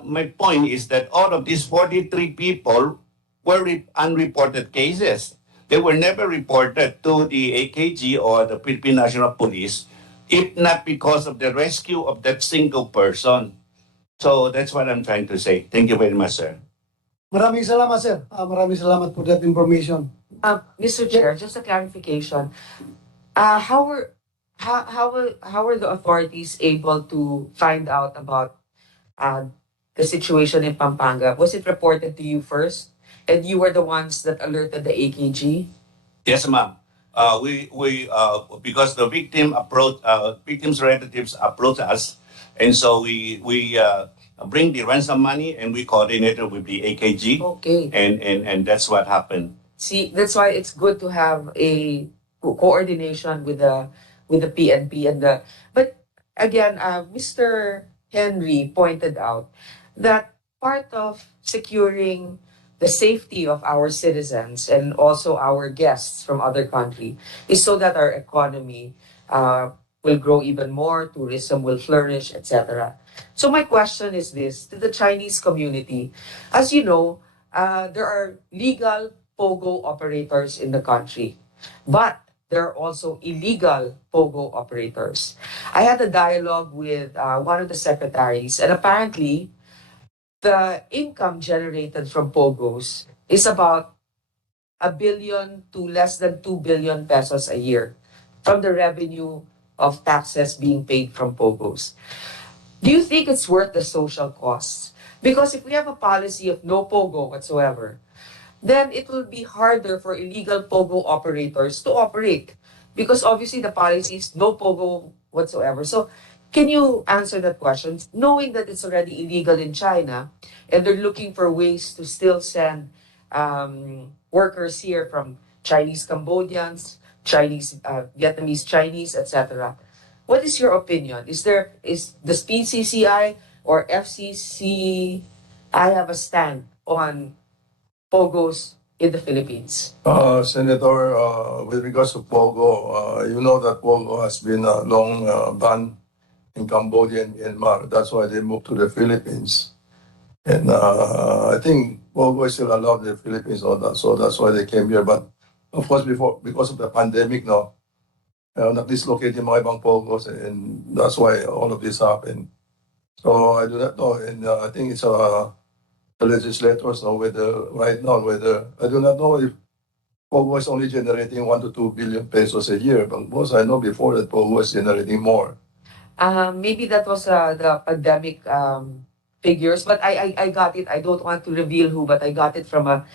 my point is that all of these 43 people were unreported cases. They were never reported to the AKG or the Philippine National Police, if not because of the rescue of that single person. So that's what I'm trying to say. Thank you very much, sir. Maraming salamat, sir. Maraming salamat for that information. Mr. Chair, just a clarification. How were the authorities able to find out about the situation in Pampanga? Was it reported to you first, and you were the ones that alerted the AKG? Yes, ma'am. We because the victim's relatives approached us, and so we bring the ransom money and we coordinated with the AKG. Okay. And that's what happened. See, that's why it's good to have a coordination with the PNP and the. But again, Mr. Henry pointed out that part of securing the safety of our citizens and also our guests from other country is so that our economy will grow even more, tourism will flourish, etc. So my question is this to the Chinese community. As you know, there are legal POGO operators in the country, but there are also illegal POGO operators. I had a dialogue with one of the secretaries, and apparently the income generated from POGOs is about 1 billion to less than 2 billion pesos a year from the revenue of taxes being paid from POGOs. Do you think it's worth the social costs? Because if we have a policy of no POGO whatsoever, then it will be harder for illegal POGO operators to operate. Because obviously the policy is no POGO whatsoever. So can you answer that question? Knowing that it's already illegal in China, and they're looking for ways to still send workers here from Chinese Cambodians, Chinese Vietnamese Chinese, etc. What is your opinion? Is the PCCI or FCCI have a stand on POGOs in the Philippines? Senator, with regards to Pogo, you know that Pogo has been long banned in Cambodia and Myanmar. That's why they moved to the Philippines. And I think Pogo is still allowed in the Philippines, so that's why they came here. But of course, because of the pandemic, no, nag-dislocate yung mga ibang Pogos, and that's why all of this happened. So I do not know, and I think it's the legislators know whether right now I do not know if Pogo is only generating 1 to 2 billion pesos a year, but most I know before that Pogo is generating more. Maybe that was the pandemic figures, but I got it. I don't want to reveal who, but I got it from a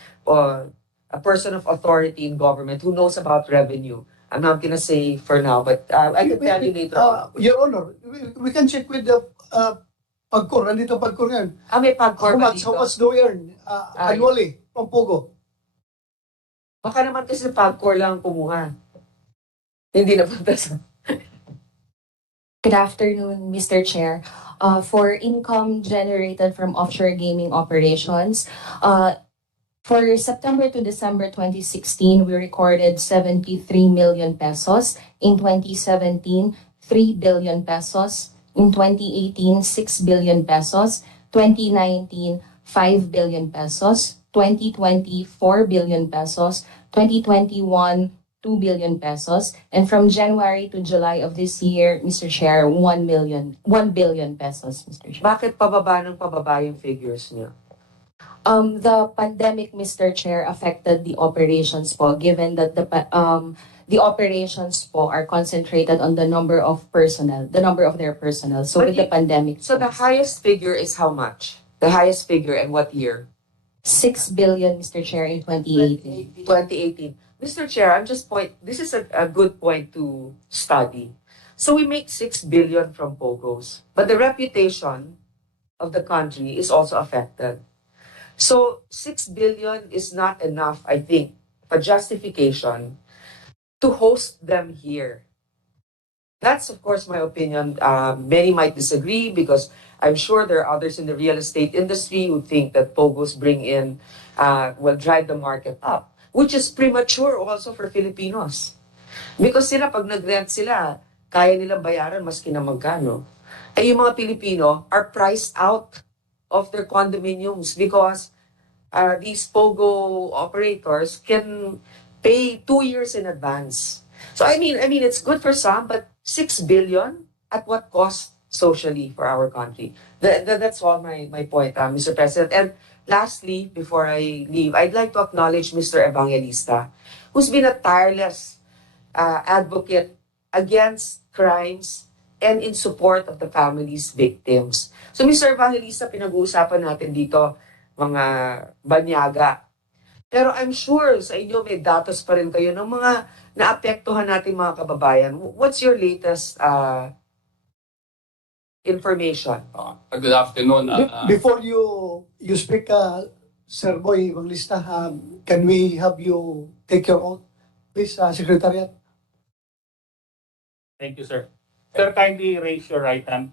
person of authority in government who knows about revenue. I'm not gonna say for now, but I can tell you later on. Your Honor, we can check with the Pagcor. Nandito Pagcor yan. May Pagcor How ba much, dito? how much do we earn annually from Pogo? Baka naman kasi Pagcor lang kumuha. Hindi na punta sa... Good afternoon, Mr. Chair. For income generated from offshore gaming operations, for September to December 2016, we recorded 73 million pesos. In 2017, 3 billion pesos. In 2018, 6 billion pesos. 2019, 5 billion pesos. 2020, 4 billion pesos. 2021, 2 billion pesos. And from January to July of this year, Mr. Chair, 1 billion pesos, Mr. Chair. Bakit pababa ng pababa yung figures niyo? The pandemic, Mr. Chair, affected the operations po, given that the operations po are concentrated on the number of their personnel. So But with the pandemic, So the highest figure is how much? The highest figure and what year? 6 billion, Mr. Chair, in 2018. 2018. Mr. Chair, this is a good point to study. So we make 6 billion from POGOs, but the reputation of the country is also affected. So 6 billion is not enough, I think, for justification to host them here. That's, of course, my opinion. Many might disagree because I'm sure there are others in the real estate industry who think that POGOs will drive the market up, which is premature also for Filipinos. Because sila, pag nag-rent sila, kaya nilang bayaran maski na magkano. Ay yung mga Pilipino are priced out of their condominiums because these POGO operators can pay 2 years in advance. So I mean, it's good for some, but 6 billion at what cost socially for our country? That's all my point, Mr. President. And lastly, before I leave, I'd like to acknowledge Mr. Evangelista, who's been a tireless advocate against crimes and in support of the families victims. So Mr. Evangelista, pinag-uusapan natin dito mga banyaga. Pero I'm sure sa inyo may datos pa rin kayo ng mga naapektuhan natin mga kababayan. What's your latest information? Good afternoon. Before you speak, Sir Boy Evangelista, can we have you take your oath, please, Secretariat? Thank you, sir. Sir, kindly raise your right hand.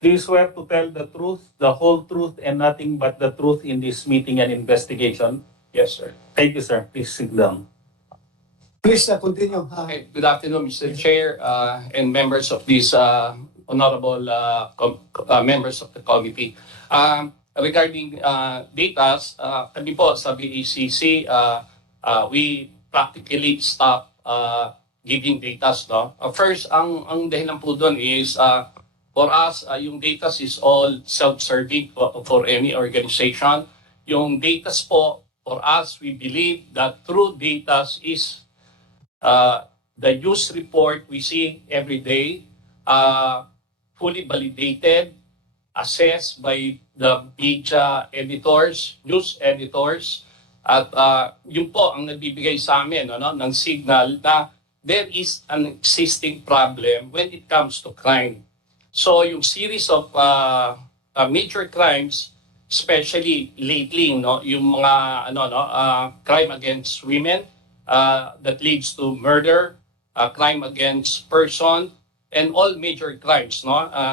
Do you swear to tell the truth, the whole truth, and nothing but the truth in this meeting and investigation? Yes, sir. Thank you, sir. Please sit down. Please continue. Okay. Good afternoon, Mr. Chair, and members of this honorable members of the committee. Regarding data, kami po sa BACC, we practically stop giving data. No? First, ang dahilan po doon is for us, yung data is all self-serving for any organization. Yung data po, for us, we believe that through data is the news report we see every day, fully validated, assessed by the media editors, news editors, at yun po ang nagbibigay sa amin ng signal na there is an existing problem when it comes to crime. So yung series of major crimes, especially lately, yung mga crime against women that leads to murder, crime against person, and all major crimes,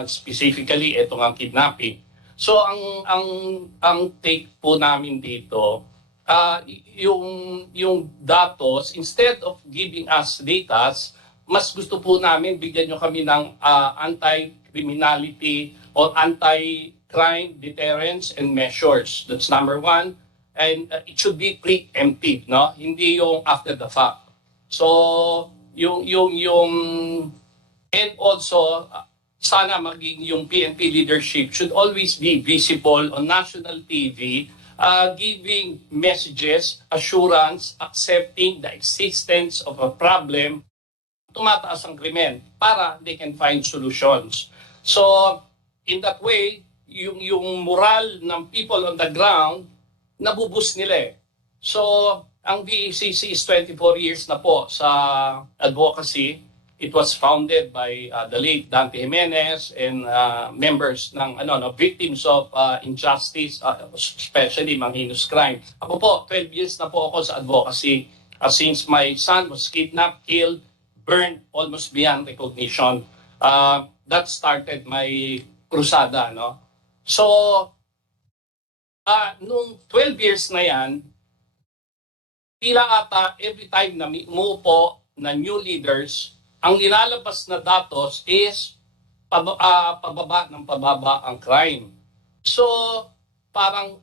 specifically itong ang kidnapping. So ang take po namin dito, yung datos, instead of giving us data, mas gusto po namin bigyan nyo kami ng anti-criminality or anti-crime deterrence and measures. That's number one. And it should be preemptive, hindi yung after the fact. So and also sana maging yung PNP leadership should always be visible on national TV, giving messages, assurance, accepting the existence of a problem, tumataas ang krimen para they can find solutions. So in that way, yung moral ng people on the ground, nabubus nila eh. So ang BACC is 24 years na po sa advocacy. It was founded by the late Dante Jimenez and members ng victims of injustice, especially mga heinous crime. Ako po, 12 years na po ako sa advocacy since my son was kidnapped, killed, burned almost beyond recognition. That started my krusada. So, nung 12 years na yan, tila ata every time na umupo na new leaders, ang nilalabas na datos is pababa ang crime. So, parang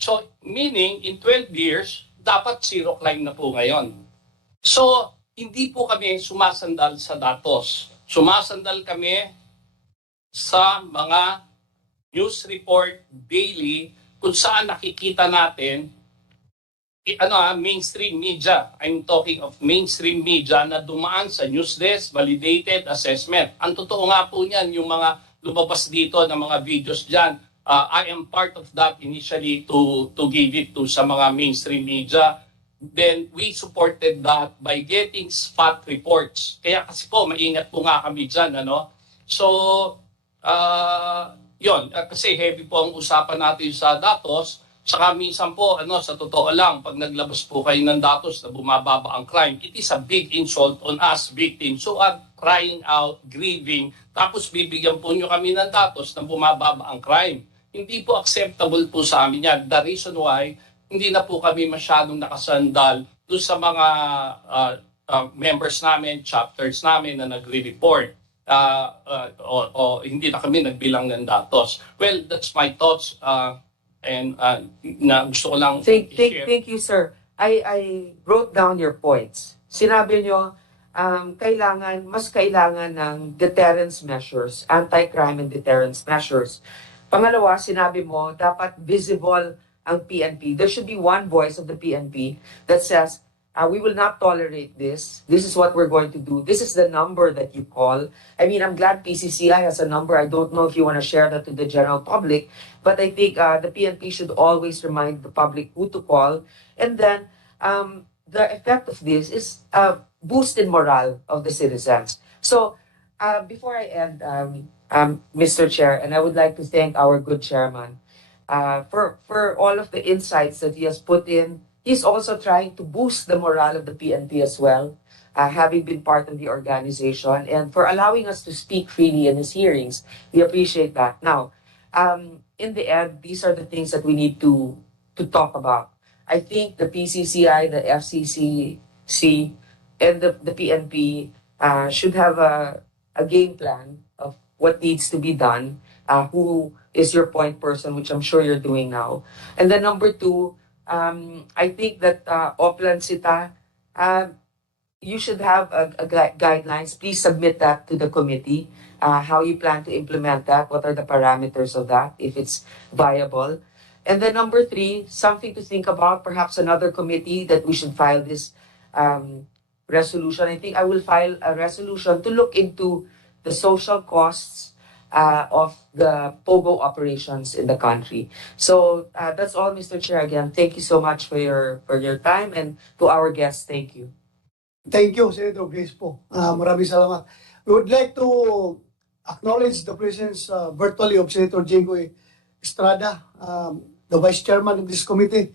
So, meaning, in 12 years, dapat zero crime na po ngayon. So, hindi po kami sumasandal sa datos. Sumasandal kami sa mga news report daily kung saan nakikita natin mainstream media. I'm talking of mainstream media na dumaan sa news desk, validated assessment. Ang totoo nga po niyan, yung mga lumabas dito ng mga videos dyan, I am part of that initially to give it to sa mga mainstream media. Then we supported that by getting spot reports. Kaya kasi po, maingat po nga kami dyan. Ano? So, kasi heavy po ang usapan natin sa datos. Saka minsan po, sa totoo lang, pag naglabas po kayo ng datos na bumababa ang crime, it is a big insult on us victims. So are crying out, grieving, tapos bibigyan po nyo kami ng datos na bumababa ang crime. Hindi po acceptable po sa amin yan. The reason why, hindi na po kami masyadong nakasandal doon sa mga members namin, chapters namin na nagre-report. Hindi na kami nagbilang ng datos. Well, that's my thoughts. And na gusto ko lang i-share. Thank you, sir. I wrote down your points. Sinabi nyo, mas kailangan ng deterrence measures, anti-crime and deterrence measures. Pangalawa, sinabi mo, dapat visible ang PNP. There should be one voice of the PNP that says, we will not tolerate this. This is what we're going to do. This is the number that you call. I mean, I'm glad PCCI has a number. I don't know if you want to share that to the general public, but I think the PNP should always remind the public who to call. And then the effect of this is boost in morale of the citizens. So before I end, Mr. Chair, and I would like to thank our good chairman for all of the insights that he has put in. He's also trying to boost the morale of the PNP as well, having been part of the organization, and for allowing us to speak freely in his hearings. We appreciate that. Now, in the end, these are the things that we need to talk about. I think the PCCI, the FCCC, and the PNP should have a game plan of what needs to be done, who is your point person, which I'm sure you're doing now. And then number two, I think that Oplan Sita, you should have guidelines. Please submit that to the committee, how you plan to implement that, what are the parameters of that, if it's viable. And then number three, something to think about, perhaps another committee that we should file this resolution. I think I will file a resolution to look into the social costs of the POGO operations in the country. So that's all, Mr. Chair. Again, thank you so much for your time, and to our guests, thank you. Thank you, Senator Grace po. Maraming salamat. We would like to acknowledge the presence virtually of Senator Jinggoy Estrada, the Vice Chairman of this committee.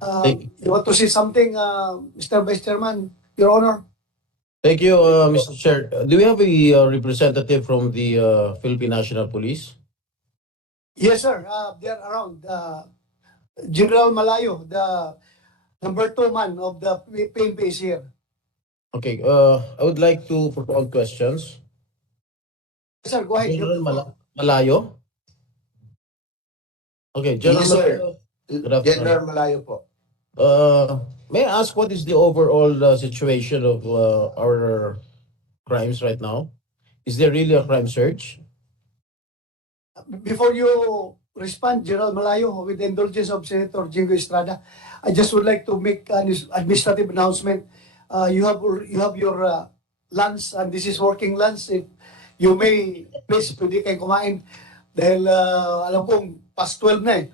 You want to say something, Mr. Vice Chairman, Your Honor? Thank you, Mr. Chair. Do we have a representative from the Philippine National Police? Yes, sir. They're around. General Malayo, the number 2 man of the PNP is here. Okay, I would like to propose questions. Yes, sir, go ahead. General Malayo? Okay, General Yes, sir. Malayo. Good afternoon. General Malayo po. May I ask what is the overall situation of our crimes right now? Is there really a crime surge? Before you respond, General Malayo, with the indulgence of Senator Jinggoy Estrada, I just would like to make an administrative announcement. You have your lunch, and this is working lunch. If you may, please, pwede kayo kumain. Dahil alam kong past 12 na eh.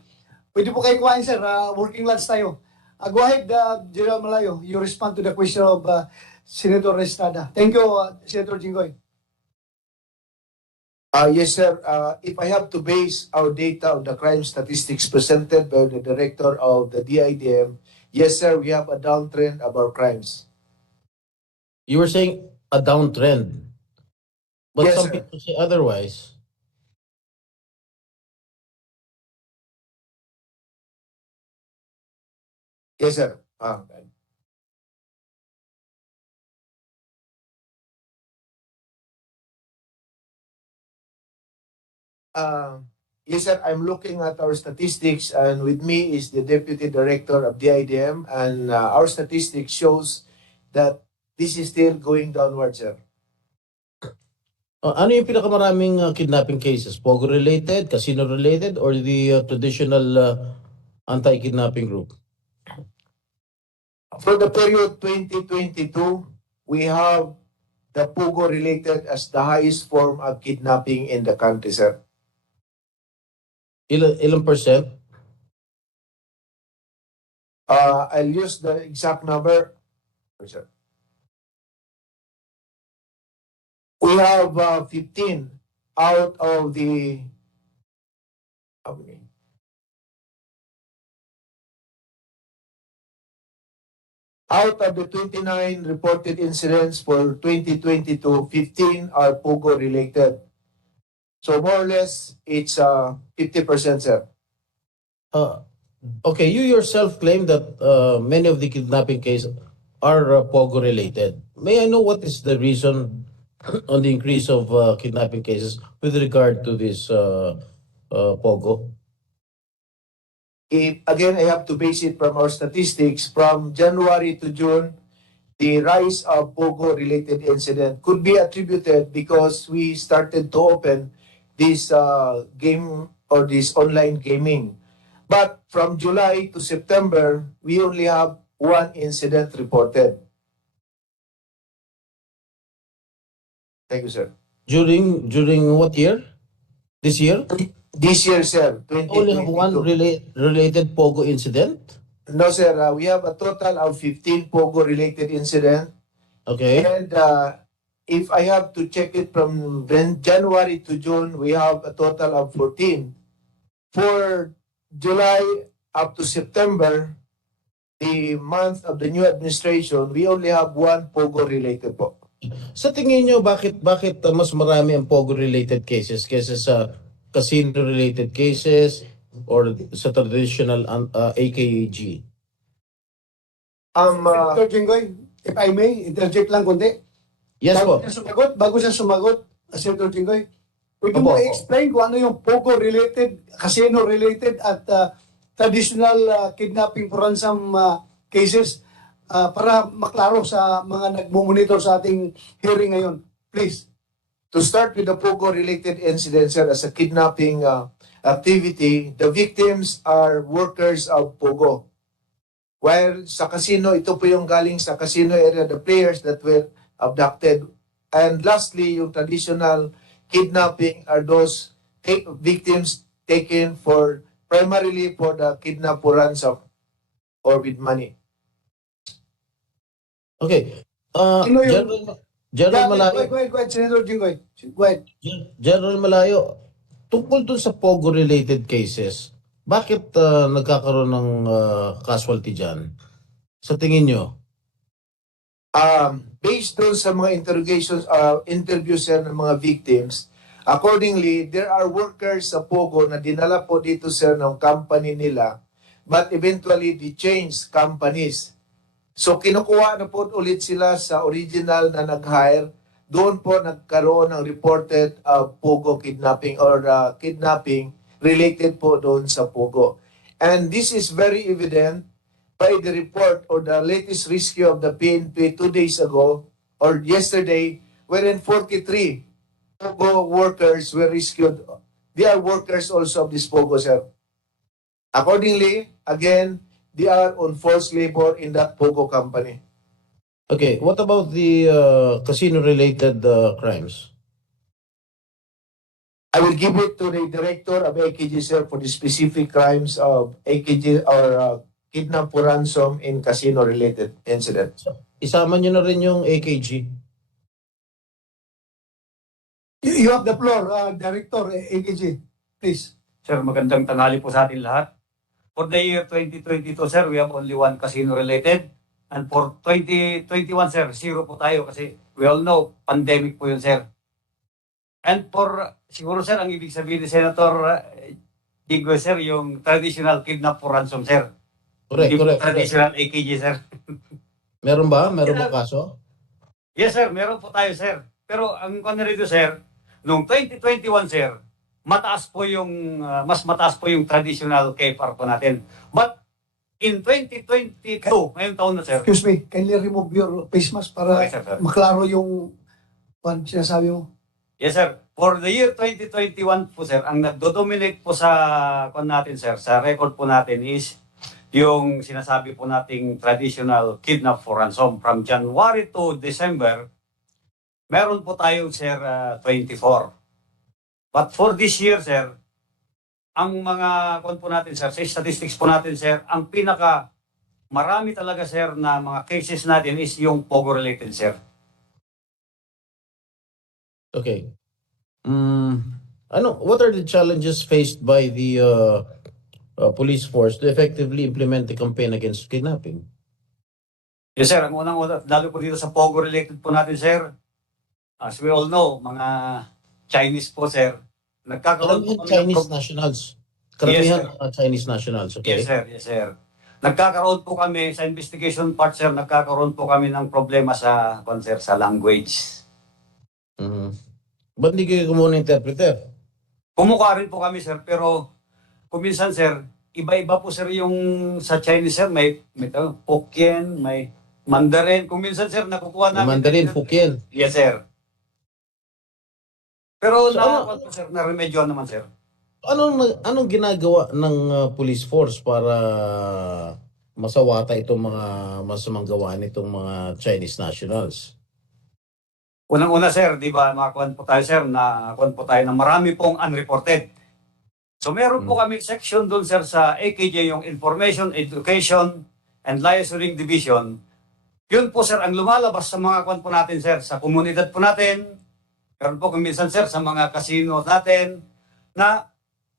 Pwede po kayo kumain, sir. Working lunch tayo. Go ahead, General Malayo. You respond to the question of Senator Estrada. Thank you, Senator Jinggoy. Yes, sir. If I have to base our data on the crime statistics presented by the director of the DIDM, yes, sir, we have a downtrend of our crimes. You were saying a downtrend, but Yes, some sir. people say otherwise. Yes, sir. Yes, sir. I'm looking at our statistics, and with me is the Deputy Director of DIDM, and our statistics shows that this is still going downward, sir. Ano yung pinakamaraming kidnapping cases? Pogo-related, casino-related, or the traditional anti-kidnapping group? For the period 2022, we have the Pugo related as the highest form of kidnapping in the country, sir. Ilang percent? I'll use the exact number. Sir. We have 15 out of the out of the 29 reported incidents for 2022, 15 are Pugo related. So more or less, it's 50%, sir. Okay, you yourself claim that many of the kidnapping cases are Pogo related. May I know what is the reason on the increase of kidnapping cases with regard to this Pogo? Again, I have to base it from our statistics. From January to June, the rise of Pogo-related incident could be attributed because we started to open this game or this online gaming. But from July to September, we only have one incident reported. Thank you, sir. During what year? This year? This year, sir, Only have 2022. one related Pogo incident? No, sir. We have a total of 15 Pogo-related incidents. Okay. And if I have to check it from January to June, we have a total of 14. For July up to September, the month of the new administration, we only have one Pogo-related po. Sa tingin nyo, bakit mas marami ang Pogo-related cases kaysa sa casino-related cases or sa traditional AKG? Dr. Jinggoy, if I may, interject lang kundi. Yes po. Bago siya sumagot, Senator Jinggoy, pwede Opo, mo opo. explain kung ano yung Pogo-related, casino-related at traditional kidnapping for ransom cases para maklaro sa mga nagmumonitor sa ating hearing ngayon. Please. To start with the Pogo-related incident, sir, as a kidnapping activity, the victims are workers of Pogo. While sa casino, ito po yung galing sa casino area, the players that were abducted. And lastly, yung traditional kidnapping are those victims taken for primarily for the kidnap for ransom or with money. Okay. Sino yung- General Malayo. Go ahead, Senator Jinggoy. Go ahead. General Malayo, tungkol dun sa Pogo-related cases, bakit nagkakaroon ng casualty dyan? Sa tingin nyo? Based doon sa mga interviews sir ng mga victims, accordingly, there are workers sa Pogo na dinala po dito sir ng company nila, but eventually they changed companies. So kinukuha na po ulit sila sa original na nag-hire. Doon po nagkaroon ng reported Pogo kidnapping or kidnapping related po doon sa Pogo. And this is very evident by the report or the latest rescue of the PNP 2 days ago or yesterday, wherein 43 Pogo workers were rescued. They are workers also of this Pogo, sir. Accordingly, again, they are on forced labor in that Pogo company. Okay, what about the casino-related crimes? I will give it to the director of AKG, sir, for the specific crimes of AKG or kidnap for ransom in casino-related incidents. Isama nyo na rin yung AKG. You have the floor, Director AKG. Please. Sir, magandang tanghali po sa atin lahat. For the year 2022, sir, we have only one casino-related. And for 2021, sir, zero po tayo kasi we all know, pandemic po yun, sir. And for, siguro, sir, ang ibig sabihin ni Senator Digo, sir, yung traditional kidnap for ransom, sir. Correct, Hindi po correct. traditional AKG, sir. Meron ba? Meron ba kaso? Yes, sir, meron po tayo, sir. Pero ang kanya rito, sir, noong 2021, sir, mataas po yung, mas mataas po yung traditional KFR po natin. But in 2022, ngayong taon na, sir. Excuse me, can you remove your face mask para Okay, sir. maklaro yung sinasabi mo? Yes, sir. For the year 2021 po sir, ang nagdo-dominate po sa natin sir, sa record po natin is yung sinasabi po nating traditional kidnap for ransom. From January to December, meron po tayong sir 24. But for this year sir, ang mga po natin sir, sa statistics po natin sir, ang pinaka marami talaga sir na mga cases natin is yung POGO related sir. Okay. What are the challenges faced by the police force to effectively implement the campaign against kidnapping? Yes sir, ang unang-una, lalo po dito sa POGO related po natin sir, as we all know, mga Chinese po sir, nagkakaroon po kami Chinese nationals. Karamihan Chinese nationals, okay? Yes sir, yes sir. Nagkakaroon po kami sa investigation part sir, nagkakaroon po kami ng problema sa sir, sa language. Ba't hindi kayo kumuha ng interpreter? Kumukuha rin po kami sir, pero kuminsan sir, iba-iba po sir yung sa Chinese sir, may Hokkien, may Mandarin. Kuminsan sir, nakukuha namin. Mandarin, Hokkien. Yes sir. Pero So, sir, na-remedyo naman sir. Anong ginagawa ng police force para masawata itong mga masamang gawa nitong mga Chinese nationals? Unang-una sir, di ba, makakuha po tayo sir, nakakuha po tayo ng marami pong unreported. So meron po kami section doon sir sa AKJ, yung Information, Education, and Liaising Division. Yun po sir, ang lumalabas sa mga kuwan po natin sir, sa komunidad po natin, meron po kuminsan sir sa mga casino natin, na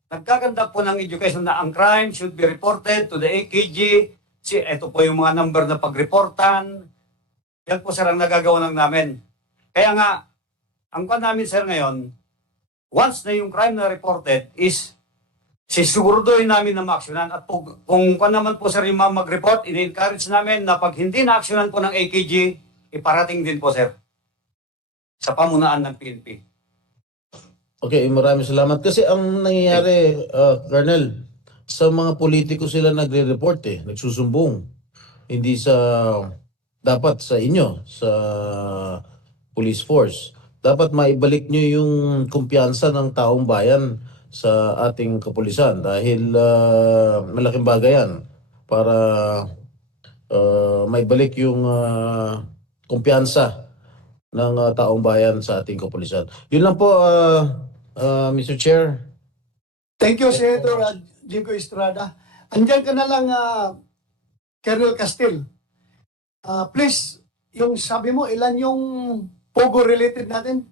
nagkaganda po ng education na ang crime should be reported to the AKG. Ito po yung mga number na pagreportan. Yan po sir ang nagagawa lang namin. Kaya nga, ang kwan namin sir ngayon, once na yung crime na reported is sisiguraduhin namin na ma-actionan. At kung kwan naman po sir yung mag-report, in-encourage namin na pag hindi na-actionan po ng AKG, iparating din po sir sa pamunaan ng PNP. Okay, maraming salamat. Kasi ang nangyayari, Colonel, sa mga politiko sila nagre-report nagsusumbong. Hindi dapat sa inyo, sa police force. Dapat maibalik nyo yung kumpiyansa ng taong bayan sa ating kapulisan dahil malaking bagay yan para maibalik yung kumpiyansa ng taong bayan sa ating kapulisan. Yun lang po, Mr. Chair. Thank you, Senator Jingo Estrada. Andyan ka na lang, Colonel Castil. Please, yung sabi mo, ilan yung POGO related natin?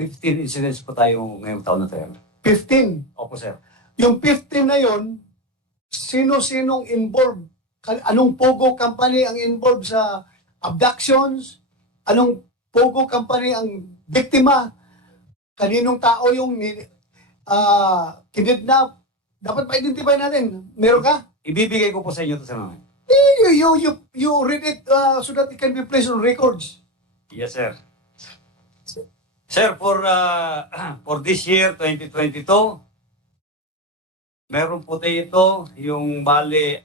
15 incidents po tayo ngayong taon na tayo. 15? Opo sir. Yung 15 na yon, sino-sinong involved? Anong POGO company ang involved sa abductions? Anong POGO company ang biktima? Kaninong tao yung kidnap? Dapat ma-identify natin. Meron ka? Ibibigay ko po sa inyo ito sa mga. You read it so that it can be placed on records. Yes, sir. Sir, for this year, 2022, meron po tayo ito, yung bali,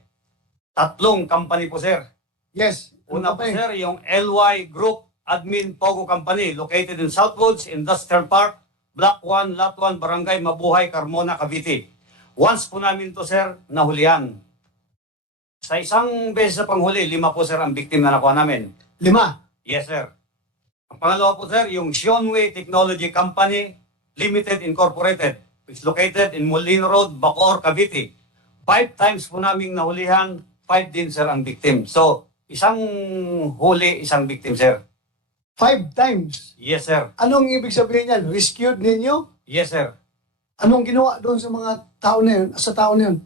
3 company po, sir. Yes. Una po, sir, yung LY Group Admin Pogo Company, located in Southwoods Industrial Park, Block 1, Lot 1, Barangay Mabuhay, Carmona, Cavite. Once po namin to, sir, nahulihan. Sa isang beses sa panghuli, 5 po, sir, ang victim na nakuha namin. 5? Yes, sir. Ang pangalawa po, sir, yung Sionway Technology Company Limited Incorporated, which is located in Molino Road, Bacoor, Cavite. 5 times po naming nahulihan, 5 din, sir, ang victim. So, isang huli, isang victim, sir. 5 times? Yes, sir. Anong ibig sabihin yan? Rescued ninyo? Yes, sir. Anong ginawa doon sa mga tao na yun? Sa tao na yun?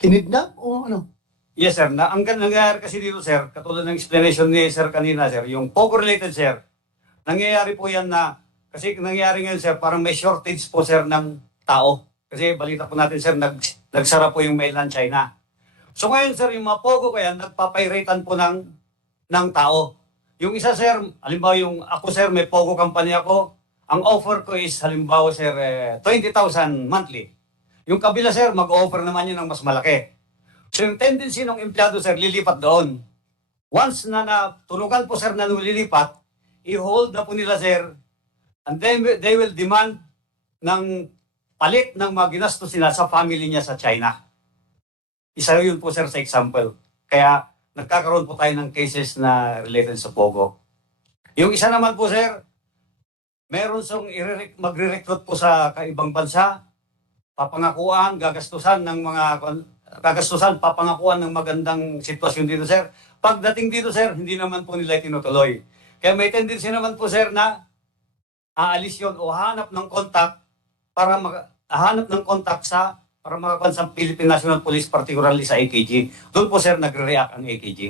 Kinidnap o ano? Yes, sir. Ang nangyayari kasi dito, sir, katulad ng explanation ni sir kanina, sir, yung POGO-related, sir, nangyayari po yan na, kasi nangyayari ngayon, sir, parang may shortage po, sir, ng tao. Kasi balita po natin, sir, nagsara po yung mainland China. So ngayon, sir, yung mga POGO kaya, nagpapiratean po ng tao. Yung isa, sir, halimbawa yung ako, sir, may POGO company ako, ang offer ko is, halimbawa, sir, 20,000 monthly. Yung kabila, sir, mag-offer naman yun ng mas malaki. So yung tendency ng empleyado, sir, lilipat doon. Once na natunugan po, sir, na lilipat, i-hold na po nila, sir, And then they will demand ng palit ng mga ginastos nila sa family niya sa China. Isa yun po sir sa example. Kaya nagkakaroon po tayo ng cases na related sa Pogo. Yung isa naman po sir, meron siyang magre-recruit po sa kaibang bansa, papangakuan, papangakuan ng magandang sitwasyon dito sir. Pagdating dito sir, hindi naman po nila tinutuloy. Kaya may tendency naman po sir na aalis yun o hanap ng contact para makakuha sa Philippine National Police, particularly sa AKG. Doon po sir nagre-react ang AKG.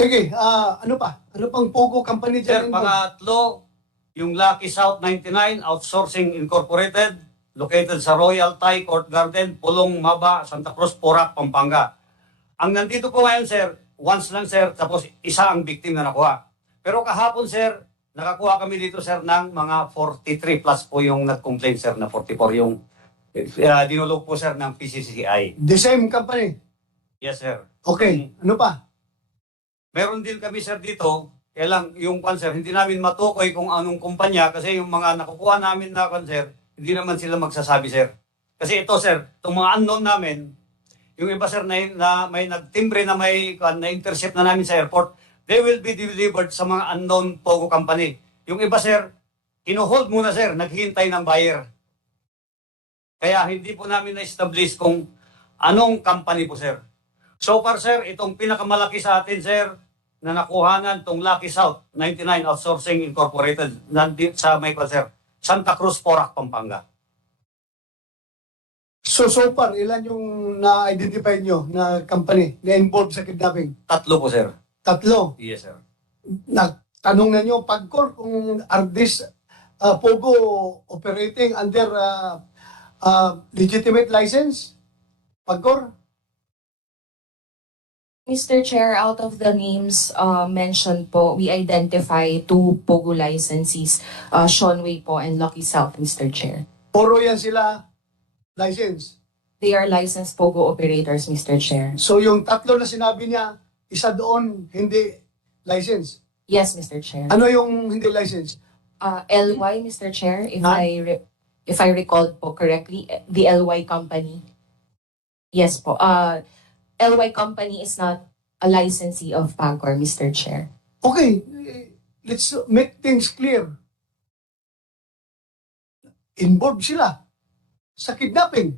Sige, ano pa? Ano pang Pogo company Sir, dyan? pangatlo, yung Lucky South 99 Outsourcing Incorporated, located sa Royal Thai Court Garden, Pulong, Maba, Santa Cruz, Porac, Pampanga. Ang nandito po ngayon, sir, once lang, sir, tapos isa ang victim na nakuha. Pero kahapon, sir, nakakuha kami dito, sir, ng mga 43 plus po yung nag-complain, sir, na 44 yung dinulog po, sir, ng PCCI. The same company? Yes, sir. Okay, ano pa? Meron din kami, sir, dito. Kaya lang, yung cancer, hindi namin matukoy kung anong kumpanya kasi yung mga nakukuha namin na cancer, hindi naman sila magsasabi, sir. Kasi ito, sir, itong mga unknown namin, yung iba, sir, na may nagtimbre na na-intercept na namin sa airport, they will be delivered sa mga unknown Pogo company. Yung iba, sir, kinuhold muna, sir, naghihintay ng buyer. Kaya hindi po namin na-establish kung anong company po, sir. So far, sir, itong pinakamalaki sa atin, sir, na nakuhanan itong Lucky South 99 Outsourcing Incorporated nandito sa may sir, Santa Cruz, Porac, Pampanga. So far, ilan yung na-identify nyo na company na involved sa kidnapping? 3 po, sir. 3? Yes, sir. Nagtanong na nyo Pagcor kung are this Pogo operating under legitimate license? Pagcor? Mr. Chair, out of the names mentioned po, we identify 2 Pogo licensees, Sean Way po and Lucky South, Mr. Chair. Puro yan sila license? They are licensed Pogo operators, Mr. Chair. So yung 3 na sinabi niya, isa doon hindi license? Yes, Mr. Chair. Ano yung hindi license? LY, Mr. Chair, if I recall po correctly, the LY company. Yes po. LY company is not a licensee of Pangkor, Mr. Chair. Okay, let's make things clear. Involved sila sa kidnapping.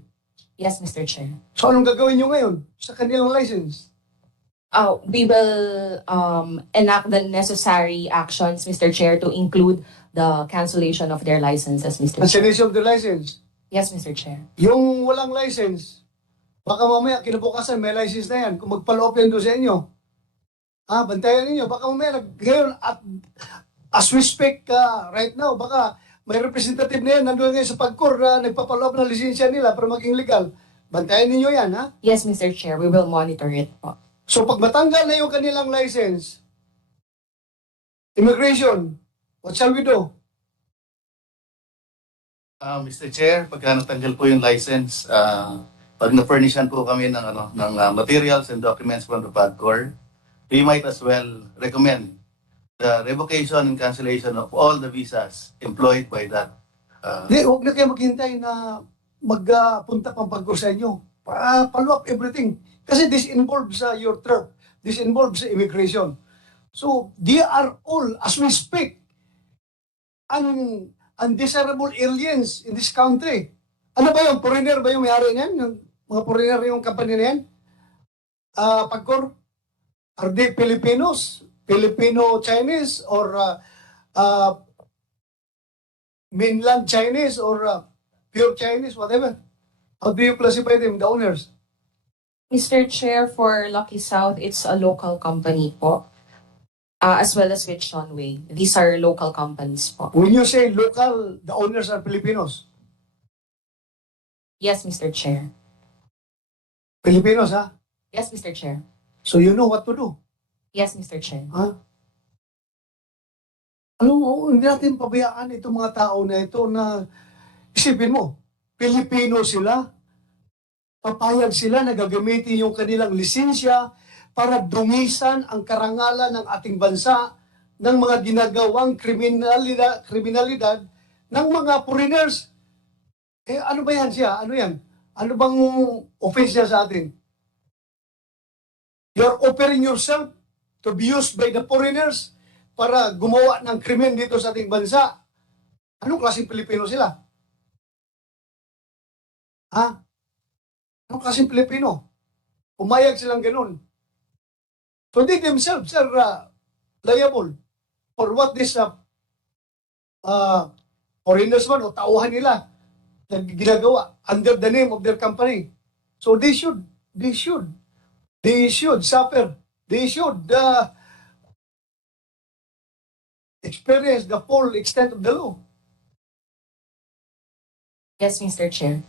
Yes, Mr. Chair. So anong gagawin nyo ngayon sa kanilang license? We will enact the necessary actions, Mr. Chair, to include the cancellation of their licenses, Mr. Chair. Cancellation of the license? Yes, Mr. Chair. Yung walang license, baka mamaya kinabukasan may license na yan. Kung magpa-loob yan doon sa inyo, bantayan ninyo. Baka mamaya ngayon, as we speak right now, baka may representative na yan nandun ngayon sa Pagcor na nagpapaloob ng lisensya nila para maging legal. Bantayan ninyo yan, ha? Yes, Mr. Chair. We will monitor it po. So pag matanggal na yung kanilang license, immigration, what shall we do? Mr. Chair, pagka natanggal po yung license, pag na-furnishan po kami ng materials and documents from the Pagcor, we might as well recommend the revocation and cancellation of all the visas employed by that. Huwag na kayo maghintay na magpunta pang Pagcor sa inyo. Follow up everything. Kasi this involves your turf. This involves immigration. So, they are all, as we speak, undesirable aliens in this country. Ano ba yung foreigner ba yung may-ari niyan? Yung mga foreigner yung company na yan? Pagcor? Are they Filipinos? Filipino-Chinese? Or mainland Chinese? Or pure Chinese? Whatever. How do you classify them, the owners? Mr. Chair, for Lucky South, it's a local company po. As well as with Sean Way. These are local companies po. When you say local, the owners are Filipinos? Yes, Mr. Chair. Filipinos, ha? Yes, Mr. Chair. So you know what to do? Yes, Mr. Chair. Hindi natin pabayaan itong mga tao na ito na isipin mo, Pilipino sila, papayag sila na gagamitin yung kanilang lisensya para dumisan ang karangalan ng ating bansa ng mga ginagawang kriminalidad ng mga foreigners. Ano ba yan siya? Ano yan? Ano bang offense niya sa atin? You're offering yourself to be used by the foreigners para gumawa ng krimen dito sa ating bansa. Anong klaseng Pilipino sila? Ha? Anong klaseng Pilipino? Umayag silang ganun. So they themselves are liable for what this foreigners man o tauhan nila na ginagawa under the name of their company. So they should suffer. They should experience the full extent of the law. Yes, Mr. Chair.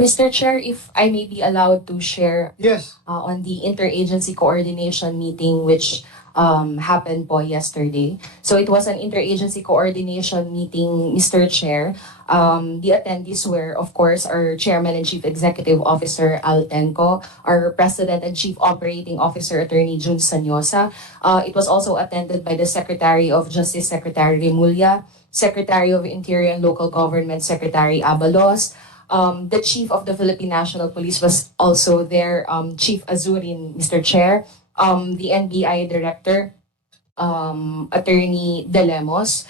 Mr. Chair, if I may be allowed to share Yes. On the interagency coordination meeting which happened po yesterday. So it was an interagency coordination meeting, Mr. Chair. The attendees were, of course, our Chairman and Chief Executive Officer Al Tenco, our President and Chief Operating Officer Attorney Jun Sanyosa. It was also attended by the Secretary of Justice, Secretary Remulla, Secretary of Interior and Local Government, Secretary Abalos. The Chief of the Philippine National Police was also there, Chief Azurin, Mr. Chair. The NBI Director, Attorney De Lemos.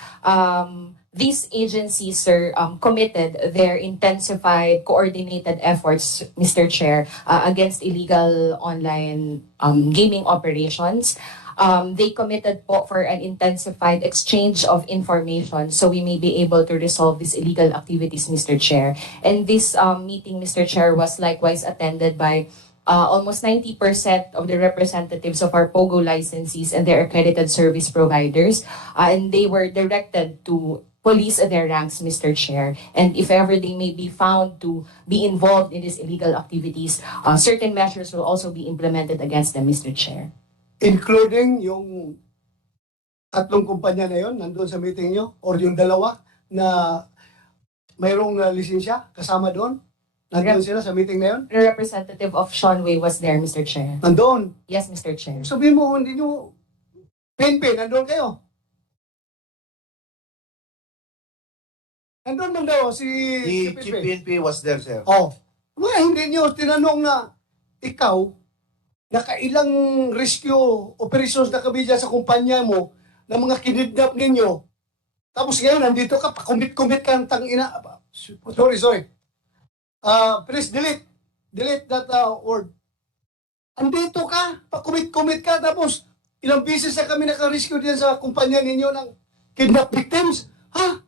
These agencies, sir, committed their intensified, coordinated efforts, Mr. Chair, against illegal online gaming operations. They committed po for an intensified exchange of information so we may be able to resolve these illegal activities, Mr. Chair. And this meeting, Mr. Chair, was likewise attended by almost 90% of the representatives of our POGO licensees and their accredited service providers. And they were directed to police their ranks, Mr. Chair. And if ever they may be found to be involved in these illegal activities, certain measures will also be implemented against them, Mr. Chair. Including yung tatlong kumpanya na yon nandun sa meeting nyo? Or yung dalawa na mayroong lisensya kasama doon? Nandun sila sa meeting na yon? The representative of Sean Way was there, Mr. Chair. Nandun? Yes, Mr. Chair. Sabihin mo, hindi nyo, PNP, nandun kayo? Nandun man daw si Chief PNP was there, sir. Oh. Mga hindi nyo tinanong na ikaw, nakailang rescue operations na kami dyan sa kumpanya mo na mga kinidnap ninyo. Tapos ngayon, nandito ka, pakumit-kumit ka ng tangina. Sorry. Please delete. Delete that word. Andito ka, pakumit-kumit ka, tapos ilang beses na kami naka-rescue diyan sa kumpanya ninyo ng kidnap victims. Ha?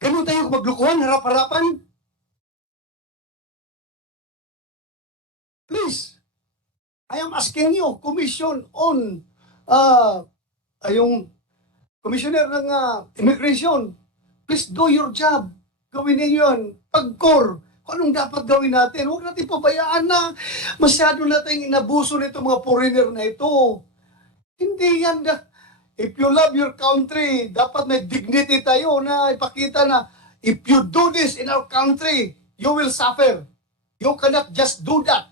Ganun tayo maglukuhan, harap-harapan? Please. I am asking you, Commission on, yung Commissioner ng Immigration, please do your job. Gawin ninyo yun. Pag-core, kung anong dapat gawin natin. Huwag natin pabayaan na masyado natin inabuso nito mga foreigner na ito. Hindi yan. If you love your country, dapat may dignity tayo na ipakita na if you do this in our country, you will suffer. You cannot just do that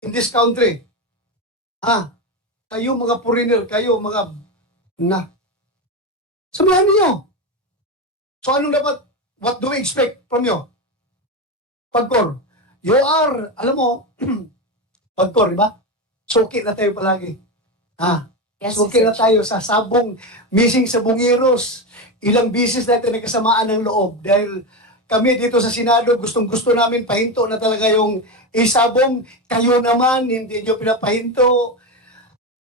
in this country. Kayo mga foreigner, kayo mga samahan niyo. So anong dapat, what do we expect from you? Pagkor. You are, alam mo, pagkor, di ba? Suki na tayo palagi. Yes, Suki na Mr. tayo sa sabong, missing sa bungiros. Ilang bisis natin nagkasamaan ng loob dahil kami dito sa Senado, gustong-gusto namin pahinto na talaga yung isabong. Kayo naman, hindi nyo pinapahinto.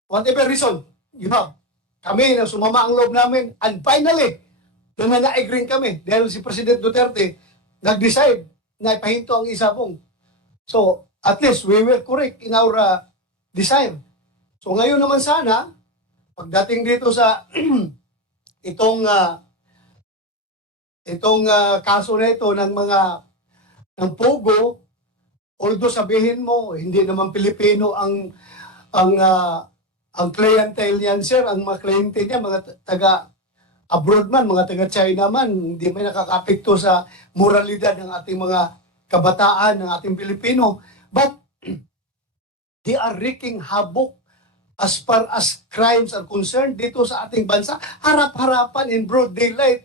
Whatever reason you have. Kami na sumama ang loob namin. And finally, nananaig rin kami dahil si President Duterte nag-decide na ipahinto ang isabong. So, at least we were correct in our desire. So, ngayon naman sana, pagdating dito sa itong kaso na ito ng Pogo, although sabihin mo, hindi naman Pilipino ang clientele niyan, sir, ang mga kliyente niya, mga taga-abroad man, mga taga-China man, hindi may nakakapekto sa moralidad ng ating mga kabataan, ng ating Pilipino. But they are wreaking havoc as far as crimes are concerned dito sa ating bansa, harap-harapan in broad daylight,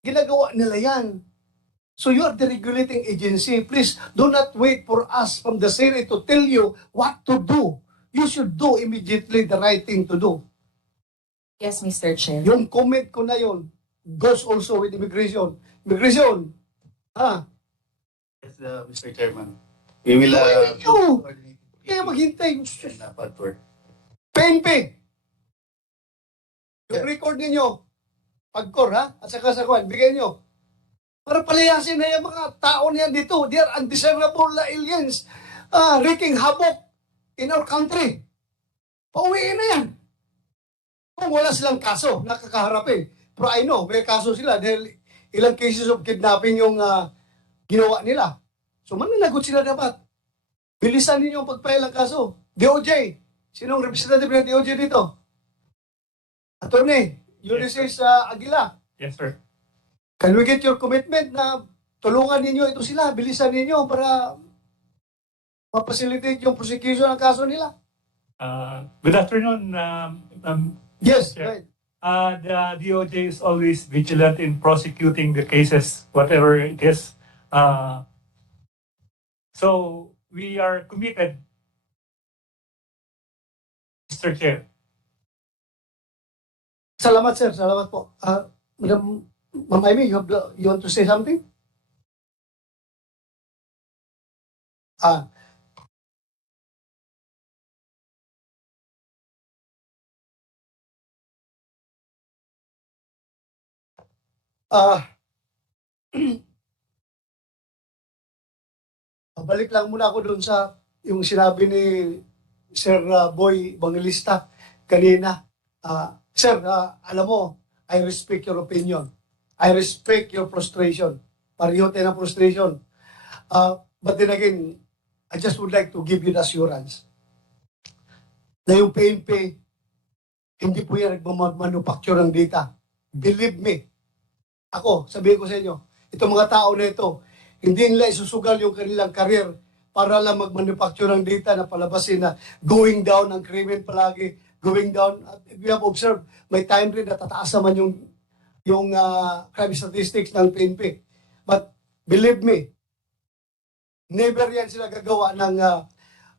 ginagawa nila yan. So you are the regulating agency. Please do not wait for us from the Senate to tell you what to do. You should do immediately the right thing to do. Yes, Mr. Chair. Yung comment ko na yon goes also with immigration. Immigration, Yes, Mr. Chairman. We will kaya maghintay. forward. PNP, yung record ninyo, pagkor ha, at saka sa kwan, bigay nyo. Para palayasin na yung mga tao niyan dito. They are undesirable aliens wreaking havoc in our country. Pauwiin na yan. Kung wala silang kaso, nakakaharapin. Pero I know, may kaso sila dahil ilang cases of kidnapping yung ginawa nila. So mananagot sila dapat. Bilisan ninyo ang pagpail ng kaso. DOJ, sinong representative ng DOJ dito? Attorney, Ulysses Aguila. Yes, sir. Can we get your commitment na tulungan ninyo ito sila, bilisan ninyo para ma-facilitate yung prosecution ng kaso nila? Good afternoon. Yes, Chair. The DOJ is always vigilant in prosecuting the cases, whatever it is. So we are committed, Mr. Chair. Salamat, sir. Salamat po. Madam Ma'am Amy, you want to say something? Balik lang muna ako doon sa yung sinabi ni Sir Boy Bangalista kanina. Sir, alam mo, I respect your opinion. I respect your frustration. Pareho tayo ng frustration. But then again, I just would like to give you the assurance na yung PNP, hindi po yan nagmamanufacture ng data. Believe me. Ako, sabihin ko sa inyo, itong mga tao na ito, hindi nila isusugal yung kanilang career para lang mag-manufacture ng data na palabasin na going down ang krimen palagi, going down. If you have observed, may time rin na tataas naman yung crime statistics ng PNP. But believe me, never yan sila gagawa ng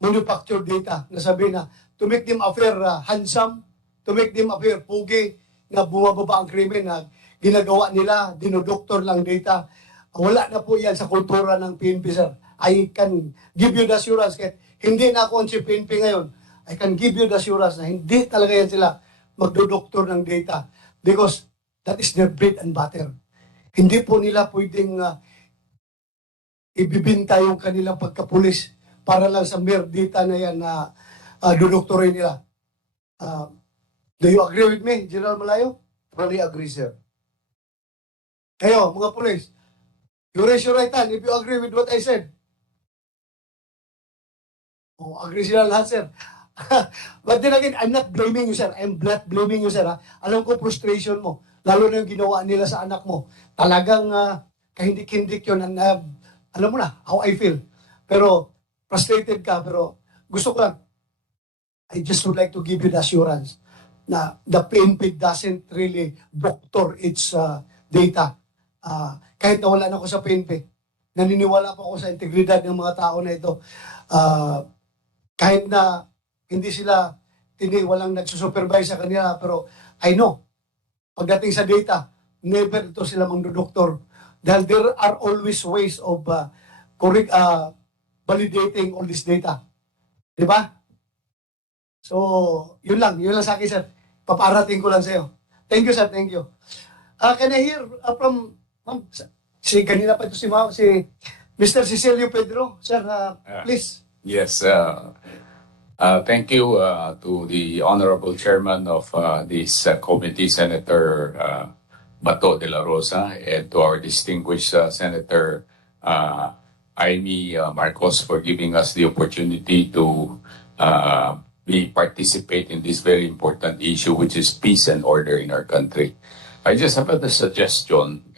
manufactured data na sabi na to make them appear handsome, to make them appear pugi, na bumababa ang krimen na ginagawa nila, dinodoktor lang data. Wala na po yan sa kultura ng PNP, sir. I can give you the assurance, kahit hindi na ako ang chief PNP ngayon, I can give you the assurance na hindi talaga yan sila magdodoktor ng data because that is their bread and butter. Hindi po nila pwedeng ibibinta yung kanilang pagkapulis para lang sa mere data na yan na dodoktorin nila. Do you agree with me, General Malayo? Totally agree, sir. Kayo, mga pulis, you raise your right hand if you agree with what I said. Oh, agree sila lahat, sir. But then again, I'm not blaming you, sir. I'm not blaming you, sir. Ha? Alam ko frustration mo. Lalo na yung ginawa nila sa anak mo. Talagang kahindik-hindik yun. And, alam mo na, how I feel. Pero, frustrated ka. Pero, gusto ko lang, I just would like to give you the assurance na the PNP doesn't really doctor its data. Kahit nawala na ako sa PNP, naniniwala pa ako sa integridad ng mga tao na ito. Kahit na hindi sila, walang nagsusupervise sa kanila, pero I know, pagdating sa data, never ito sila magdodoktor. Dahil there are always ways of validating all this data. Di ba? So, yun lang sa akin, sir. Paparating ko lang sa'yo. Thank you, sir. Thank you. Can I hear from, ma'am, kanina pa ito si Mr. Cecilio Pedro. Sir, please. Yes. Thank you to the Honorable Chairman of this committee, Senator Bato de la Rosa, and to our distinguished Senator Amy Marcos for giving us the opportunity to participate in this very important issue, which is peace and order in our country. I just have a suggestion.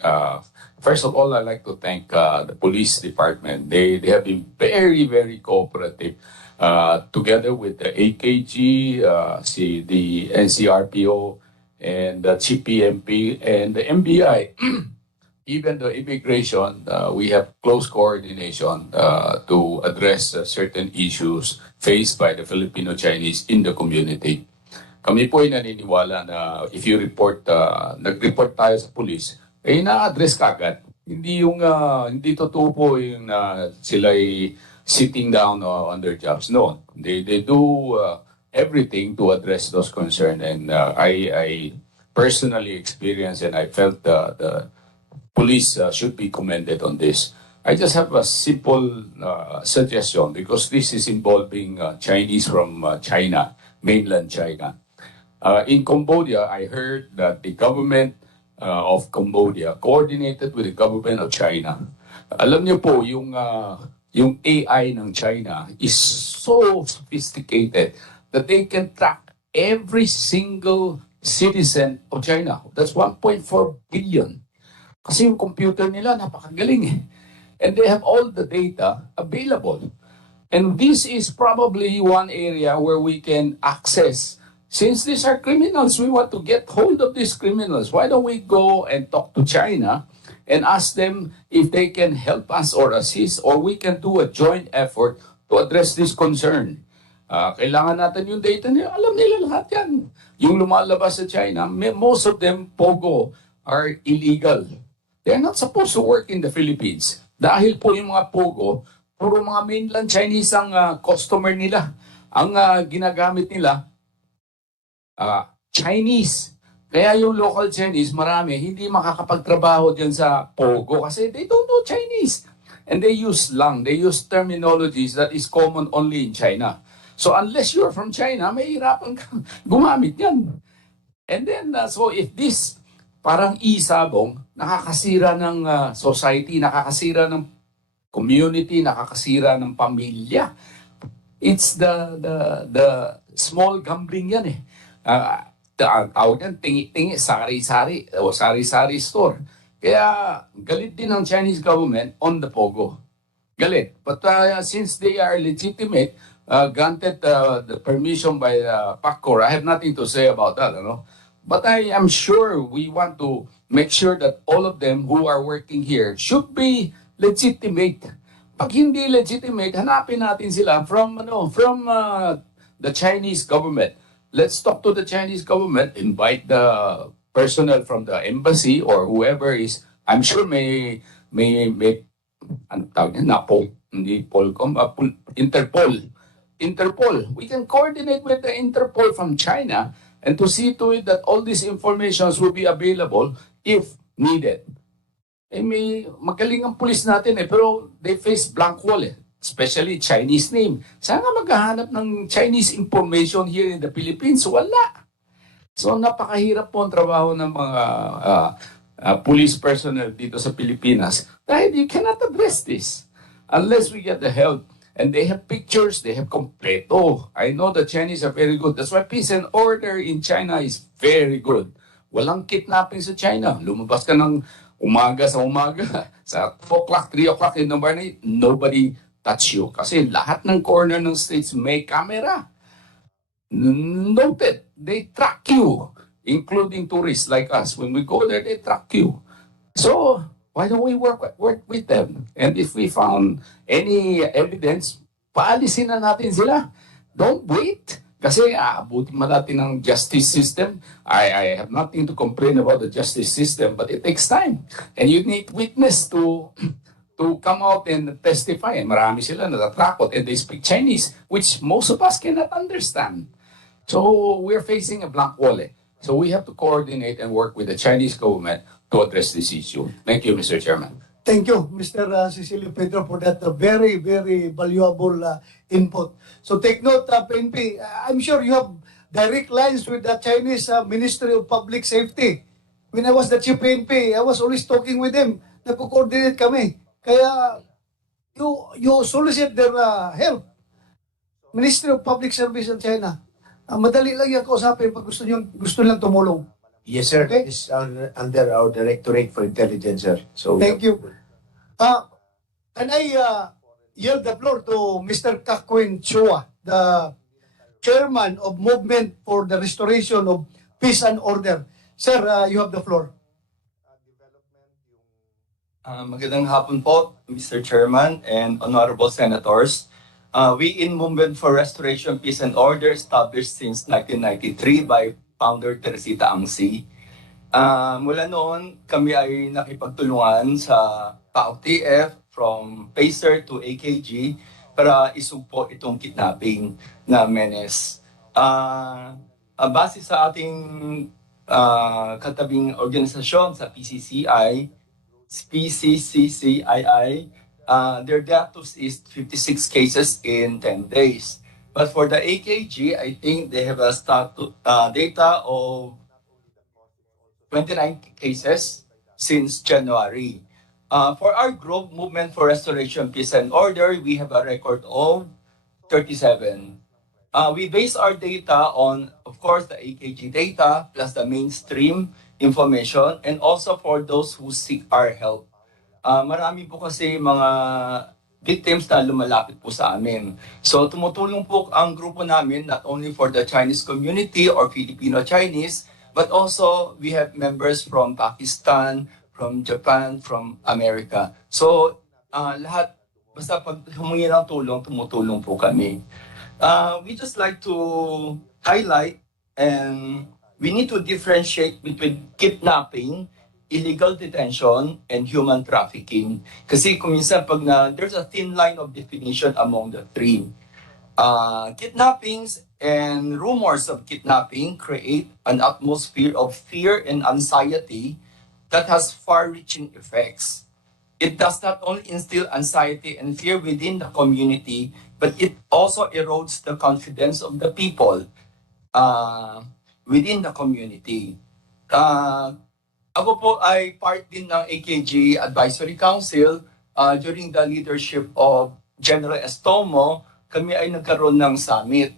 First of all, I'd like to thank the police department. They have been very, very cooperative. together with the AKG, the NCRPO, and the CPMP, and the MBI, even the immigration, we have close coordination to address certain issues faced by the Filipino-Chinese in the community. Kami po ay naniniwala na if you report, nag-report tayo sa police, eh na-address kagad. Hindi yung, hindi totoo po yung sila ay sitting down on their jobs. No, they do everything to address those concerns. And I personally experienced and I felt the police should be commended on this. I just have a simple suggestion because this is involving Chinese from China, mainland China. In Cambodia, I heard that the government of Cambodia coordinated with the government of China. Alam niyo po, yung AI ng China is so sophisticated that they can track every single citizen of China. That's 1.4 billion. Kasi yung computer nila napakagaling eh. And they have all the data available. And this is probably one area where we can access. Since these are criminals, we want to get hold of these criminals. Why don't we go and talk to China and ask them if they can help us or assist, or we can do a joint effort to address this concern. Kailangan natin yung data nila. Alam nila lahat yan. Yung lumalabas sa China, most of them, Pogo, are illegal. They're not supposed to work in the Philippines. Dahil po yung mga Pogo, puro mga mainland Chinese ang customer nila. Ang ginagamit nila, Chinese. Kaya yung local Chinese, marami, hindi makakapagtrabaho dyan sa Pogo kasi they don't know Chinese. And they use slang, they use terminologies that is common only in China. So unless you're from China, may hirapan kang gumamit yan. And then, so if this parang isabong, nakakasira ng society, nakakasira ng community, nakakasira ng pamilya. It's the small gambling yan eh. Tawag yan, tingi-tingi, sari-sari, o sari-sari store. Kaya galit din ng Chinese government on the Pogo. Galit. But since they are legitimate, granted the permission by PACCOR, I have nothing to say about that, ano? But I am sure we want to make sure that all of them who are working here should be legitimate. Pag hindi legitimate, hanapin natin sila from the Chinese government. Let's talk to the Chinese government, invite the personnel from the embassy or whoever is. I'm sure may ano tawag niya, NAPO, hindi Polcom, Interpol. Interpol. We can coordinate with the Interpol from China and to see to it that all these informations will be available if needed. Eh may magaling ang pulis natin eh, pero they face blank wall eh. Especially Chinese name. Saan nga maghahanap ng Chinese information here in the Philippines? Wala. So napakahirap po ang trabaho ng mga police personnel dito sa Pilipinas dahil you cannot address this unless we get the help. And they have pictures, they have kompleto. I know the Chinese are very good. That's why peace and order in China is very good. Walang kidnapping sa China. Lumabas ka ng umaga, sa 2 o'clock, 3 o'clock in the morning, nobody touch you. Kasi lahat ng corner ng states may camera. Noted, they track you, including tourists like us. When we go there, they track you. So, why don't we work with them? And if we found any evidence, paalisin na natin sila. Don't wait. Kasi abutin man natin ng justice system. I have nothing to complain about the justice system, but it takes time. And you need witness to come out and testify. Marami sila natatakot and they speak Chinese, which most of us cannot understand. So we're facing a blank wall. So we have to coordinate and work with the Chinese government to address this issue. Thank you, Mr. Chairman. Thank you, Mr. Cecilio Pedro, for that very, very valuable input. So take note, PNP, I'm sure you have direct lines with the Chinese Ministry of Public Safety. When I was the chief PNP, I was always talking with them. Nagko-coordinate kami. Kaya you solicit their help. Ministry of Public Service in China. Madali lang yan kausapin pag gusto nilang tumulong. Yes, sir. Okay. It's under our Directorate for Intelligence, sir. So Thank you. Can I yield the floor to Mr. Kakwin Chua, the chairman of Movement for the Restoration of Peace and Order. Sir, you have the floor. Magandang hapon po, Mr. Chairman and Honorable Senators. We in Movement for Restoration, Peace and Order, established since 1993 by founder Teresita Angsi. Mula noon, kami ay nakipagtulungan sa PAOTF from PACER to AKG para isugpo itong kidnapping na menace. Base sa ating katabing organisasyon sa PCCCII, their status is 56 cases in 10 days. But for the AKG, I think they have a data of 29 cases since January. For our group, Movement for Restoration, Peace and Order, we have a record of 37. We base our data on, of course, the AKG data plus the mainstream information and also for those who seek our help. Marami po kasi mga victims na lumalapit po sa amin. So tumutulong po ang grupo namin not only for the Chinese community or Filipino-Chinese, but also we have members from Pakistan, from Japan, from America. So lahat, basta pag humingi ng tulong, tumutulong po kami. We just like to highlight and we need to differentiate between kidnapping, illegal detention, and human trafficking. Kasi kung minsan there's a thin line of definition among the three. Kidnappings and rumors of kidnapping create an atmosphere of fear and anxiety that has far-reaching effects. It does not only instill anxiety and fear within the community, but it also erodes the confidence of the people within the community. Ako po ay part din ng AKG Advisory Council during the leadership of General Estomo. Kami ay nagkaroon ng summit.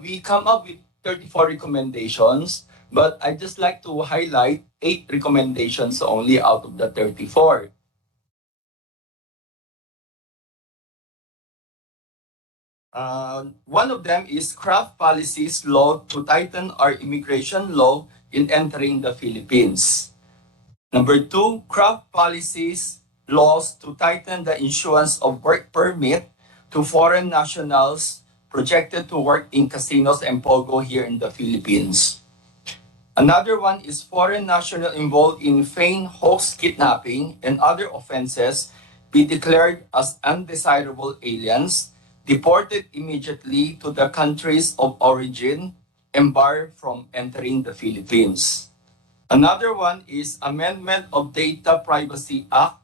We come up with 34 recommendations, but I just like to highlight 8 recommendations only out of the 34. One of them is craft policies law to tighten our immigration law in entering the Philippines. Number 2, craft policies laws to tighten the issuance of work permit to foreign nationals projected to work in casinos and pogo here in the Philippines. Another one is foreign national involved in feigned hoax kidnapping and other offenses be declared as undesirable aliens, deported immediately to the countries of origin, and barred from entering the Philippines. Another one is Amendment of Data Privacy Act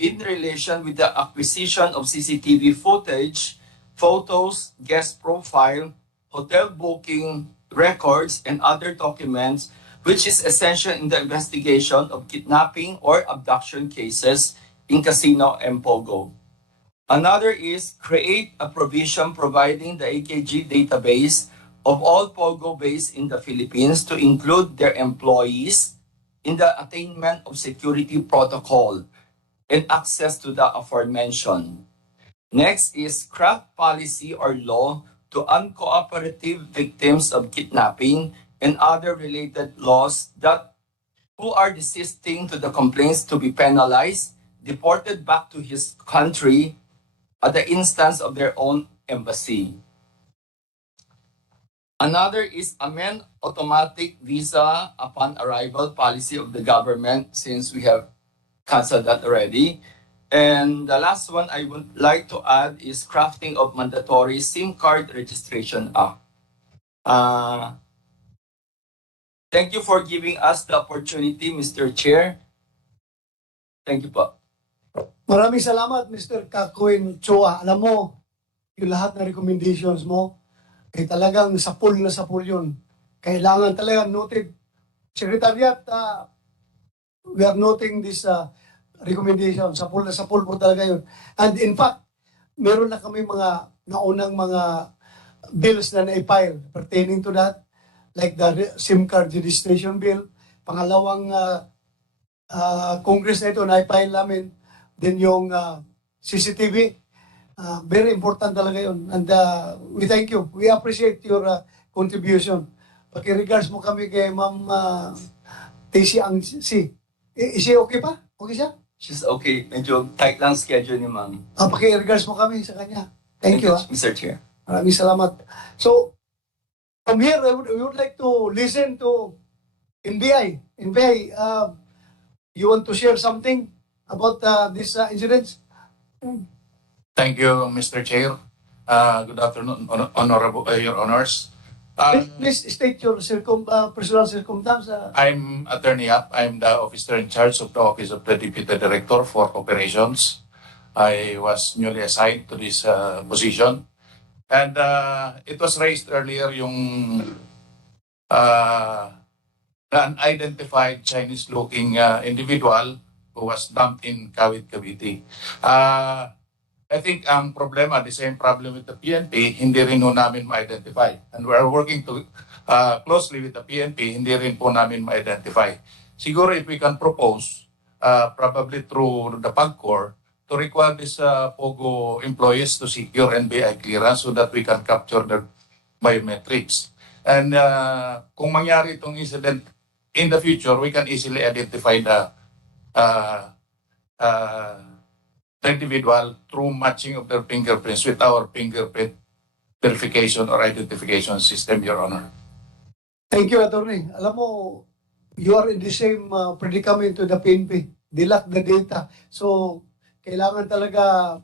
in relation with the acquisition of CCTV footage, photos, guest profile, hotel booking, records, and other documents, which is essential in the investigation of kidnapping or abduction cases in casino and pogo. Another is create a provision providing the AKG database of all pogo based in the Philippines to include their employees in the attainment of security protocol and access to the aforementioned. Next is craft policy or law to uncooperative victims of kidnapping and other related laws that who are desisting to the complaints to be penalized, deported back to his country at the instance of their own embassy. Another is amend automatic visa upon arrival policy of the government, since we have canceled that already. And the last one I would like to add is crafting of mandatory SIM card registration act. Thank you for giving us the opportunity, Mr. Chair. Thank you po. Maraming salamat, Mr. Kakwin Chua. Alam mo, yung lahat na recommendations mo, ay talagang sapul na sapul yun. Kailangan talaga noted. Secretariat, we are noting this recommendation. Sapul na sapul po talaga yun. And in fact, meron na kami mga naunang mga bills na na-file pertaining to that, like the SIM card registration bill. Pangalawang Congress na ito, na-file namin. Then yung CCTV. Very important talaga yun. And we thank you. We appreciate your contribution. Paki-regards mo kami kay Ma'am Tacey Ang si. Is she okay pa? Okay siya? She's okay. Medyo tight lang schedule ni ma'am. Paki-regards mo kami sa kanya. Thank you. Mr. Chair. Maraming salamat. So, from here, we would like to listen to NBI. NBI, you want to share something about this incident? Thank you, Mr. Chair. Good afternoon, honorable, Your Honors. Please state your personal circumstance. I'm Attorney Yap. I'm the officer in charge of the Office of the Deputy Director for Operations. I was newly assigned to this position. And it was raised earlier yung unidentified Chinese-looking individual who was dumped in Kawit, Cavite. I think ang problema, the same problem with the PNP, hindi rin po namin ma-identify. And we are working closely with the PNP, hindi rin po namin ma-identify. Siguro if we can propose, probably through the PAGCOR, to require these POGO employees to secure NBI clearance so that we can capture their biometrics. And kung mangyari itong incident in the future, we can easily identify the individual through matching of their fingerprints with our fingerprint verification or identification system, Your Honor. Thank you, Attorney. Alam mo, you are in the same predicament to the PNP. They lack the data. So, kailangan talaga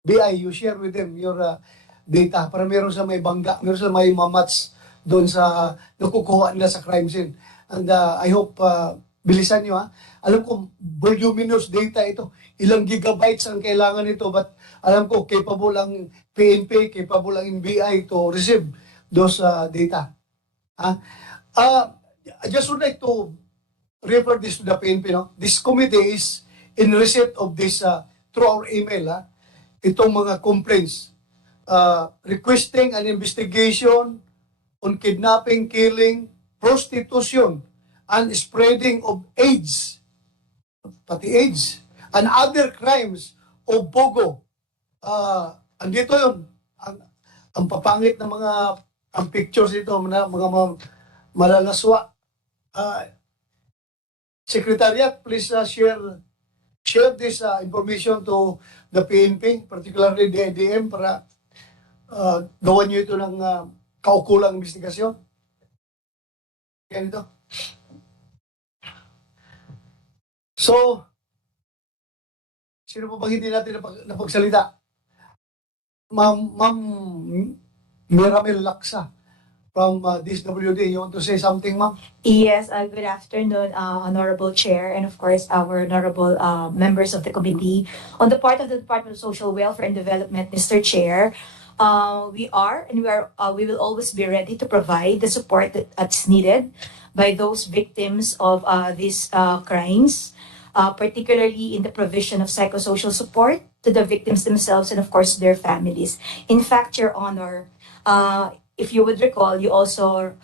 BI, you share with them your data para meron sa may bangga, meron sa may mamatch doon sa nakukuha nila sa crime scene. And I hope bilisan nyo ha. Alam ko, voluminous data ito. Ilang gigabytes ang kailangan nito, but alam ko, capable ang PNP, capable ang NBI to receive those data. I just would like to refer this to the PNP. No? This committee is in receipt of this through our email. Itong mga complaints requesting an investigation on kidnapping, killing, prostitution, and spreading of AIDS, pati AIDS, and other crimes of POGO. Andito yun. Ang papangit ng mga ang pictures ito, mga malalaswa. Secretariat, please share this information to the PNP, particularly the ADM, para gawan nyo ito ng kaukulang investigasyon. Yan ito. So, sino po bang hindi natin napagsalita? Ma'am Miramel Laksa from DSWD. You want to say something, ma'am? Yes, good afternoon, Honorable Chair, and of course, our honorable members of the committee. On the part of the Department of Social Welfare and Development, Mr. Chair, we will always be ready to provide the support that's needed by those victims of these crimes. Particularly in the provision of psychosocial support to the victims themselves and of course their families. In fact, Your Honor, if you would recall, you also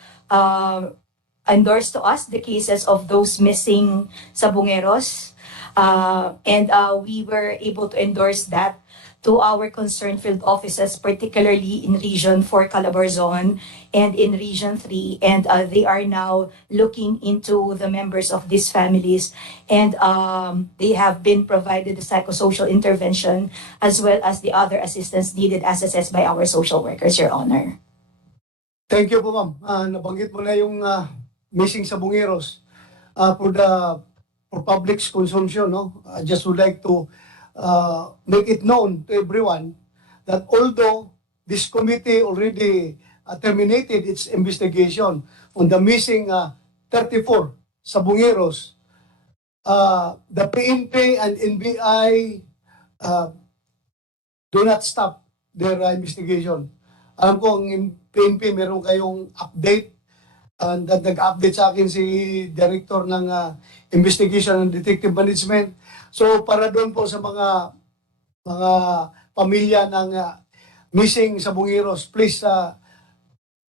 endorsed to us the cases of those missing sabongeros, and we were able to endorse that to our concerned field offices, particularly in Region 4 Calabarzon and in Region 3, and they are now looking into the members of these families, and they have been provided the psychosocial intervention as well as the other assistance needed as assessed by our social workers, Your Honor. Thank you po, ma'am. Nabanggit mo na yung missing sabongeros for public's consumption. No? I just would like to make it known to everyone that although this committee already terminated its investigation on the missing 34 sabongeros, the PNP and NBI do not stop their investigation. Alam ko ang PNP meron kayong update, and nag-update sa akin si Director ng Investigation and Detective Management. So para doon po sa mga pamilya ng missing sabongeros, please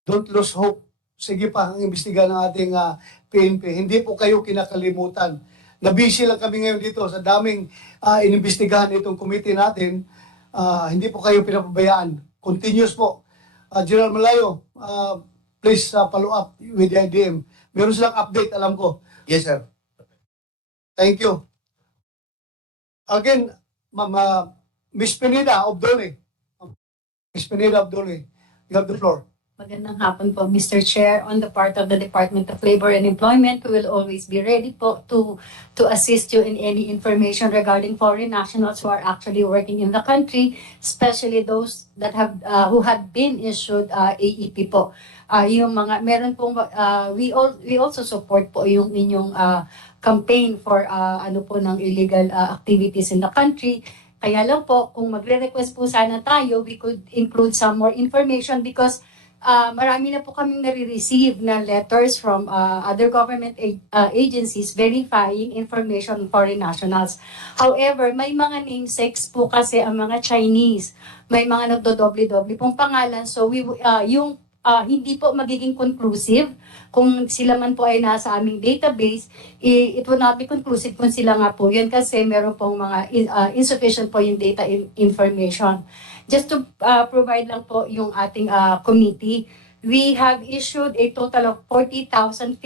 don't lose hope. Sige pa ang imbestiga ng ating PNP. Hindi po kayo kinakalimutan Nabisi lang kami ngayon dito sa daming inimbestigahan itong committee natin. Hindi po kayo pinapabayaan. Continuous po. General Malayo, please follow up with the IDM. Meron silang update, alam ko. Yes, sir. Thank you. Again, Ma'am, Miss Pineda Abdole. Miss Pineda Abdole, you have the floor. Magandang hapon po, Mr. Chair. On the part of the Department of Labor and Employment, we will always be ready po to assist you in any information regarding foreign nationals who are actually working in the country, especially those that have who had been issued AEP po. Yung mga meron pong we also support po yung inyong campaign for ano po ng illegal activities in the country. Kaya lang po, kung magre-request po sana tayo, we could include some more information because marami na po kaming nare-receive na letters from other government agencies verifying information on foreign nationals. However, may mga namesakes po kasi ang mga Chinese. May mga nagdodoble-doble pong pangalan. So, hindi po magiging conclusive kung sila man po ay nasa aming database, it will not be conclusive kung sila nga po yun kasi meron pong mga insufficient po yung data information. Just to provide lang po yung ating committee, we have issued a total of 40,052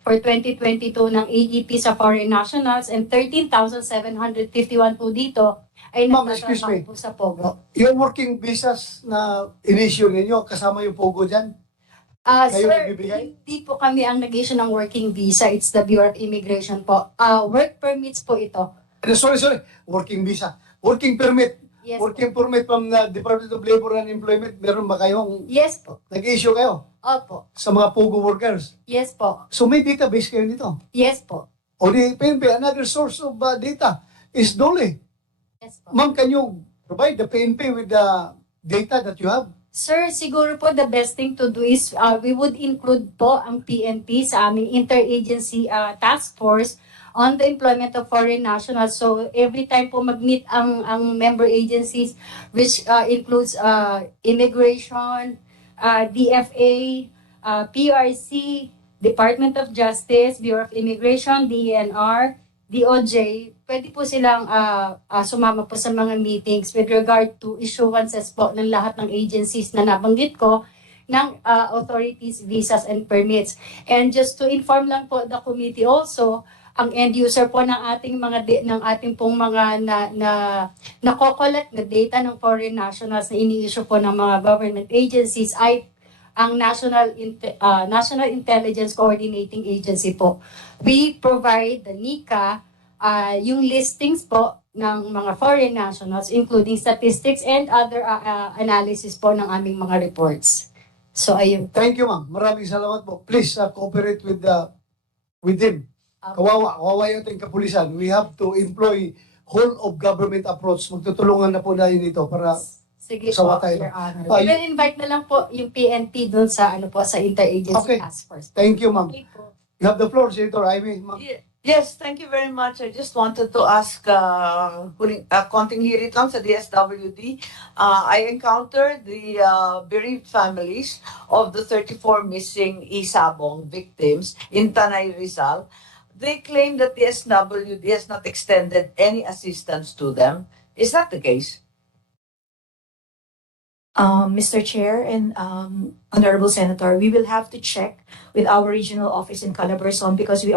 for 2022 ng AEP sa foreign nationals and 13,751 po dito ay nagtatrabaho po sa POGO. Yung working visas na in-issue ninyo, kasama yung POGO dyan? Kayo Sir, nagbibigay? hindi po kami ang nag-issue ng working visa. It's the Bureau of Immigration po. Work permits po ito. Sorry. Working visa. Working permit. Yes, working permit from the Department of Labor and Employment. Meron ba kayong yes po. nag-issue kayo? Opo. Sa mga POGO workers? Yes po. So may database kayo nito? Yes po. O di PNP, another source of data is DOLE. Yes po. Ma'am, can you provide the PNP with the data that you have? Sir, siguro po the best thing to do is we would include po ang PNP sa aming interagency task force on the employment of foreign nationals. So every time po mag-meet ang member agencies which includes immigration, DFA, PRC, Department of Justice, Bureau of Immigration, DENR, DOJ, pwede po silang sumama po sa mga meetings with regard to issuances po ng lahat ng agencies na nabanggit ko ng authorities, visas, and permits. And just to inform lang po the committee also, ang end user po ng ating pong mga nakokollect na data ng foreign nationals na ini-issue po ng mga government agencies ay ang National Intelligence Coordinating Agency po. We provide the NICA yung listings po ng mga foreign nationals including statistics and other analysis po ng aming mga reports. So ayun. Thank you, ma'am. Maraming salamat po. Please cooperate with him. Kawawa yung ating kapulisan. We have to employ whole of government approach. Magtutulungan na po natin dito para Sige sa po, tayo. Your Honor. We will invite na lang po yung PNP doon sa sa interagency task force. Thank you, ma'am. You have the floor, Senator Ivy. Yes, thank you very much. I just wanted to ask, konting hirit lang sa DSWD. I encountered the bereaved families of the 34 missing Isabong victims in Tanay, Rizal. They claim that the DSWD has not extended any assistance to them. Is that the case? Mr. Chair and Honorable Senator, we will have to check with our regional office in Calabarzon because we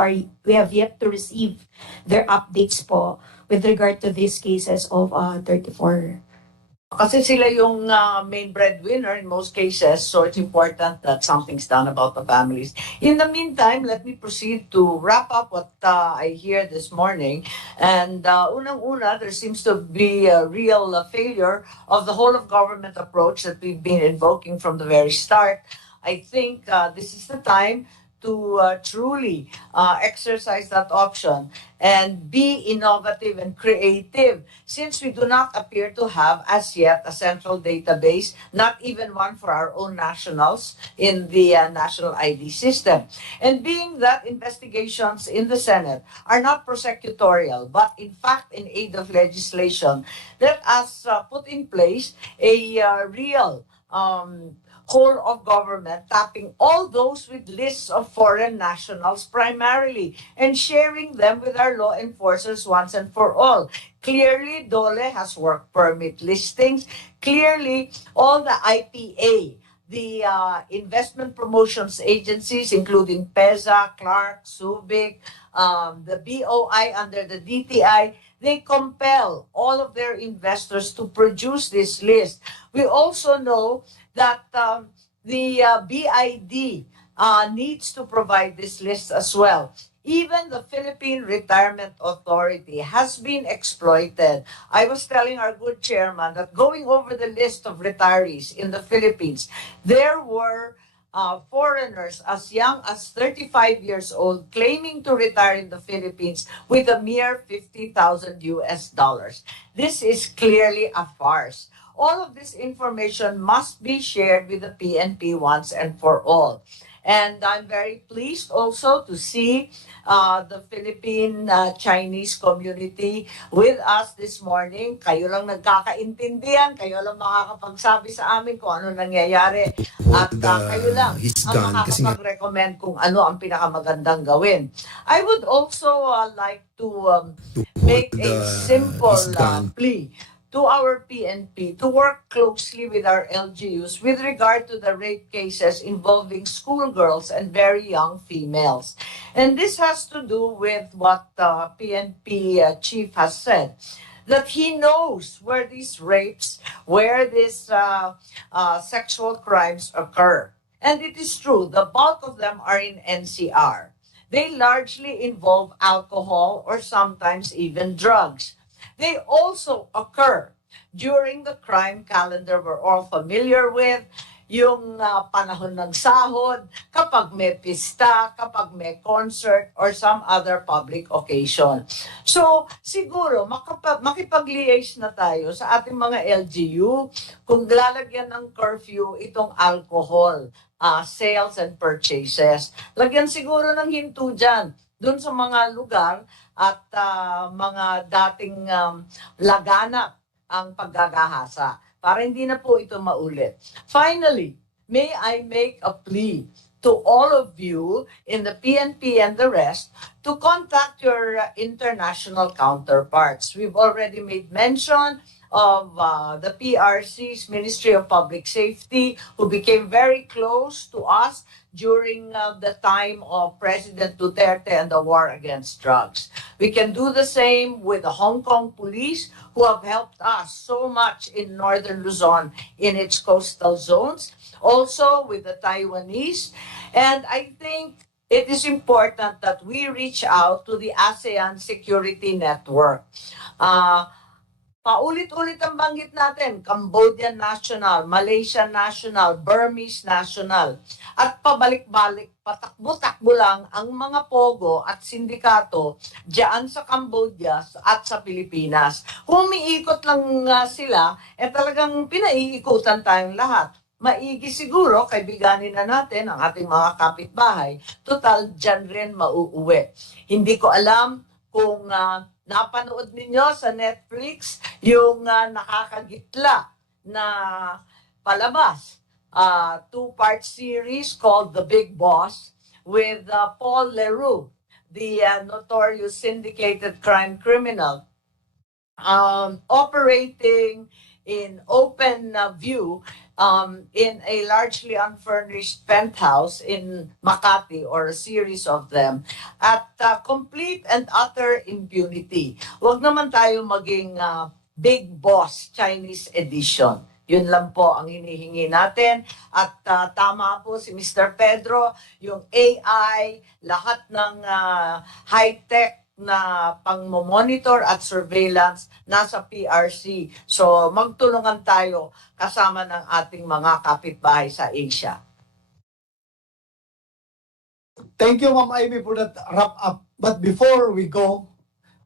have yet to receive their updates po with regard to these cases of 34. Kasi sila yung main breadwinner in most cases, so it's important that something's done about the families. In the meantime, let me proceed to wrap up what I hear this morning. And unang-una, there seems to be a real failure of the whole of government approach that we've been invoking from the very start. I think this is the time to truly exercise that option and be innovative and creative since we do not appear to have as yet a central database, not even one for our own nationals in the national ID system. And being that investigations in the Senate are not prosecutorial, but in fact in aid of legislation, let us put in place a real whole of government, tapping all those with lists of foreign nationals primarily and sharing them with our law enforcers once and for all. Clearly, DOLE has work permit listings. Clearly, all the IPA, the investment promotions agencies, including PEZA, Clark, Subic, the BOI under the DTI, they compel all of their investors to produce this list. We also know that the BID needs to provide this list as well. Even the Philippine Retirement Authority has been exploited. I was telling our good chairman that going over the list of retirees in the Philippines, there were foreigners as young as 35 years old claiming to retire in the Philippines with a mere 50,000 US dollars. This is clearly a farce. All of this information must be shared with the PNP once and for all. And I'm very pleased also to see the Philippine Chinese community with us this morning. Kayo lang nagkakaintindihan, kayo lang makakapagsabi sa amin kung ano nangyayari. At kayo lang ang makakapag-recommend kung ano ang pinakamagandang gawin. I would also like to make a simple plea to our PNP to work closely with our LGUs with regard to the rape cases involving schoolgirls and very young females. And this has to do with what PNP chief has said, that he knows where these rapes, where these sexual crimes occur. And it is true, the bulk of them are in NCR. They largely involve alcohol or sometimes even drugs. They also occur during the crime calendar we're all familiar with, yung panahon ng sahod, kapag may pista, kapag may concert, or some other public occasion. So, siguro, makipag-liaise na tayo sa ating mga LGU kung lalagyan ng curfew itong alcohol sales and purchases. Lagyan siguro ng hinto dyan, dun sa mga lugar at mga dating laganap ang paggagahasa para hindi na po ito maulit. Finally, may I make a plea to all of you in the PNP and the rest to contact your international counterparts. We've already made mention of the PRC's Ministry of Public Safety, who became very close to us during the time of President Duterte and the war against drugs. We can do the same with the Hong Kong police, who have helped us so much in northern Luzon in its coastal zones, also with the Taiwanese. And I think it is important that we reach out to the ASEAN Security Network. Paulit-ulit ang banggit natin, Cambodian National, Malaysian National, Burmese National. At pabalik-balik, patakbo-takbo lang ang mga pogo at sindikato diyan sa Cambodia at sa Pilipinas. Kung umiikot lang sila, talagang pinaiikutan tayong lahat. Maigi siguro, kaibiganin na natin ang ating mga kapitbahay. Total, dyan rin mauuwi. Hindi ko alam kung napanood ninyo sa Netflix yung nakakagitla na palabas. Two-part series called The Big Boss with Paul Leroux, the notorious syndicated crime criminal, operating in open view in a largely unfurnished penthouse in Makati, or a series of them, at complete and utter impunity. Huwag naman tayo maging Big Boss Chinese edition. Yun lang po ang hinihingi natin. At tama po si Mr. Pedro, yung AI, lahat ng high-tech na pang-monitor at surveillance nasa PRC. So magtulungan tayo kasama ng ating mga kapitbahay sa Asia. Thank you, Ma'am Ivy, for that wrap-up. But before we go,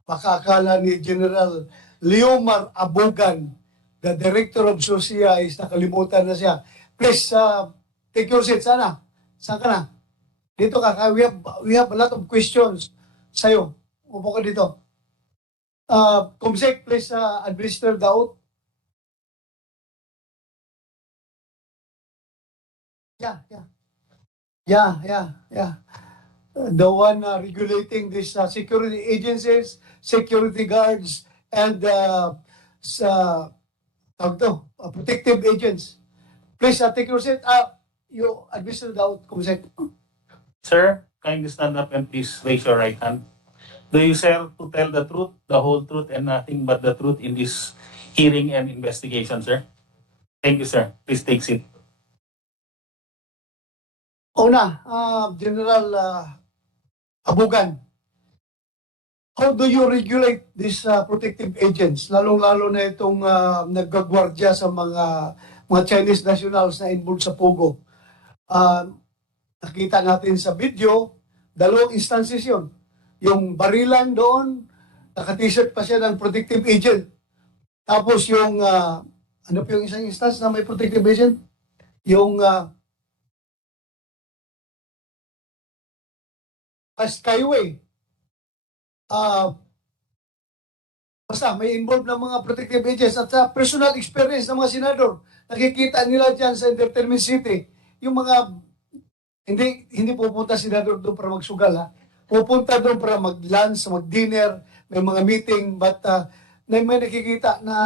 makakala ni General Leomar Abugan, the Director of SOSIA, is nakalimutan na siya. Please, take your seat. Sana. Saan ka na? Dito ka. We have a lot of questions sa'yo. Upo ka dito. Comsec, please administer the oath. Yeah, yeah. Yeah. The one regulating these security agencies, security guards, and sa tawag to, protective agents. Please take your seat. You administer the consent. Sir, kindly stand up and please raise your right hand. Do you swear to tell the truth, the whole truth, and nothing but the truth in this hearing and investigation, sir? Thank you, sir. Please take seat. Una, General Abugan, how do you regulate these protective agents, lalong-lalo na itong naggagwardya sa mga Chinese nationals na involved sa Pogo? Nakita natin sa video, dalawang instances yun. Yung barilan doon, naka-t-shirt pa siya ng protective agent. Tapos yung, ano po yung isang instance na may protective agent? Yung Skyway. Basta may involved ng mga protective agents at sa personal experience ng mga senador. Nakikita nila dyan sa Entertainment City, yung mga hindi pupunta senador doon para magsugal, ha. Pupunta doon para mag-lunch, mag-dinner, may mga meeting, but may nakikita na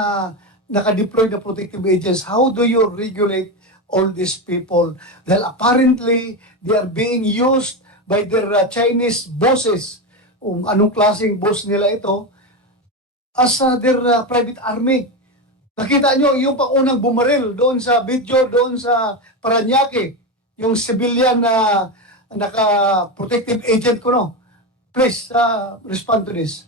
naka-deploy na protective agents. How do you regulate all these people? Dahil apparently, they are being used by their Chinese bosses. Kung anong klaseng boss nila ito, as their private army. Nakita nyo, yung paunang bumaril doon sa video, doon sa Paranaque, yung civilian na naka-protective agent ko, no? Please, respond to this.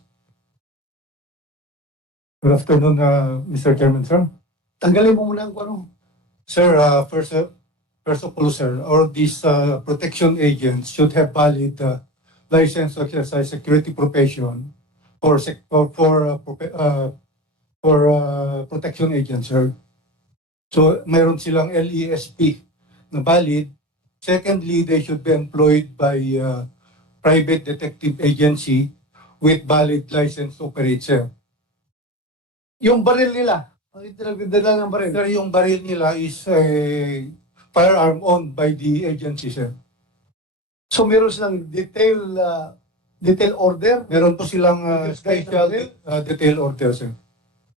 Good afternoon, Mr. Chairman, sir. Tanggalin mo muna ang ano. Sir, first of all, sir, all these protection agents should have valid license to exercise security profession for protection agents, sir. So, mayroon silang LESP na valid. Secondly, they should be employed by private detective agency with valid license to operate, sir. Yung baril nila, bakit nagdadala ng baril? Sir, yung baril nila is a firearm owned by the agency, sir. So meron silang detail order? Meron po silang special detail order, sir.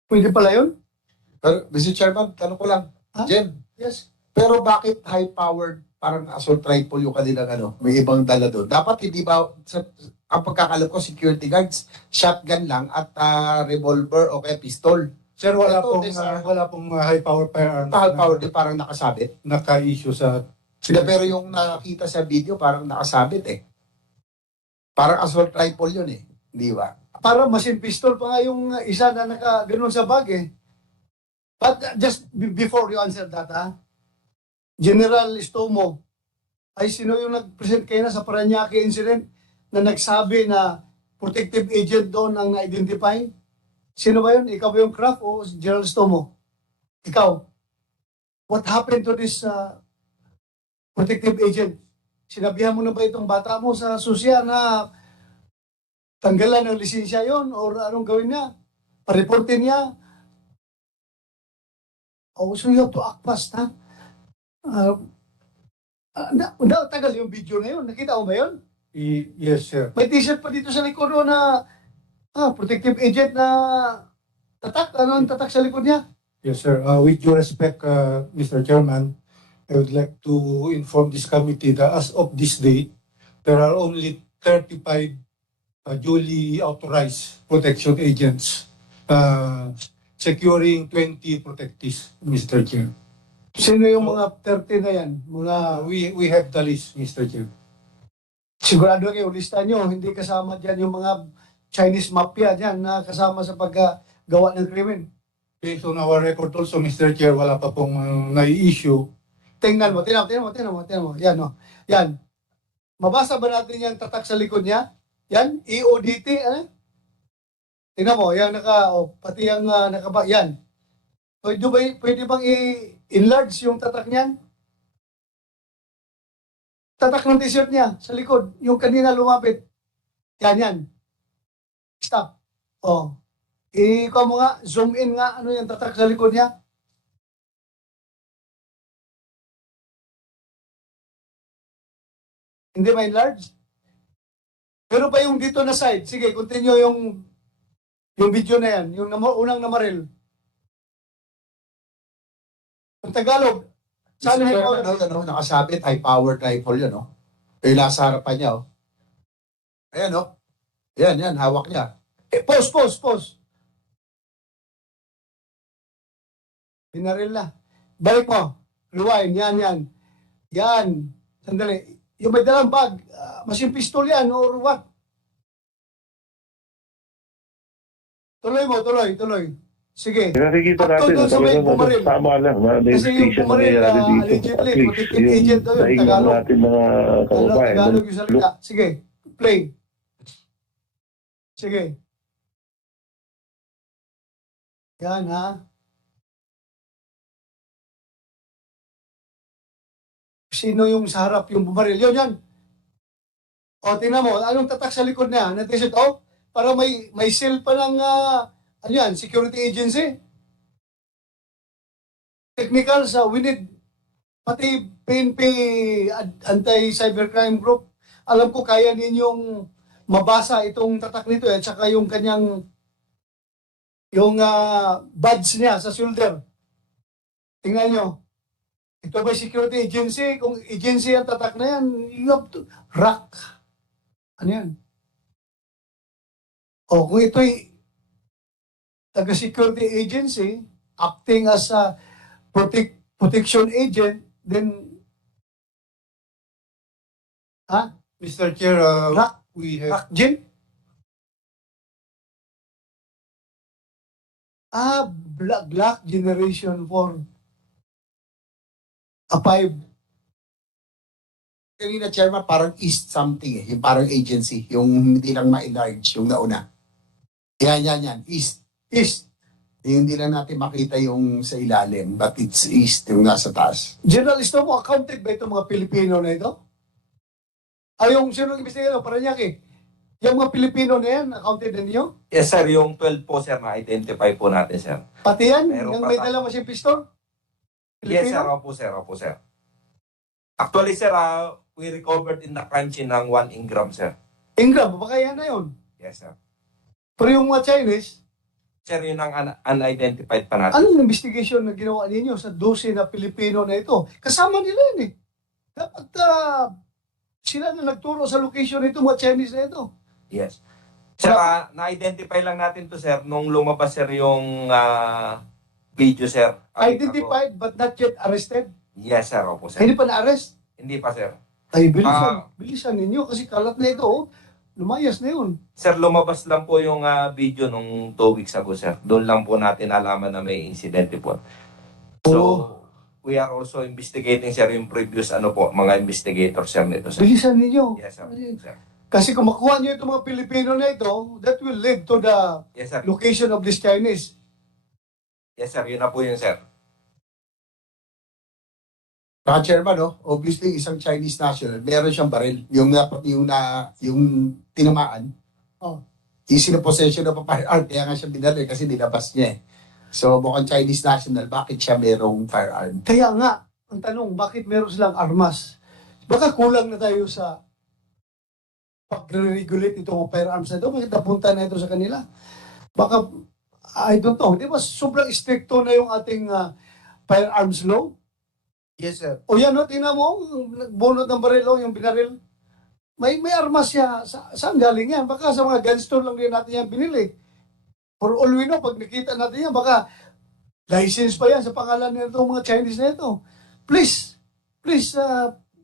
Pwede pala yun? Pero, Mr. Chairman, tanong ko lang, Jen, Yes. pero bakit high-powered, parang assault rifle yung kanilang may ibang dala doon? Dapat hindi ba, ang pagkakalam ko, security guards, shotgun lang at revolver o kaya pistol. Sir, wala Ito, pong high-power firearm. High-power din, parang nakasabit. Naka-issue sa... Pero yung nakita sa video, parang nakasabit eh. Parang assault rifle yun eh. Di ba? Para machine pistol pa nga yung isa na naka-ganon sa bag eh. But just before you answer that, General Istomo, ay sino yung nag-present kayo na sa Paranaque incident na nagsabi na protective agent doon ang na-identify? Sino ba yun? Ikaw ba yung Kraft o General Istomo? Ikaw. What happened to this protective agent? Sinabihan mo na ba itong bata mo sa susya na tanggalan ng lisensya yon or anong gawin niya? Pa-reportin niya? Oh, so you have to act fast, ha? Tagal yung video na yun. Nakita mo ba yun? Yes, sir. May t-shirt pa dito sa likod na protective agent na tatak. Ano ang tatak sa likod niya? Yes, sir. With due respect, Mr. Chairman, I would like to inform this committee that as of this date, there are only 35 duly authorized protection agents securing 20 protectees, Mr. Chair. Sino yung mga 30 na yan? We have the list, Mr. Chair. Sigurado kayo, lista nyo, hindi kasama dyan yung mga Chinese mafia dyan na kasama sa paggawa ng krimen. Based on our record also, Mr. Chair, wala pa pong nai-issue. Tingnan mo. Yan, no? Yan. Mabasa ba natin yung tatak sa likod niya? Yan, EODT, Tingnan mo, yan pati yung yan. Pwede bang i-enlarge yung tatak niyan? Tatak ng t-shirt niya sa likod, yung kanina lumapit. Yan. Stop. Ikaw mo nga, zoom in nga, ano yung tatak sa likod niya? Hindi ma-enlarge? Pero pa yung dito na side, sige, continue yung video na yan, yung unang namaril. Ang Tagalog, Mr. saan Chairman, nakasabit, high-powered rifle yun, no? Yung nasa harapan niya, oh. Ayan, no? Yan, hawak niya. Pause. Binaril na. Balik mo. Rewind, yan. Yan. Sandali. Yung may dalang bag, machine pistol yan or what? Tuloy mo. Sige. Nakikita Up to natin, doon sa may bumaril. tama lang, may Kasi yung investigation na bumaril, nangyayari dito. allegedly, At least, protective agent daw yung daing ng Tagalog. natin mga kababayan. Tagalog yung salita. Sige, play. Sige. Yan, ha? Sino yung sa harap, yung bumaril? Yan. O, tingnan mo, anong tatak sa likod niya? Natisip, para may seal pa ng, ano yan, security agency. Technical sa, we need, pati PNP anti-cybercrime group, alam ko kaya ninyong mabasa itong tatak nito at saka yung kanyang badge niya sa shoulder. Tingnan nyo. Ito ba security agency? Kung agency ang tatak na yan, you have to rock. Ano yan? O kung ito'y taga-security agency, acting as a protection agent, then Mr. Chair, we have... Jim? Black Generation 4. A 5. Kanina, Chairman, parang East something eh. Yung parang agency. Yung hindi lang ma-enlarge, yung nauna. Yan. East. Yung hindi lang natin makita yung sa ilalim, but it's East, yung nasa taas. General, mo accounted ba itong mga Pilipino na ito? Yung sino investigator, Paranaque. Yung mga Pilipino na yan, accounted na niyo? Yes, sir. Yung 12 po, sir, na-identify po natin, sir. Pati yan? Meron Yung pa may tayo. dala mo siyang pistol? Yes, sir. Pilipino? Opo, sir. Actually, sir, we recovered in the crime scene ng 1 Ingram, sir. Ingram, baka yan na yun. Yes, sir. Pero yung mga Chinese, Sir, yun ang unidentified pa natin. anong investigation na ginawa ninyo sa 12 na Pilipino na ito? Kasama nila yun eh. Dapat sila na nagturo sa location nito, mga Chinese na ito. Yes. Sir, na-identify lang natin to, sir, nung lumabas, sir, yung video, sir. Identified but not yet arrested? Yes, sir. Opo, sir. Hindi pa na-arrest? Hindi pa, sir. Ay, bilisan ninyo kasi kalat na ito. Lumayas na yun. Sir, lumabas lang po yung video nung 2 weeks ago, sir. Doon lang po natin alaman na may insidente po. So, we are also investigating, sir, yung previous mga investigators, sir, nito, sir. Bilisan ninyo. Yes, sir. Kasi kung makuha niyo itong mga Pilipino na ito, that will lead to the Yes, sir. location of this Chinese. Yes, sir. Yun na po yun, sir. Chairman, obviously, isang Chinese national, meron siyang baril. Yung tinamaan. Yung sinopossession ng firearm, kaya nga siya binaril kasi nilabas niya eh. So, mukhang Chinese national, bakit siya merong firearm? Kaya nga, ang tanong, bakit meron silang armas? Baka kulang na tayo sa pag-regulate itong firearms na ito. Bakit napunta na ito sa kanila? Baka, I don't know. Di ba sobrang stricto na yung ating firearms law? Yes, sir. O yan, tingnan mo, nagbunot ng baril, yung binaril. May armas siya. Saan galing yan? Baka sa mga gun store lang din natin yan binili. For all we know, pag nakita natin yan, baka license pa yan sa pangalan nito mga Chinese na ito. Please,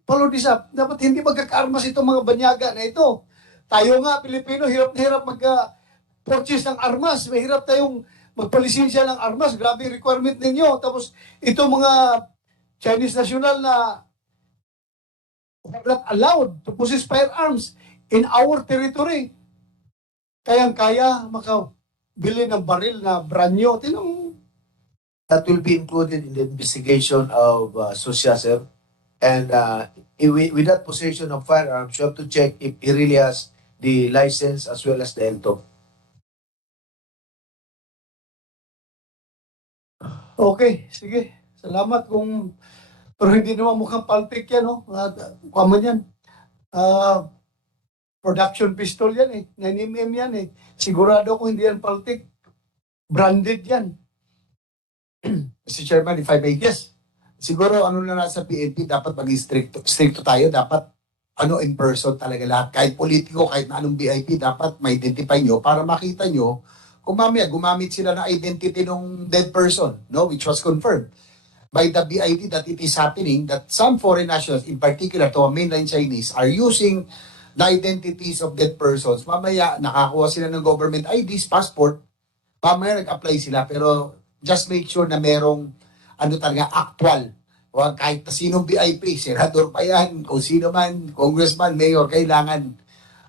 follow this up. Dapat hindi magkaka-armas itong mga banyaga na ito. Tayo nga, Pilipino, hirap na hirap mag-purchase ng armas. Mahirap tayong magpalisensya ng armas. Grabe requirement ninyo. Tapos, itong mga Chinese national na not allowed to possess firearms in our territory. Kayang-kaya makabili ng baril na brand new. That will be included in the investigation of Socia, sir. And with that possession of firearms, you have to check if he really has the license as well as the LTO. Okay, sige. Salamat kung... Pero hindi naman mukhang paltik yan, Kaman yan. Ah, production pistol yan eh. 9mm yan eh. Sigurado ko hindi yan paltik. Branded yan. Mr. Chairman, if I may, Yes. siguro ano na nasa PNP, dapat maging stricto tayo. Dapat in person talaga lahat. Kahit politiko, kahit na anong VIP, dapat ma-identify nyo para makita nyo kung mamaya gumamit sila ng identity ng dead person, no, which was confirmed by the BID that it is happening, that some foreign nationals, in particular to mainland Chinese, are using the identities of dead persons. Mamaya, nakakuha sila ng government IDs, passport, mamaya nag-apply sila, pero just make sure na merong talaga actual. O kahit na sinong VIP, senador pa yan, o sino man, congressman, mayor, kailangan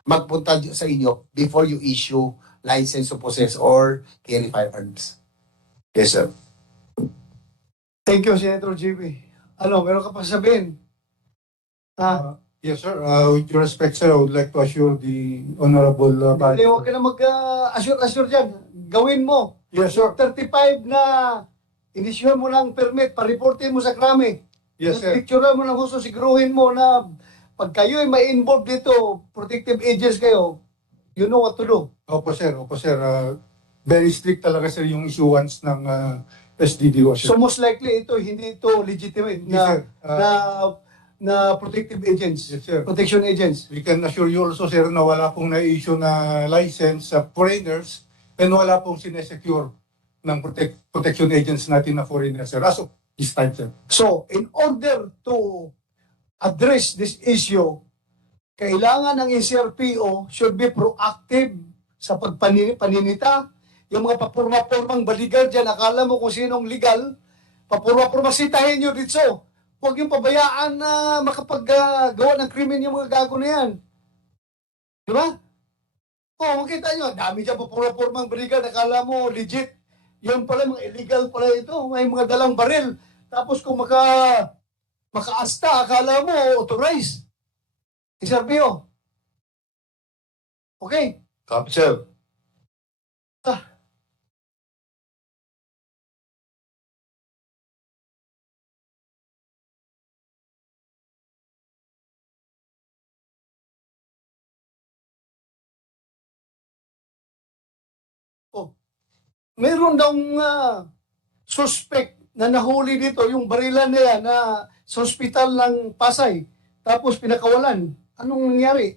magpunta sa inyo before you issue license to possess or carry firearms. Yes, sir. Thank you, Senator JB. Meron ka pa sabihin? Yes, sir. With due respect, sir, I would like to assure the Honorable Hindi, huwag ka na mag-assure dyan. Gawin mo. Yes, sir. 35 na inisyuhan mo ng permit, pa-reportin mo sa krami. Yes, sir. Picturean mo ng husto, siguruhin mo na pag kayo ay may involved dito, protective agents kayo, you know what to do. Opo, sir. Opo, sir. Very strict talaga, sir, yung issuance ng SDDO, sir. So most likely hindi ito legitimate Yes, sir. na protective agents, Yes, sir. protection agents. We can assure you also, sir, na wala pong na-issue na license sa foreigners and wala pong sinesecure ng protection agents natin na foreigners, sir. As of this time, sir. So, in order to address this issue, kailangan ng NCRPO should be proactive sa pagpaninita. Yung mga papurma-purmang baligal dyan, akala mo kung sinong legal, papurma-purma, sitahin nyo dito. Huwag yung pabayaan na makapaggawa ng krimen yung mga gago na yan. Di ba? Makita nyo, dami dyan papurma-purmang baligal, akala mo legit. Yun pala, mga illegal pala ito. May mga dalang baril. Tapos kung makaasta, akala mo authorized. NCRPO. Okay? Copy, sir. Meron daw suspect na nahuli dito, yung barilan nila na sa ospital ng Pasay. Tapos pinakawalan. Anong nangyari?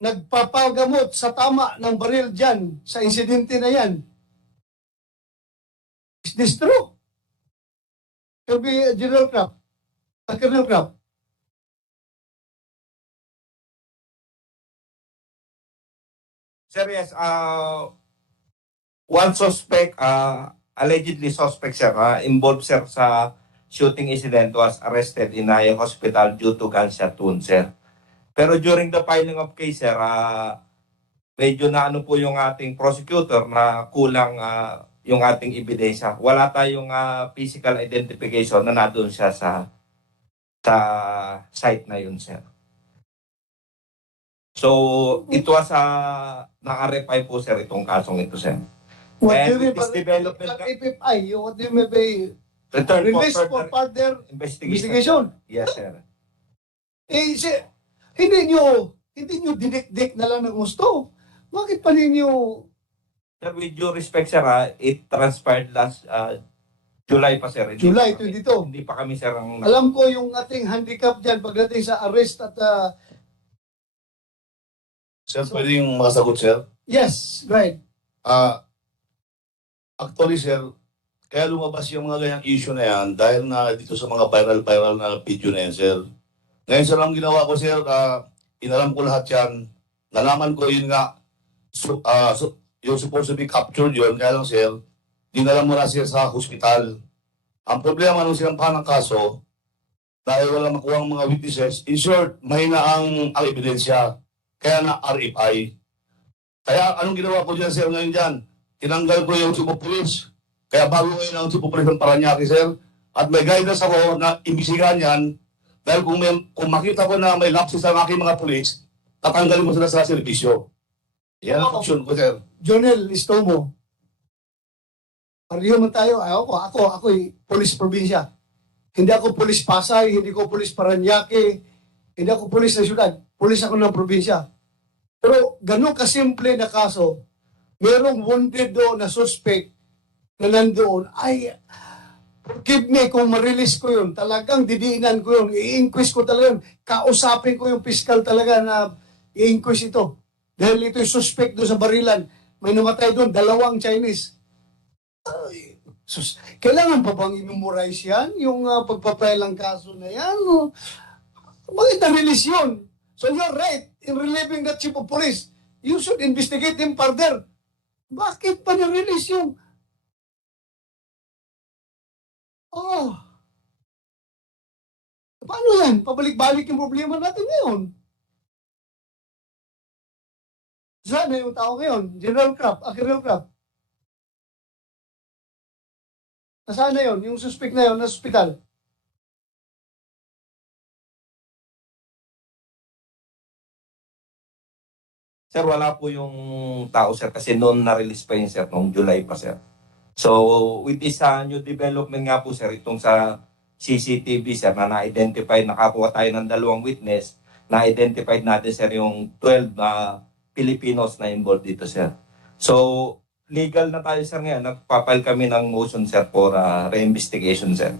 Nagpapagamot sa tama ng baril dyan sa insidente na yan. Is this true? General Kraft. Colonel Kraft. Sir, yes, one suspect, allegedly suspect, sir, involved, sir, sa shooting incident was arrested in a hospital due to gunshot wound, sir. Pero during the filing of case, sir, medyo na po yung ating prosecutor na kulang yung ating ebidensya. Wala tayong physical identification na nandun siya sa site na yun, sir. So, it was naka-refine po, sir, itong kasong ito, sir. What do you And mean with this by development, FFI? What do you mean by return release for for further investigation. investigation? Yes, sir. Hindi nyo dinik-dik na lang ng gusto. Bakit pa ninyo? Sir, with due respect, sir, it transpired last July pa, sir. July 22. Hindi pa kami, sir, ang... Alam ko yung ating handicap dyan pagdating sa arrest at Sir, pwede yung makasagot, sir? yes, go ahead. Actually, sir, kaya lumabas yung mga ganyang issue na yan dahil na dito sa mga viral na video na yan, sir. Ngayon, sir, ang ginawa ko, sir, inalam ko lahat yan. Nalaman ko yun nga, yung supposed to be captured yun, kaya lang, sir, dinala mo na siya sa hospital. Ang problema nung sinampahan ng kaso, dahil wala makuha ang mga witnesses, in short, mahina ang ebidensya. Kaya na RFI. Kaya anong ginawa ko dyan, sir, ngayon dyan? Tinanggal ko yung chief of police. Kaya bago ngayon ang chief of police ng Paranaque, sir. At may guidance ako na imbisigan yan. Dahil kung makita ko na may lapses sa aking mga police, tatanggalin mo sila sa servisyo. Yan ang action ko, sir. Jonel Istomo. Pareho man tayo. Ako police probinsya. Hindi ako police Pasay, hindi ko police Paranaque, Hindi ako pulis ng syudad. Pulis ako ng probinsya. Pero ganun kasimple na kaso, merong wounded doon na suspect na nandoon, ay, forgive me kung ma-release ko yun. Talagang didiinan ko yun. I-inquest ko talaga yun. Kausapin ko yung fiscal talaga na i-inquest ito. Dahil ito yung suspect doon sa barilan. May namatay doon, 2 Chinese. Ay, kailangan pa bang i-memorize yan? Yung pagpapile ng kaso na yan? Bakit na-release yun? So you're right in relieving that chief of police. You should investigate him further. Bakit pa na-release yung... Oh. Paano yan? Pabalik-balik yung problema natin ngayon. Saan na yung tao ngayon? General Kraft, General Kraft. Nasaan na yun? Yung suspect na yun, na hospital. Sir, wala po yung tao, sir, kasi noon na-release pa yun, sir, noong July pa, sir. So, with this new development nga po, sir, itong sa CCTV, sir, na na-identify, nakakuha tayo ng 2 witness, na-identified natin, sir, yung 12 Filipinos na involved dito, sir. So, legal na tayo, sir, ngayon. Nagpapile kami ng motion, sir, for reinvestigation, sir.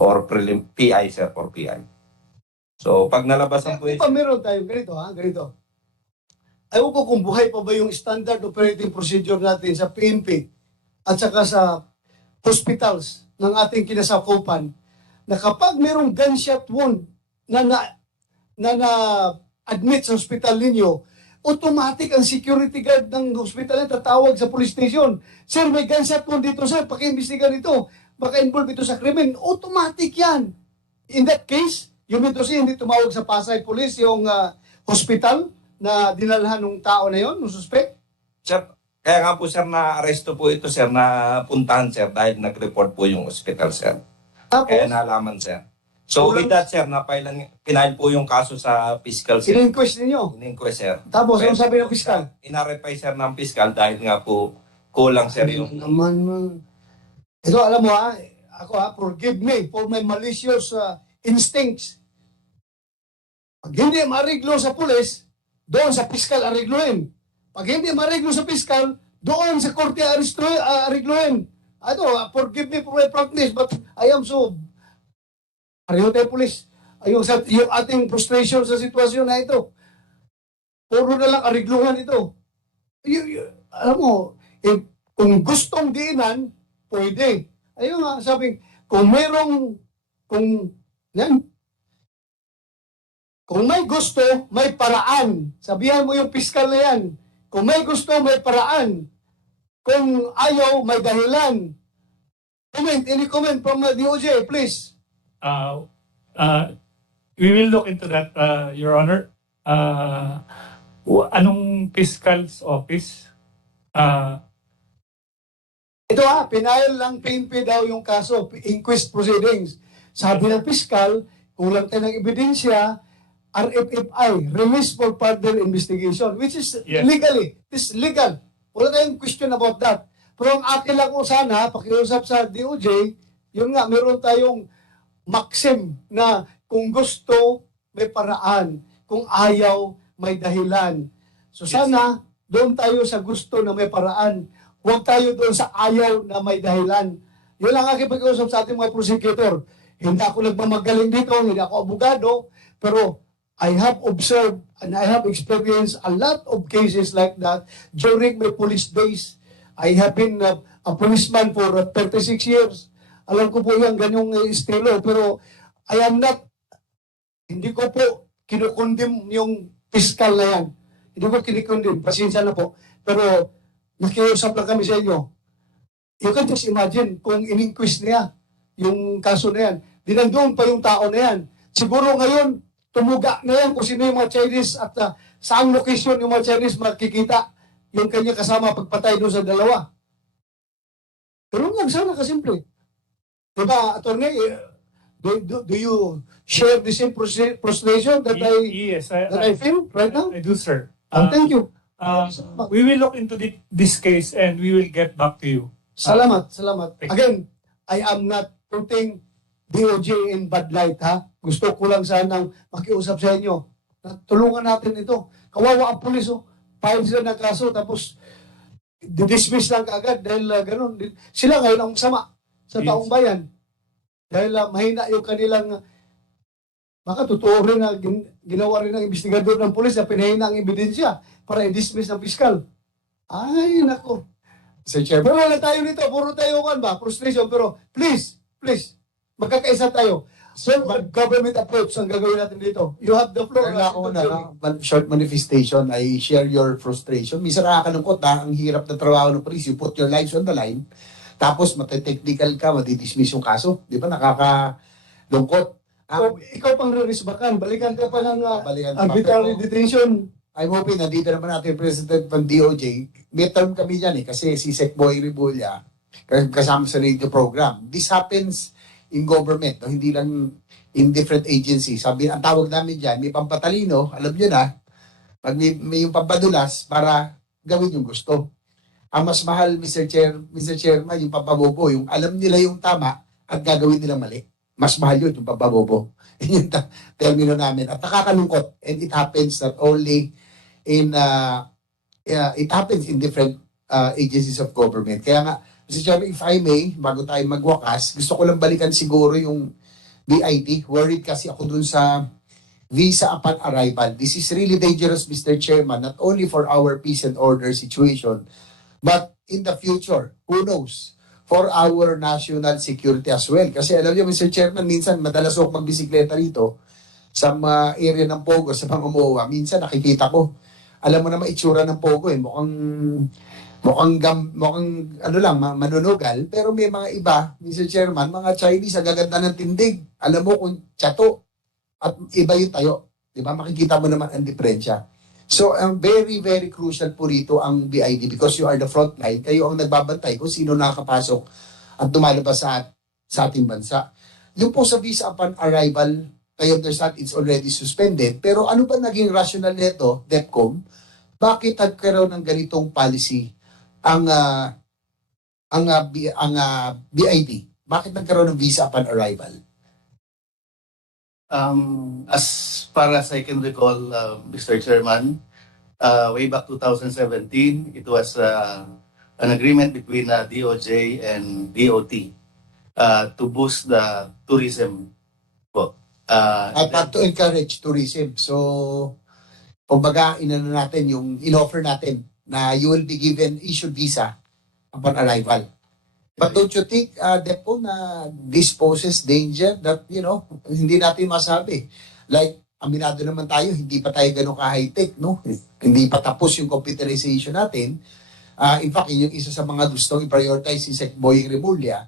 Or PI, sir, for PI. So, pag nalabasan po yun... Meron tayo ganito, ganito. Ayaw ko kung buhay pa ba yung standard operating procedure natin sa PNP at saka sa hospitals ng ating kinasakupan na kapag merong gunshot wound na admit sa hospital ninyo, automatic ang security guard ng hospital na tatawag sa police station. Sir, may gunshot wound dito, sir. Paki-imbestiga dito. Baka involved ito sa krimen. Automatic yan. In that case, you mean to say, hindi tumawag sa Pasay Police yung hospital na dinalhan ng tao na yon, ng suspect? Sir, kaya nga po, sir, na-aresto po ito, sir, na puntahan, sir, dahil nag-report po yung hospital, sir. Tapos? Kaya nalaman, sir. So, with that, sir, pinail po yung kaso sa fiscal, sir. In-inquest ninyo? In-inquest, sir. Tapos, ano sabi ng fiscal? Inarepay, sir, ng fiscal dahil nga po kulang, sir, yung... Ito, alam mo ako forgive me for my malicious instincts. Pag hindi mariglo sa pulis, doon sa piskal arigluhin. Pag hindi mariglo sa piskal, doon sa korte arigluhin. Forgive me for my frankness, but I am so... Pareho tayo pulis. Yung ating frustration sa sitwasyon na ito. Puro na lang arigluhan ito. Alam mo, kung gustong diinan, pwede. Ayun nga, sabi, kung may gusto, may paraan. Sabihan mo yung piskal na yan. Kung may gusto, may paraan. Kung ayaw, may dahilan. Any comment from the DOJ, please? We will look into that, Your Honor. Anong fiscal's office? Ito pinail lang PNP daw yung kaso, inquest proceedings. Sabi ng piskal, kulang tayo ng ebidensya, RFFI, release for further investigation, which is legally, this is legal. Wala tayong question about that. Pero ang akin lang ko sana, pakiusap sa DOJ, yun nga, meron tayong maxim na kung gusto, may paraan. Kung ayaw, may dahilan. So sana, doon tayo sa gusto na may paraan. Huwag tayo doon sa ayaw na may dahilan. Yun lang aking pakiusap sa ating mga prosecutor. Hindi ako nagmamagaling dito, hindi ako abogado, pero I have observed and I have experienced a lot of cases like that during my police days. I have been a policeman for 36 years. Alam ko po yung ganyong estilo, pero I am not, hindi ko po kinukondim yung fiscal na yan. Hindi ko kinikondim, pasensya na po. Pero nakiusap lang kami sa inyo. You can just imagine kung in-inquest niya yung kaso na yan. Dinandoon pa yung tao na yan. Siguro ngayon, tumuga na yan kung sino yung mga Chinese at saang location yung mga Chinese makikita yung kanya kasama pagpatay doon sa dalawa. Pero lang sana kasimple. Diba, attorney, do you share the same frustration that I feel right now? I do, sir. Thank you. We will look into this case and we will get back to you. Salamat. Again, I am not putting DOJ in bad light, ha? Gusto ko lang sanang makiusap sa inyo. Tulungan natin ito. Kawawa ang pulis, oh. File sila ng kaso, tapos dismiss lang kaagad dahil ganun. Sila ngayon ang masama sa taong bayan. Dahil mahina yung kanilang, baka totoo rin na ginawa rin ng investigador ng pulis na pinahina ang ebidensya para i-dismiss ng piskal. Ay, nako. Sir Chair, Pero wala tayo nito. Puro tayo kan ba? Frustration. Pero please, magkakaisa tayo. So, government approach ang gagawin natin dito. You have the floor. Wala ako short manifestation. I share your frustration. Minsan nakakalungkot na ang hirap na trabaho ng police. You put your lives on the line. Tapos matitechnical ka, matidismiss yung kaso. Di ba? Nakakalungkot. So, ikaw pang re-risbakan. Balikan ka pa ng arbitrary Pero detention. I'm hoping nandito naman natin yung President ng DOJ. May term kami dyan kasi si Sec Boy Rebulya kasama sa radio program. This happens in government, no? Hindi lang in different agencies. Sabi, ang tawag namin dyan, may pampatalino, alam nyo na, pag may yung pampadulas para gawin yung gusto. Ang mas mahal, Mr. Chairman, yung pampabobo, yung alam nila yung tama at gagawin nila mali. Mas mahal yun, yung pampabobo. Yun yung termino namin. At nakakalungkot. And it happens not only it happens in different agencies of government. Kaya nga, Mr. Chairman, if I may, bago tayo magwakas, gusto ko lang balikan siguro yung BID. Worried kasi ako dun sa visa upon arrival. This is really dangerous, Mr. Chairman, not only for our peace and order situation, but in the future, who knows, for our national security as well. Kasi alam niyo, Mr. Chairman, minsan madalas ako magbisikleta rito sa mga area ng Pogo, sa mga umuwa. Minsan nakikita ko, alam mo na itsura ng Pogo eh, mukhang ano lang, manunugal, pero may mga iba, Mr. Chairman, mga Chinese, ang gaganda ng tindig. Alam mo kung tsato at iba yung tayo. Di ba? Makikita mo naman ang diferensya. So, very, very crucial po rito ang BID because you are the front line. Kayo ang nagbabantay kung sino nakakapasok at dumalabas sa ating bansa. Yung po sa visa upon arrival, I understand it's already suspended. Pero ano ba naging rational nito, DepCom? Bakit nagkaroon ng ganitong policy ang BID? Bakit nagkaroon ng visa upon arrival? As far as I can recall, Mr. Chairman, way back 2017, it was an agreement between DOJ and DOT to boost the tourism po. At to encourage tourism. So, kumbaga, in-offer natin na you will be given issued visa upon arrival. But don't you think, Depo, na this poses danger that, hindi natin masabi? Like, aminado naman tayo, hindi pa tayo ganun ka-high-tech, no? Hindi pa tapos yung computerization natin. In fact, yun yung isa sa mga gustong i-prioritize si Sec Boy Rebulya,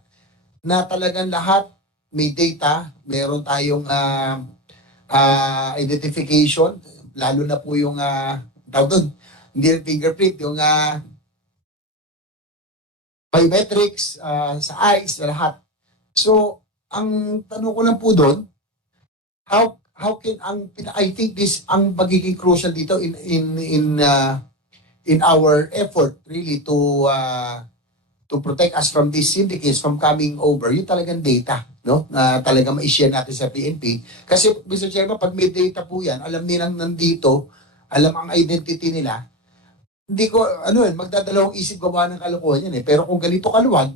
na talagang lahat may data, meron tayong identification, lalo na po yung, tawag doon, hindi rin fingerprint, yung biometrics, sa eyes, sa lahat. So, ang tanong ko lang po doon, how can I think this ang magiging crucial dito in our effort really to protect us from these syndicates from coming over, yung talagang data, no? Na talagang ma-share natin sa PNP. Kasi, Mr. Chairman, pag may data po yan, alam nilang nandito, alam ang identity nila, hindi ko, magdadalawang isip gawa ng kalokohan yan eh. Pero kung ganito kaluwag,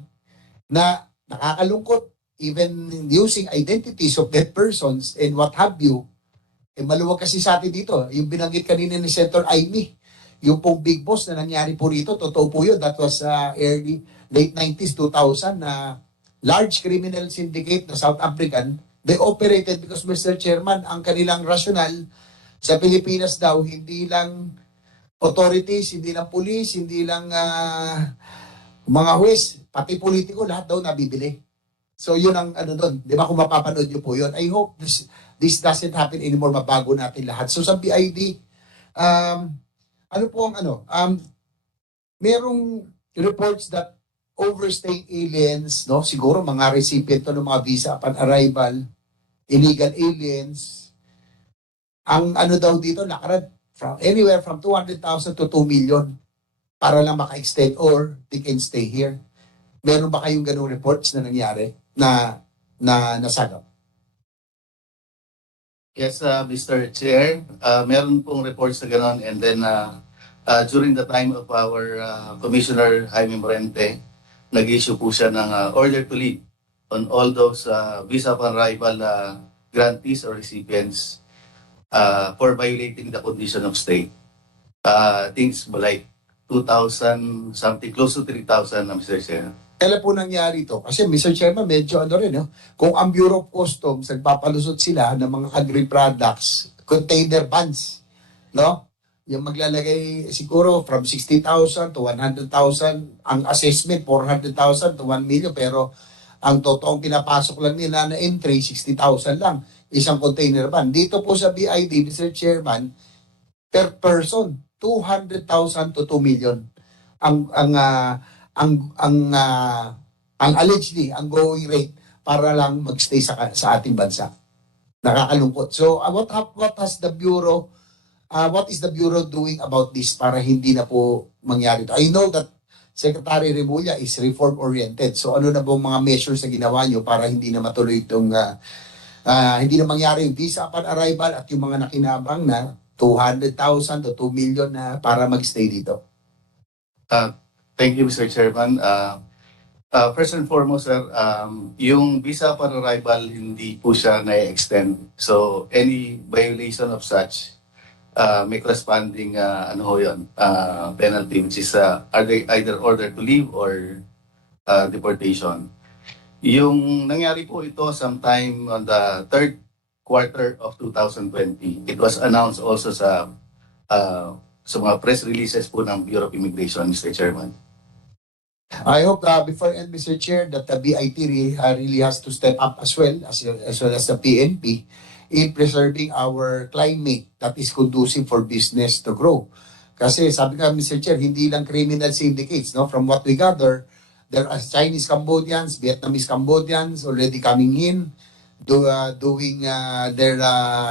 na nakakalungkot, even using identities of dead persons and what have you, maluwag kasi sa atin dito. Yung binanggit kanina ni Senator Aimee, yung pong big boss na nangyari po rito, totoo po yun. That was late 90s, 2000, na large criminal syndicate na South African, they operated because, Mr. Chairman, ang kanilang rationale sa Pilipinas daw, hindi lang authorities, hindi lang police, hindi lang mga huwes, pati politiko, lahat daw nabibili. So yun ang doon. Di ba kung mapapanood nyo po yun? I hope this doesn't happen anymore, mabago natin lahat. So sa BID, merong reports that overstaying aliens, no? Siguro mga recipient ng mga visa upon arrival, illegal aliens, ang daw dito, nakarad, anywhere from 200,000 to 2 million para lang maka-extend or they can stay here. Meron ba kayong ganung reports na nangyari na na nasagap. Yes, Mr. Chair, meron pong reports na gano'n, and then during the time of our Commissioner Jaime Morente, nag-issue po siya ng order to leave on all those visa upon arrival grantees or recipients for violating the condition of stay. Things like 2,000 something, close to 3,000, Mr. Chair. Kailan po nangyari ito? Kasi Mr. Chairman, medyo ano rin, no? Kung ang Bureau of Customs, nagpapalusot sila ng mga agri-products, container bans, no? Yung maglalagay siguro from 60,000 to 100,000, ang assessment 400,000 to 1 million, pero ang totoong pinapasok lang nila na entry, 60,000 lang, isang container ban. Dito po sa BID, Mr. Chairman, per person, 200,000 to 2 million. Ang allegedly, ang going rate para lang magstay sa ating bansa. Nakakalungkot. So, what has the Bureau, what is the Bureau doing about this para hindi na po mangyari ito? I know that Secretary Remulla is reform-oriented. So, ano na pong mga measures na ginawa nyo para hindi na matuloy itong, hindi na mangyari yung visa upon arrival at yung mga nakinabang na 200,000 to 2 million na para magstay dito? Thank you, Mr. Chairman. First and foremost, sir, yung visa upon arrival, hindi po siya na-extend. So, any violation of such, may corresponding penalty, which is either order to leave or deportation. Yung nangyari po ito sometime on the third quarter of 2020. It was announced also sa mga press releases po ng Bureau of Immigration, Mr. Chairman. I hope before end, Mr. Chair, that the BIT really has to step up as well as the PNP in preserving our climate that is conducive for business to grow. Kasi sabi ka, Mr. Chair, hindi lang criminal syndicates, no? From what we gather, there are Chinese Cambodians, Vietnamese Cambodians already coming in, doing their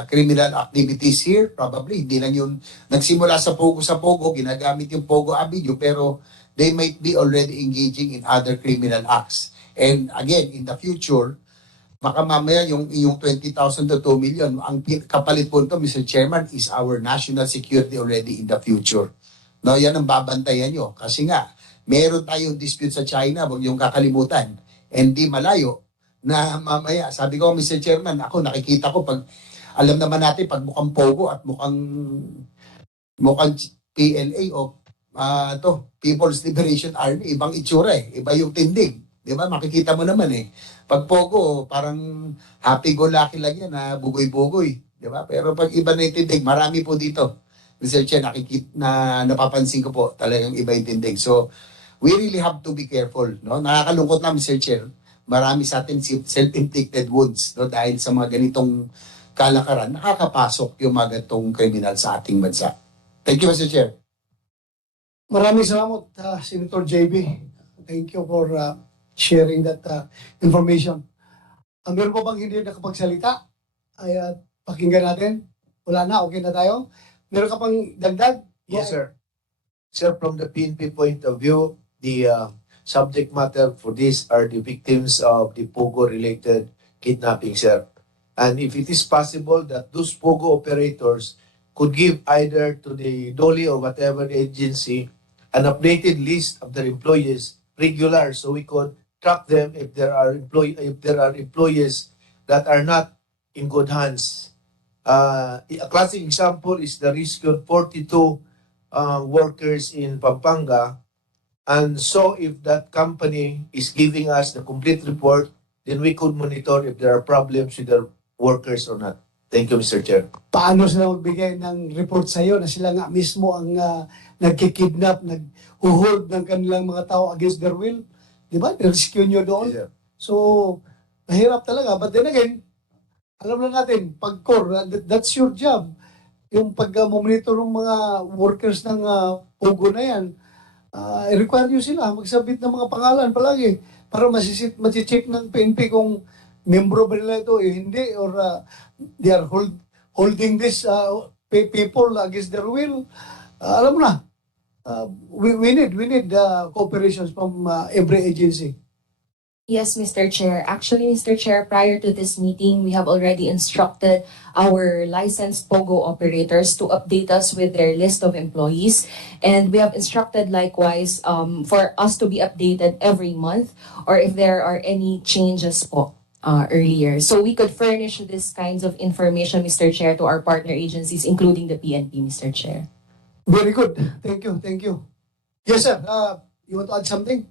criminal activities here. Probably, hindi lang yung nagsimula sa Pogo, ginagamit yung Pogo Avenue, pero they might be already engaging in other criminal acts. And again, in the future, baka mamaya yung 20,000 to 2 million, ang kapalit po ito, Mr. Chairman, is our national security already in the future. No, yan ang babantayan nyo. Kasi nga, meron tayong dispute sa China, huwag yung kakalimutan. And di malayo, na mamaya, sabi ko, Mr. Chairman, ako nakikita ko pag, alam naman natin, pag mukhang Pogo at mukhang PLA o People's Liberation Army, ibang itsura eh. Iba yung tindig. Di ba? Makikita mo naman eh. Pag Pogo, parang happy-go-lucky lang yan, bugoy-bugoy. Di ba? Pero pag iba na yung tindig, marami po dito. Mr. Chair, napapansin ko po, talagang iba yung tindig. So, we really have to be careful. No? Nakakalungkot na, Mr. Chair. Marami sa atin self-inflicted wounds, no? Dahil sa mga ganitong kalakaran, nakakapasok yung mga ganitong kriminal sa ating bansa. Thank you, Mr. Chair. Maraming salamat, Senator JB. Thank you for sharing that information. Meron pa bang hindi nakapagsalita? Ay, pakinggan natin. Wala na, okay na tayo. Meron ka pang dagdag? Yes, sir. Sir, from the PNP point of view, the subject matter for this are the victims of the Pogo-related kidnapping, sir. And if it is possible that those Pogo operators could give either to the DOLE or whatever agency an updated list of their employees, regular, so we could track them if there are employees that are not in good hands. A classic example is the rescued 42 workers in Pampanga. And so if that company is giving us the complete report, then we could monitor if there are problems with their workers or not. Thank you, Mr. Chair. Paano sila magbigay ng report sa iyo na sila nga mismo ang nagkikidnap, naghuhold ng kanilang mga tao against their will? Di ba? Rescue nyo doon. Yes, so, mahirap talaga. But then again, alam na natin, pag-core, that's your job. Yung pag-monitor ng mga workers ng Pogo na yan, i-require nyo sila magsabit ng mga pangalan palagi para masicheck ng PNP kung membro ba nila ito, hindi, or they are holding this people against their will. Alam mo na, we need cooperations from every agency. Yes, Mr. Chair. Actually, Mr. Chair, prior to this meeting, we have already instructed our licensed POGO operators to update us with their list of employees. And we have instructed likewise for us to be updated every month or if there are any changes po earlier. So we could furnish this kinds of information, Mr. Chair, to our partner agencies, including the PNP, Mr. Chair. Very good. Thank you. Thank you. Yes, sir. You want to add something?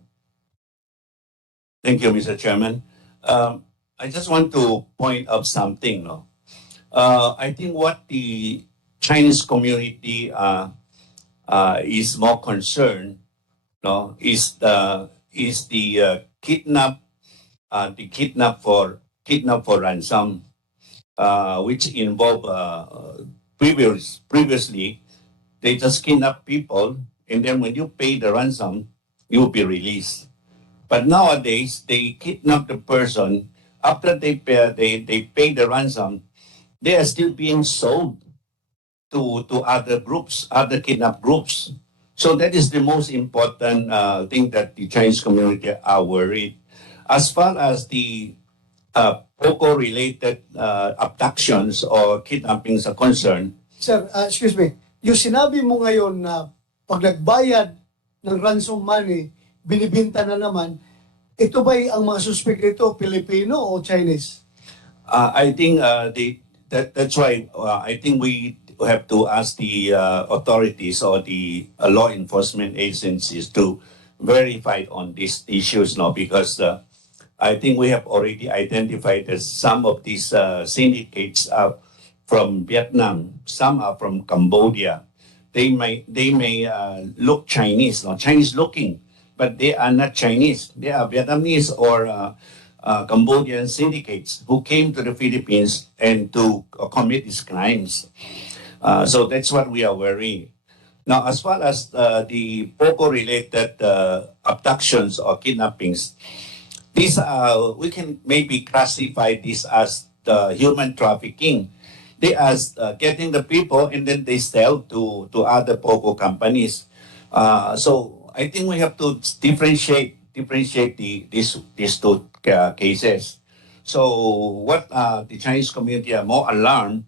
Thank you, Mr. Chairman. I just want to point out something. No? I think what the Chinese community is more concerned, no, is the kidnap for ransom, which involve previously they just kidnap people, and then when you pay the ransom, you will be released. But nowadays, they kidnap the person. After they pay the ransom, they are still being sold to other groups, other kidnap groups. So that is the most important thing that the Chinese community are worried. As far as the POCO-related abductions or kidnappings are concerned, Sir, excuse me. Yung sinabi mo ngayon na pag nagbayad ng ransom money, binibinta na naman, ito ba'y ang mga suspect nito, Pilipino o Chinese? I think that's why I think we have to ask the authorities or the law enforcement agencies to verify on these issues now, because I think we have already identified that some of these syndicates are from Vietnam, some are from Cambodia. They may look Chinese, no, Chinese looking, but they are not Chinese. They are Vietnamese or Cambodian syndicates who came to the Philippines and to commit these crimes. So that's what we are worrying. Now, as far as the POCO-related abductions or kidnappings, these we can maybe classify this as the human trafficking. They are getting the people and then they sell to other POCO companies. So I think we have to differentiate these two cases. So what the Chinese community are more alarmed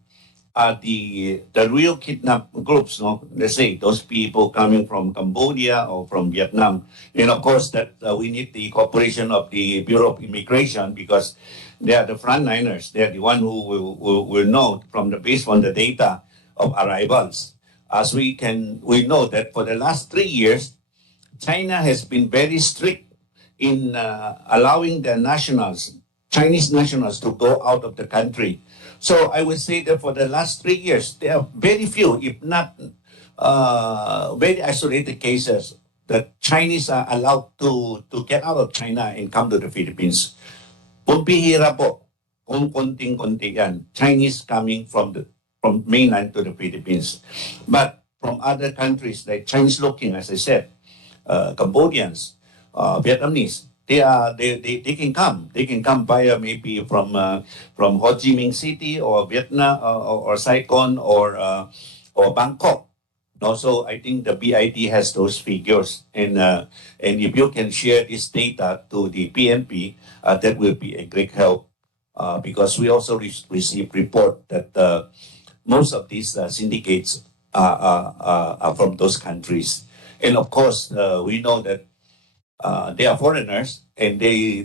are the real kidnap groups, no? Let's say those people coming from Cambodia or from Vietnam. And of course that we need the cooperation of the Bureau of Immigration, because they are the frontliners. They are the one who will know based on the data of arrivals. As we know that for the last 3 years, China has been very strict in allowing their nationals, Chinese nationals, to go out of the country. So I would say that for the last 3 years, there are very few, if not very isolated cases that Chinese are allowed to get out of China and come to the Philippines. Pumpihira po, kung konting-konti yan, Chinese coming from mainland to the Philippines. But from other countries like Chinese looking, as I said, Cambodians, Vietnamese, they can come. They can come via maybe from Ho Chi Minh City or Vietnam or Saigon or Bangkok. Also, I think the BID has those figures, and if you can share this data to the PNP, that will be a great help, because we also receive report that most of these syndicates are from those countries, and of course we know that they are foreigners and they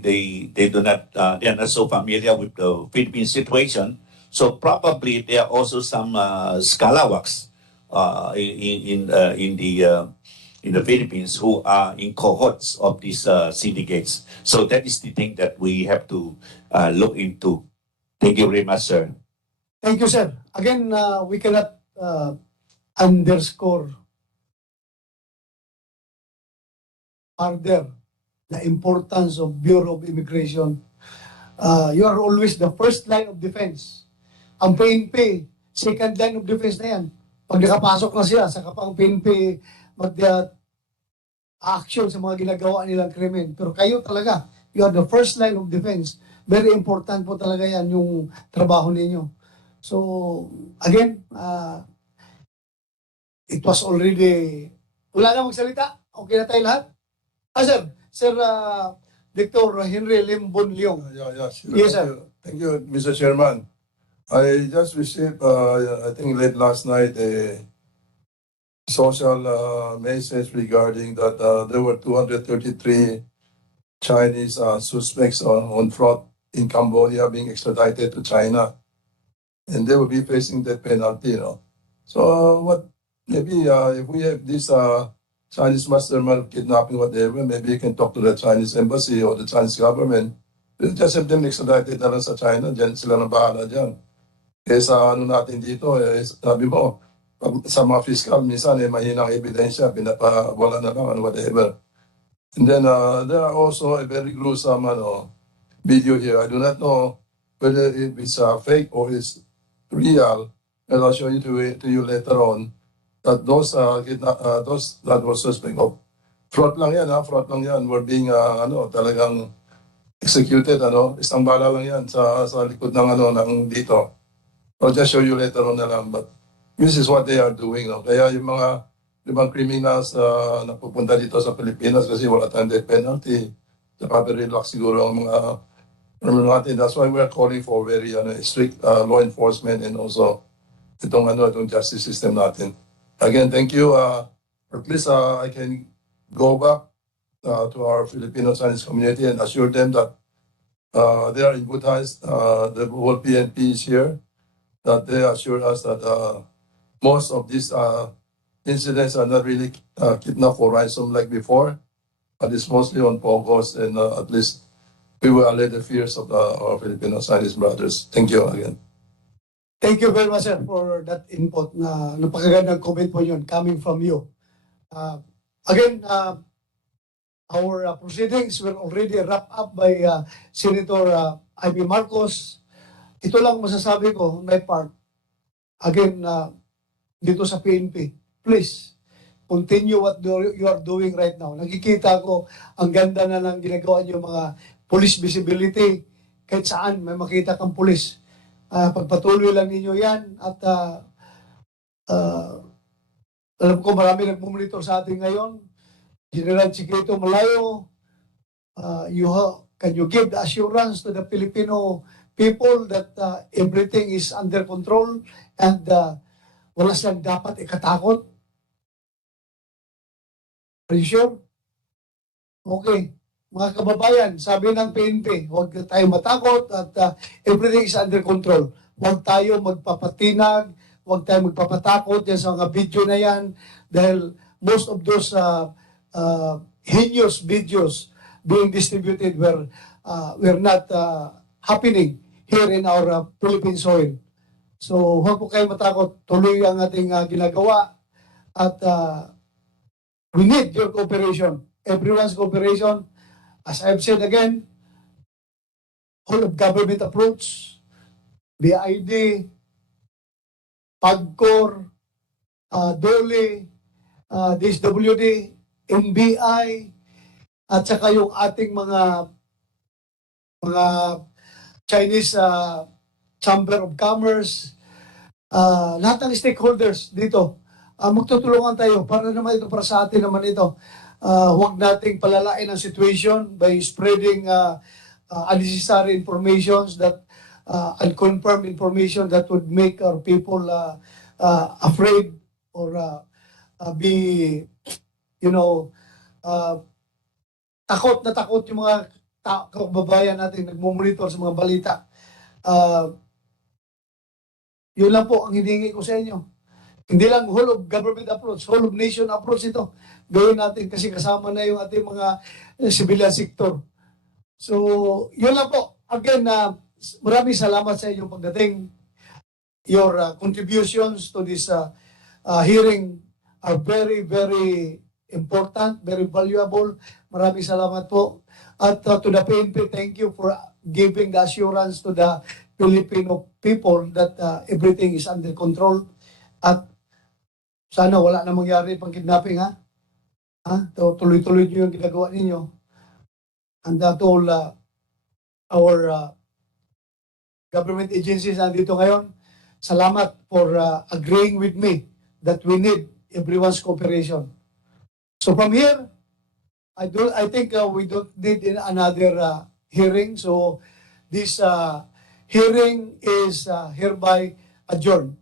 do not they are not so familiar with the Philippine situation, so probably there are also some scalawags in the Philippines who are in cohorts of these syndicates. So that is the thing that we have to look into. Thank you very much, sir. Thank you, sir. Again, we cannot underscore further the importance of Bureau of Immigration. You are always the first line of defense. Ang PNP, second line of defense na yan. Pag nakapasok na sila, saka pa ang PNP mag-action sa mga ginagawa nilang krimen. Pero kayo talaga, you are the first line of defense. Very important po talaga yan, yung trabaho ninyo. So, again, it was already, wala na magsalita? Okay na tayo lahat? Sir, Dr. Henry Limbon Leong. Yes, sir. Thank you, Mr. Chairman. I just received, I think late last night, a social message regarding that there were 233 Chinese suspects on fraud in Cambodia being extradited to China, and they will be facing death penalty. So what? Maybe if we have this Chinese mastermind kidnapping, whatever, maybe you can talk to the Chinese embassy or the Chinese government. We'll just have them extradited na lang sa China. Diyan sila na bahala dyan. Eh sa ano natin dito, sabi mo, sa mga fiscal, minsan mahinang ebidensya, pinapawala na lang and whatever. And then there are also a very gruesome video here. I do not know whether it's fake or it's real, and I'll show you to you later on that those that were suspect of fraud lang yan, fraud lang yan, were being talagang executed, isang bala lang yan sa likod ng ng dito. I'll just show you later on na lang, but this is what they are doing. Kaya yung mga ibang criminals na pupunta dito sa Pilipinas kasi wala tayong death penalty, saka very relax siguro ang mga natin. That's why we're calling for very strict law enforcement and also itong justice system natin. Again, thank you. At least I can go back to our Filipino Chinese community and assure them that they are in good hands. The whole PNP is here, that they assure us that most of these incidents are not really kidnap for ransom like before, but it's mostly on pogos, and at least we will allay the fears of our Filipino Chinese brothers. Thank you again. Thank you very much, sir, for that input. Napakagandang comment po yun coming from you. Again, our proceedings were already wrapped up by Senator Ivy Marcos. Ito lang masasabi ko, my part. Again, dito sa PNP, please, continue what you are doing right now. Nakikita ko, ang ganda na ng ginagawa niyo mga police visibility. Kahit saan, may makita kang police. Pagpatuloy lang ninyo yan at alam ko marami nagmumonitor sa atin ngayon. General Chiquito Malayo, can you give the assurance to the Filipino people that everything is under control and wala silang dapat ikatakot? Are you sure? Okay. Mga kababayan, sabi ng PNP, huwag tayo matakot at everything is under control. Huwag tayo magpapatinag, huwag tayo magpapatakot yan sa mga video na yan dahil most of those heinous videos being distributed were not happening here in our Philippine soil. So huwag po kayo matakot, tuloy ang ating ginagawa at we need your cooperation, everyone's cooperation. As I've said again, whole of government approach, BID, PAGCOR, DOLE, DSWD, NBI, at saka yung ating mga Chinese Chamber of Commerce, lahat ng stakeholders dito, magtutulungan tayo para naman ito, para sa atin naman ito. Huwag nating palalain ang situation by spreading unnecessary informations that unconfirmed information that would make our people afraid or be, takot na takot yung mga kababayan natin nagmumonitor sa mga balita. Yun lang po ang hiningi ko sa inyo. Hindi lang whole of government approach, whole of nation approach ito. Gawin natin kasi kasama na yung ating mga civilian sector. So, yun lang po. Again, maraming salamat sa inyong pagdating. Your contributions to this hearing are very, very important, very valuable. Maraming salamat po. At to the PNP, thank you for giving the assurance to the Filipino people that everything is under control. At sana wala na mangyari pang kidnapping, ha? Tuloy-tuloy nyo yung ginagawa ninyo. And that all our government agencies nandito ngayon, salamat for agreeing with me that we need everyone's cooperation. So from here, I think we don't need another hearing. So this hearing is hereby adjourned.